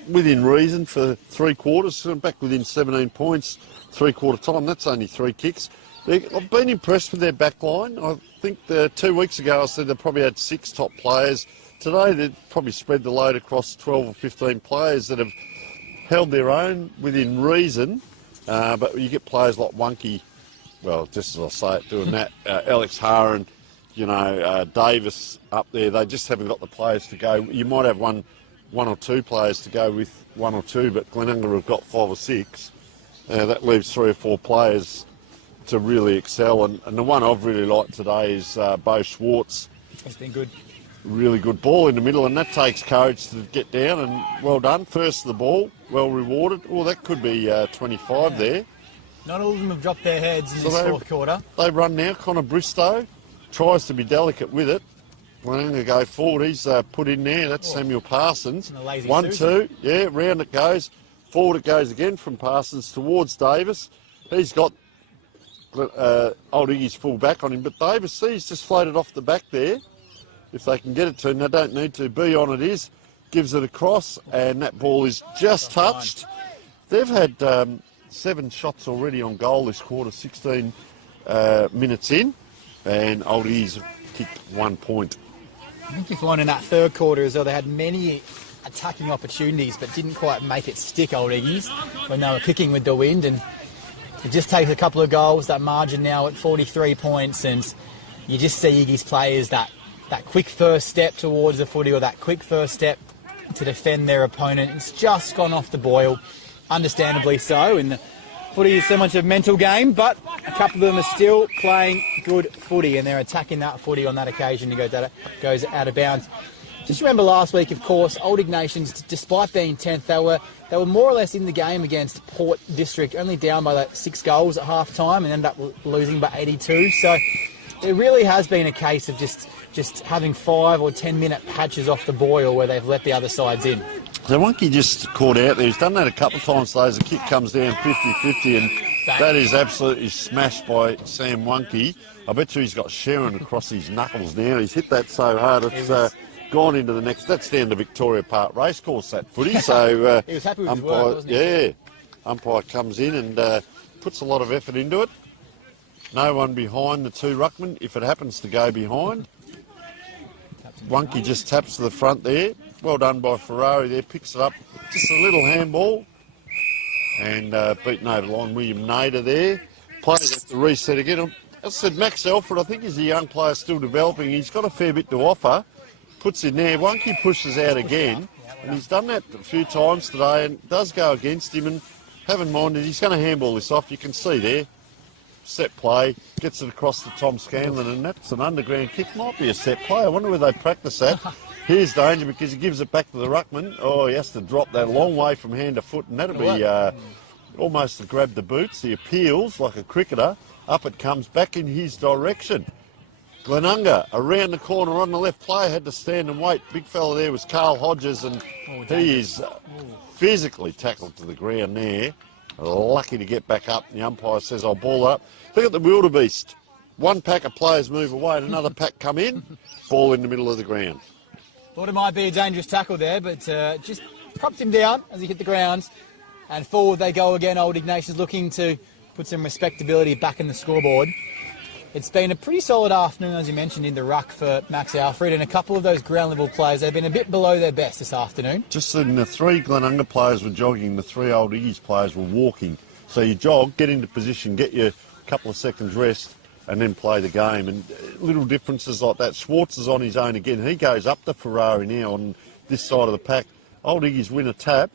within reason for 3 quarters, back within 17 points, 3-quarter time. That's only 3 kicks. I've been impressed with their back line. I think 2 weeks ago I said they probably had 6 top players. Today they've probably spread the load across 12 or 15 players that have held their own within reason. But you get players like Wunky, well, just as I say it, doing that. Alex Haran, Davis up there. They just haven't got the players to go. You might have one or 2 players to go with 1 or 2, but Glenunga have got 5 or 6. That leaves 3 or 4 players to really excel. And the one I've really liked today is Bo Schwartz. He's been good. Really good ball in the middle, and that takes courage to get down, and well done. First the ball, well rewarded. Oh, that could be 25 there. Not all of them have dropped their heads in this 4th quarter. They run now. Connor Bristow tries to be delicate with it. Glenunga go forward. He's put in there. That's Samuel Parsons. 1-2. Yeah, round it goes. Forward it goes again from Parsons towards Davis. He's got old Iggy's full back on him, but Davis, he's just floated off the back there. If they can get it to him, they don't need to. Be on it is, gives it across, and that ball is just touched. They've had 7 shots already on goal this quarter, 16 minutes in, and old Iggy's kicked 1 point. I think you find in that 3rd quarter as well, they had many attacking opportunities, but didn't quite make it stick, old Iggy's, when they were kicking with the wind. And it just takes a couple of goals, that margin now at 43 points, and you just see Iggy's players that quick first step towards the footy, or that quick first step to defend their opponent. It's just gone off the boil, understandably so. And the footy is so much a mental game, but a couple of them are still playing good footy, and they're attacking that footy on that occasion. It goes out of bounds. Just remember last week, of course, Old Ignatians, despite being 10th, they were more or less in the game against Port District, only down by 6 goals at half time, and ended up losing by 82. So it really has been a case of just having 5 or 10 minute patches off the boil where they've let the other sides in. So Wunky just caught out there. He's done that a couple of times today as the kick comes down 50-50, and that is absolutely smashed by Sam Wunky. I bet you he's got Sharon across his knuckles now. He's hit that so hard it's gone into the next. That's down to Victoria Park Racecourse, that footy. So he was happy with his work, wasn't he? Yeah, umpire comes in and puts a lot of effort into it. No one behind the 2 ruckmen if it happens to go behind. Wunky just taps to the front there. Well done by Ferrari there. Picks it up. Just a little handball. And beaten over the line. William Nader there. Players have to reset again. As I said, Max Alfred, I think, is a young player still developing. He's got a fair bit to offer. Puts in there. Wunky pushes out again. And he's done that a few times today and does go against him. And have in mind that he's going to handball this off. You can see there. Set play, gets it across to Tom Scanlon, and that's an underground kick. Might be a set play. I wonder where they practice that. Here's danger because he gives it back to the ruckman. Oh, he has to drop that a long way from hand to foot, and that'll be almost to grab the boots. He appeals like a cricketer. Up it comes back in his direction. Glenunga around the corner on the left. Player had to stand and wait. Big fella there was Carl Hodges, and he is physically tackled to the ground there. Lucky to get back up. The umpire says, I'll ball it up. Look at the wildebeest. 1 pack of players move away and another pack come in. Ball in the middle of the ground. Thought it might be a dangerous tackle there, but just propped him down as he hit the ground. And forward they go again. Old Ignatians looking to put some respectability back in the scoreboard. It's been a pretty solid afternoon, as you mentioned, in the ruck for Max Alfred, and a couple of those ground level players, they've been a bit below their best this afternoon. Just in the 3 Glenunga players were jogging, the 3 Old Iggy's players were walking. So you jog, get into position, get your couple of seconds rest, and then play the game. And little differences like that. Schwartz is on his own again. He goes up to Ferrari now on this side of the pack. Old Iggy's win a tap.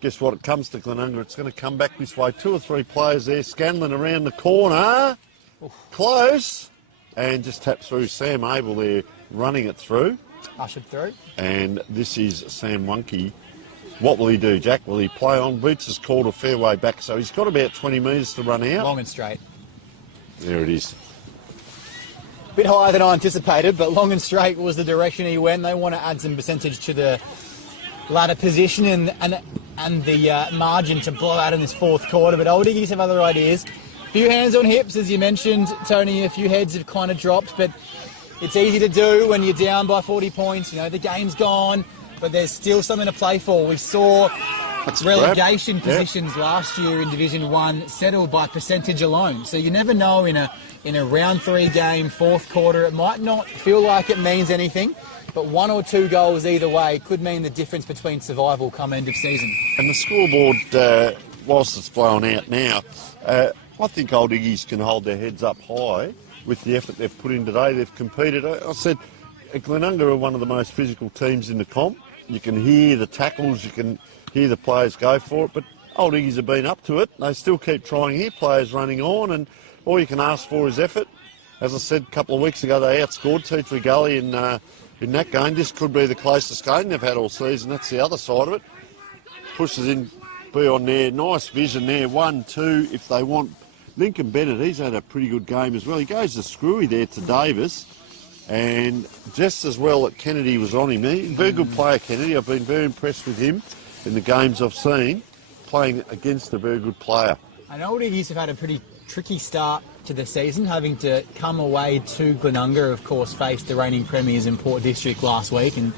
Guess what? It comes to Glenunga. It's going to come back this way. 2 or 3 players there. Scanlon around the corner. Close. And just tap through. Sam Abel there running it through. Ushered through. And this is Sam Wunke. What will he do, Jack? Will he play on? Boots has called a fair way back, so he's got about 20 metres to run out. Long and straight. There it is. Bit higher than I anticipated, but long and straight was the direction he went. They want to add some percentage to the ladder position and the margin to blow out in this fourth quarter. But Old Iggy's have other ideas. A few hands on hips, as you mentioned, Tony. A few heads have kind of dropped, but it's easy to do when you're down by 40 points. You know, the game's gone, but there's still something to play for. We saw relegation positions last year in Division 1 settled by percentage alone. So you never know in a round 3 game, fourth quarter, it might not feel like it means anything, but 1 or 2 goals either way could mean the difference between survival come end of season. And the scoreboard, whilst it's blown out now, I think Old Iggy's can hold their heads up high with the effort they've put in today. They've competed. I said Glenunga are one of the most physical teams in the comp. You can hear the tackles, you can hear the players go for it, but Old Iggy's have been up to it. They still keep trying here, players running on, and all you can ask for is effort. As I said a couple of weeks ago, they outscored Tea Gully in that game. This could be the closest game they've had all season. That's the other side of it. Pushes in, be on there. Nice vision there. 1-2 if they want. Lincoln Bennett, he's had a pretty good game as well. He goes to Screwy there to Davis. And just as well that Kennedy was on him. He's a very good player, Kennedy. I've been very impressed with him in the games I've seen, playing against a very good player. I know Old Iggy's have had a pretty tricky start to the season, having to come away to Glenunga, of course, faced the reigning premiers in Port District last week. And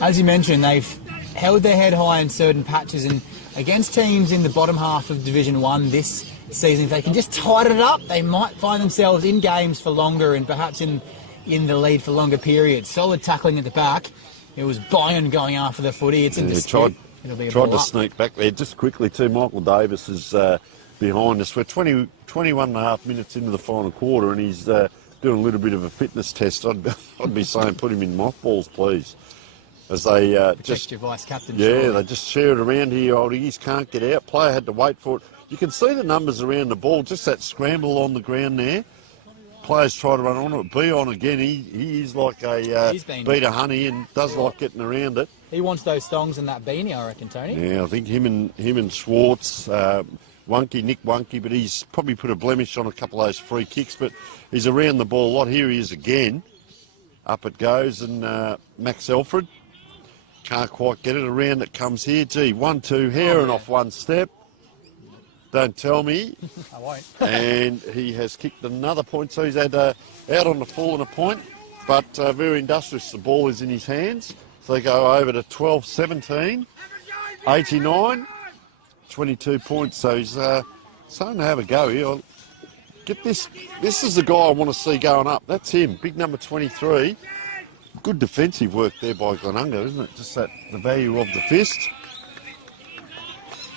as you mentioned, they've held their head high in certain patches, and against teams in the bottom half of Division 1 this season, if they can just tighten it up, they might find themselves in games for longer and perhaps in the lead for longer periods. Solid tackling at the back. It was Byron going after the footy. It's in dispute. Tried to sneak back there just quickly too. Michael Davis is behind us. We're 21 and a half minutes into the final quarter, and he's doing a little bit of a fitness test. I'd be saying put him in mothballs, please. As they just your vice captain. They just share it around here. Old Iggy's can't get out. Player had to wait for it. You can see the numbers around the ball. Just that scramble on the ground there. Players try to run on it. Be on again. He is like a beat of honey and does like getting around it. He wants those thongs and that beanie, I reckon, Tony. Yeah, I think him and Schwartz, Nick Wunke, but he's probably put a blemish on a couple of those free kicks. But he's around the ball a lot. Here he is again. Up it goes, and Max Alfred can't quite get it around. It comes here. Gee, 1-2, Heron off one step. Don't tell me. I won't. And he has kicked another point, so he's had out on the full and a point, but very industrious. The ball is in his hands, so they go over to 12-17, 89, 22 points. So he's starting to have a go here. Get this. This is the guy I want to see going up. That's him, big number 23. Good defensive work there by Glenunga, isn't it? Just the value of the fist.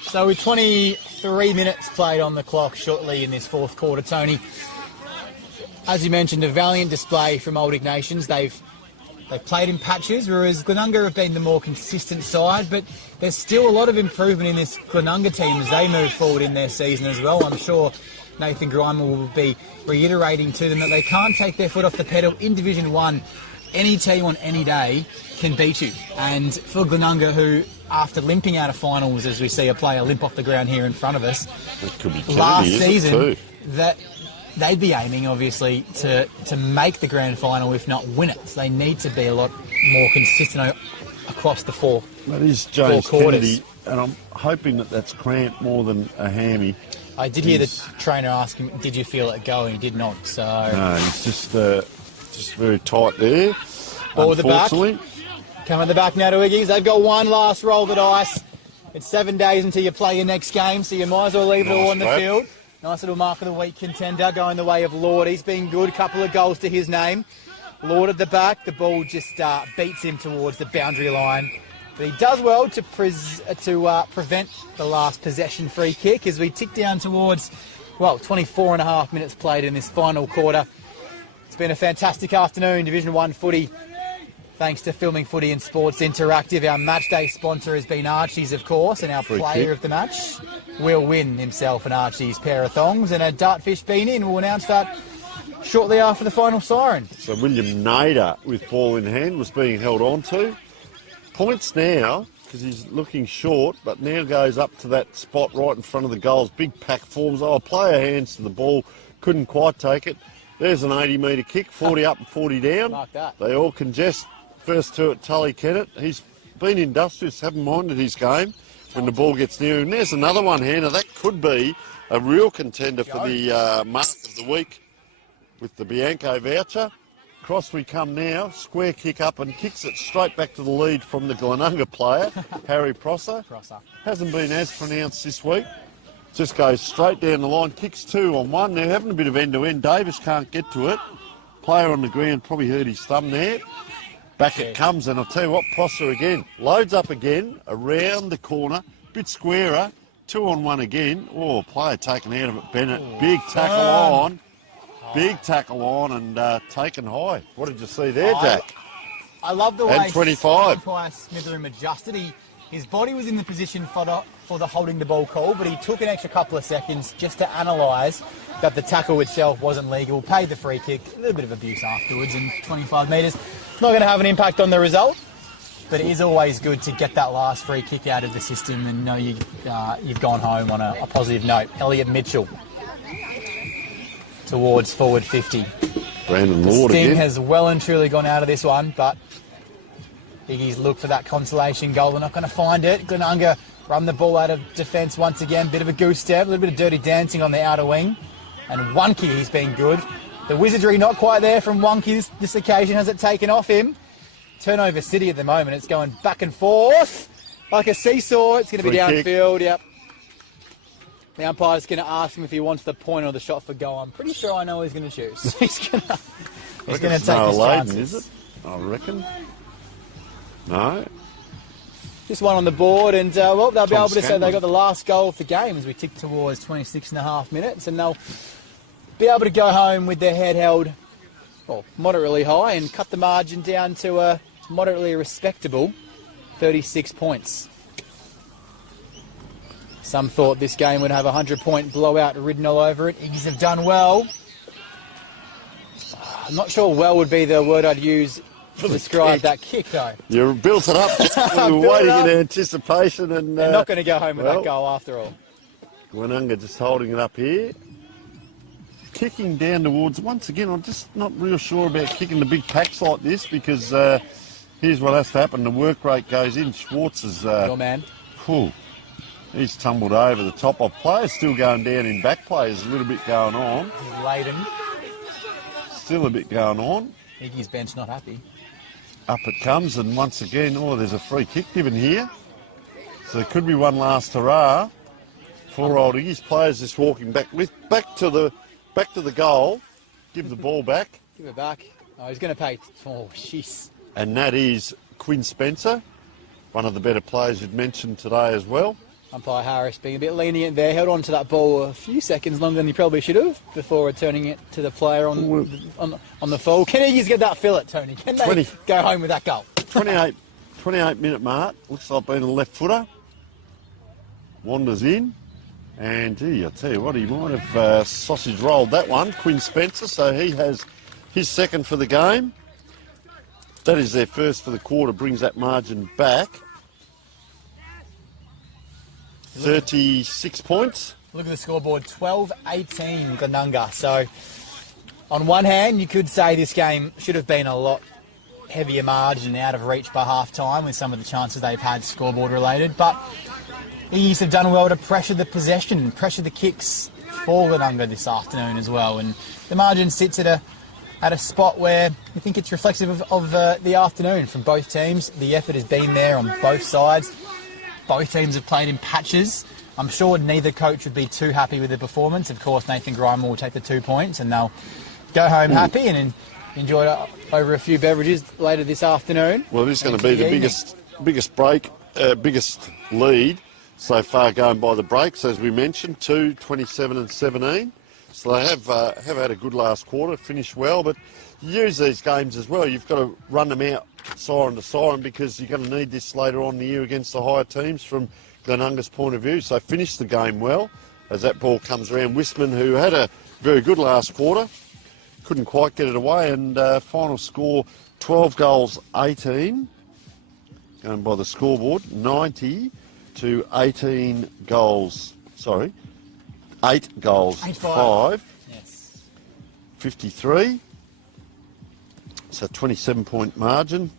So with 23 minutes played on the clock shortly in this fourth quarter, Tony, as you mentioned, a valiant display from Old Ignatians. They've played in patches, whereas Glenunga have been the more consistent side, but there's still a lot of improvement in this Glenunga team as they move forward in their season as well. I'm sure Nathan Grimer will be reiterating to them that they can't take their foot off the pedal in Division 1. Any team on any day can beat you. And for Glenunga, who, after limping out of finals, as we see a player limp off the ground here in front of us, last season, that they'd be aiming, obviously, to make the grand final, if not win it. So they need to be a lot more consistent across the four quarters. That is James Kennedy, and I'm hoping that that's cramped more than a hammy. I did hear the trainer ask him, did you feel it go? And he did not. So no, he's just very tight there. Ball at the back. Come at the back now to Iggy's. They've got one last roll of the dice. It's 7 days until you play your next game, so you might as well leave it all on the field. Nice little mark of the week contender going the way of Lord. He's been good. Couple of goals to his name. Lord at the back. The ball just beats him towards the boundary line. But he does well to prevent the last possession free kick as we tick down towards, 24 and a half minutes played in this final quarter. It's been a fantastic afternoon, Division 1 footy. Thanks to Filming Footy and Sports Interactive. Our match day sponsor has been Archie's, of course, and our player of the match will win himself an Archie's pair of thongs and a Dartfish beanie, and we'll announce that shortly after the final siren. So William Nader, with ball in hand, was being held on to. Points now, because he's looking short, but now goes up to that spot right in front of the goals. Big pack forms. Player hands to the ball, couldn't quite take it. There's an 80-metre kick, 40 up and 40 down. Like that. They all congest. First two at Tully Kennett. He's been industrious, haven't minded his game when the ball gets near him. There's another one-hander. That could be a real contender for the mark of the week with the Bianco voucher. Cross we come now, square kick up and kicks it straight back to the lead from the Glenunga player, Harry Prosser. Hasn't been as pronounced this week. Just goes straight down the line, kicks 2 on 1. They're having a bit of end-to-end. Davis can't get to it. Player on the ground probably hurt his thumb there. Back it comes, and I'll tell you what, Prosser again. Loads up again, around the corner, bit squarer, 2 on 1 again. Player taken out of it, Bennett. Big tackle on. Big tackle on and taken high. What did you see there, Jack? I love the way and 25. Smitheram adjusted. His body was in the position for the holding the ball call, but he took an extra couple of seconds just to analyse that the tackle itself wasn't legal. Paid the free kick, a little bit of abuse afterwards in 25 metres. Not going to have an impact on the result, but it is always good to get that last free kick out of the system and know you've gone home on a positive note. Elliot Mitchell towards forward 50. Brandon Lord Sting again. has well and truly gone out of this one, but Iggy's look for that consolation goal. They're not going to find it. Glenunga run the ball out of defence once again. Bit of a goose step, a little bit of dirty dancing on the outer wing. And Wonky, he's been good. The wizardry not quite there from Wonky this occasion. Has it taken off him? Turnover City at the moment. It's going back and forth like a seesaw. It's going to be downfield, yep. The umpire's going to ask him if he wants the point or the shot for goal. I'm pretty sure I know what he's going to choose. He's going to take his chances. Is it? I reckon. No. Just one on the board, and they'll be able to say they got the last goal of the game as we tick towards 26 and a half minutes, and they'll be able to go home with their head held moderately high and cut the margin down to a moderately respectable 36 points. Some thought this game would have a 100-point blowout written all over it. Iggies have done well. I'm not sure well would be the word I'd use to describe that kick, though. You built it up. We were waiting in anticipation. And they're not going to go home with that goal after all. Glenunga just holding it up here. Kicking down towards, once again, I'm just not real sure about kicking the big packs like this because here's what has to happen. The work rate goes in. Schwartz is... your man. Cool. He's tumbled over the top of players. Still going down in back play. There's a little bit going on. He's laden. Still a bit going on. Iggy's bench not happy. Up it comes, and once again, there's a free kick given here. So there could be one last hurrah for old Iggy's. Players just walking back to the goal. Give the ball back. Give it back. Oh, he's going to pay. Oh, jeez. And that is Quinn Spencer, one of the better players you'd mentioned today as well. Umpire Harris being a bit lenient there, held on to that ball a few seconds longer than he probably should have before returning it to the player on the fall. Can Iggy's get that fillet, Tony? Can they go home with that goal? 28-minute mark. Looks like being a left footer. Wanders in. And, I tell you what, he might have sausage rolled that one, Quinn Spencer, so he has his second for the game. That is their first for the quarter, brings that margin back. 36 points. Look at the scoreboard, 12-18 Glenunga. So, on one hand, you could say this game should have been a lot heavier margin out of reach by half-time with some of the chances they've had scoreboard-related, but Eagles have done well to pressure the possession, pressure the kicks for Glenunga this afternoon as well, and the margin sits at a spot where I think it's reflective of the afternoon from both teams. The effort has been there on both sides. Both teams have played in patches I'm sure neither coach would be too happy with the performance. Of course, Nathan Grimer will take the 2 points and they'll go home happy and enjoy it over a few beverages later this afternoon. Well, it is going to be the biggest lead so far going by the breaks, as we mentioned, 2, 27 and 17. So they have had a good last quarter, finished well, but you use these games as well. You've got to run them out siren to siren because you're going to need this later on in the year against the higher teams from Glenunga's point of view. So finish the game well as that ball comes around. Wisman, who had a very good last quarter, couldn't quite get it away, and final score 12 goals 18, going by the scoreboard, 90 to 18 goals, 8 goals 5, yes. 53, so 27-point margin.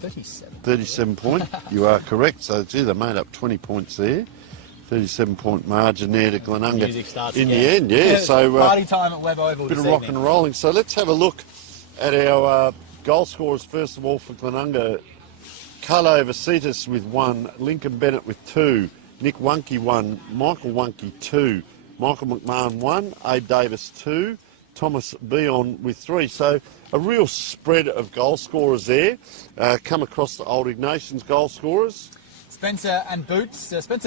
37 point, you are correct. So, gee, they made up 20 points there. 37-point margin there to Glenunga Music starts in again. the end, yeah. So party time at Webb Oval. Bit of rock and rolling. So let's have a look at our goal scorers first of all for Glenunga. Carlo Vasitas with 1, Lincoln Bennett with 2, Nick Wunke 1, Michael Wunke 2, Michael McMahon 1, Abe Davis 2, Thomas Beon with 3. So a real spread of goal scorers there. Come across the old Ignatians goal scorers. Spencer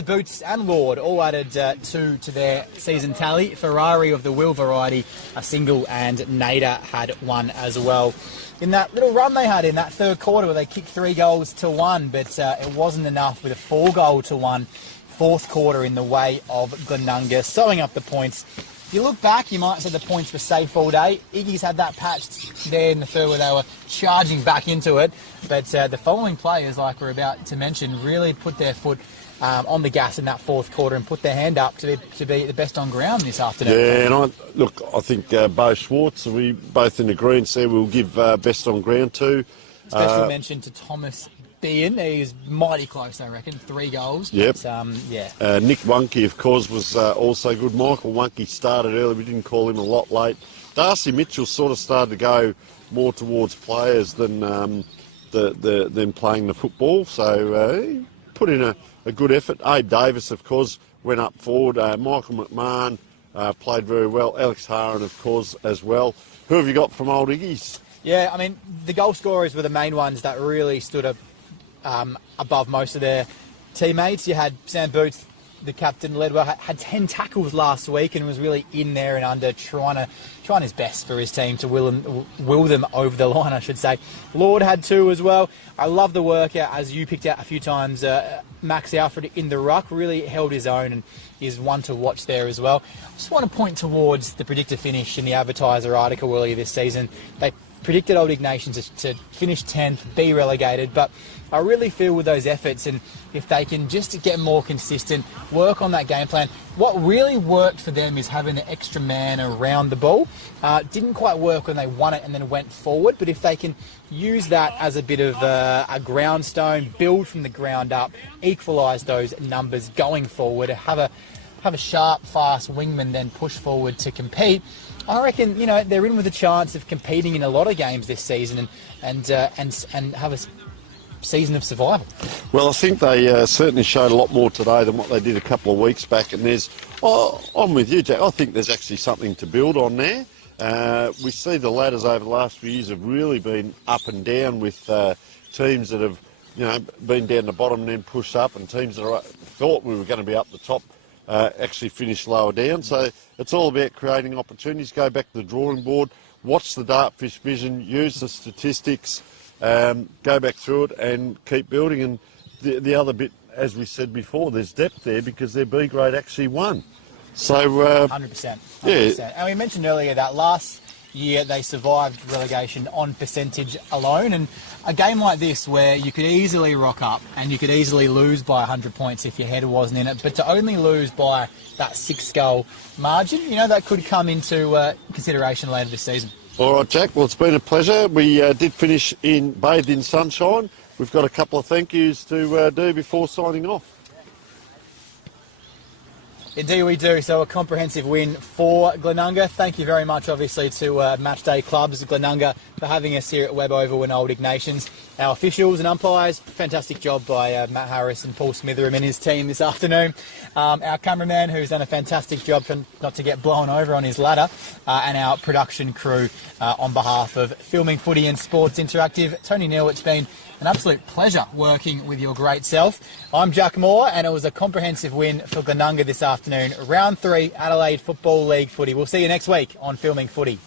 Boots and Lord all added 2 to their season tally. Ferrari of the wheel variety, a single, and Nader had 1 as well. In that little run they had in that third quarter where they kicked 3 goals to 1, but it wasn't enough with a 4-goal-to-1 fourth quarter in the way of Glenunga, sewing up the points. If you look back, you might say the points were safe all day. Iggy's had that patched there in the third where they were charging back into it. But the following players, like we're about to mention, really put their foot on the gas in that fourth quarter and put their hand up to be the best on ground this afternoon. Yeah, and I think Bo Schwartz, are we both in agreement there, we'll give best on ground to. Special mention to Thomas Bean. He's mighty close, I reckon. 3 goals. Yep. But, Nick Wunke, of course, was also good. Michael Wunke started early. We didn't call him a lot late. Darcy Mitchell sort of started to go more towards players than than playing the football. So he put in a good effort. Abe Davis, of course, went up forward. Michael McMahon played very well. Alex Haran, of course, as well. Who have you got from Old Iggy's? Yeah, I mean, the goal scorers were the main ones that really stood up above most of their teammates. You had Sam Boots, the captain, led well, had 10 tackles last week and was really in there and under, trying his best for his team to will them over the line, I should say. Lord had 2 as well. I love the work, as you picked out a few times. Max Alfred in the ruck really held his own and is one to watch there as well. I just want to point towards the predictor finish in the Advertiser article earlier this season. They predicted Old Ignatians to finish 10th, be relegated, but I really feel with those efforts, and if they can just get more consistent, work on that game plan. What really worked for them is having an extra man around the ball. Didn't quite work when they won it and then went forward, but if they can use that as a bit of a ground stone, build from the ground up, equalise those numbers going forward, have a sharp, fast wingman, then push forward to compete, I reckon, they're in with a chance of competing in a lot of games this season and have a season of survival. Well, I think they certainly showed a lot more today than what they did a couple of weeks back, and I'm with you, Jack. I think there's actually something to build on there. We see the ladders over the last few years have really been up and down with teams that have, been down the bottom and then pushed up, and teams that thought we were going to be up the top actually finished lower down. So it's all about creating opportunities. Go back to the drawing board, watch the Dartfish vision, use the statistics, go back through it and keep building. And the other bit, as we said before, there's depth there because their B grade actually won. So 100%. Yeah. And we mentioned earlier that last year they survived relegation on percentage alone, and a game like this where you could easily rock up and you could easily lose by 100 points if your header wasn't in it, but to only lose by that 6-goal margin, that could come into consideration later this season. All right, Jack. Well, it's been a pleasure. We did finish bathed in sunshine. We've got a couple of thank yous to do before signing off. Indeed we do. So a comprehensive win for Glenunga. Thank you very much, obviously, to Matchday Clubs Glenunga for having us here at Webb Oval and Old Ignatians. Our officials and umpires, fantastic job by Matt Harris and Paul Smitheram and his team this afternoon. Our cameraman, who's done a fantastic job not to get blown over on his ladder, and our production crew on behalf of Filming Footy and Sports Interactive. Tony Neal, it's been an absolute pleasure working with your great self. I'm Jack Moore, and it was a comprehensive win for Glenunga this afternoon. Round 3, Adelaide Football League footy. We'll see you next week on Filming Footy.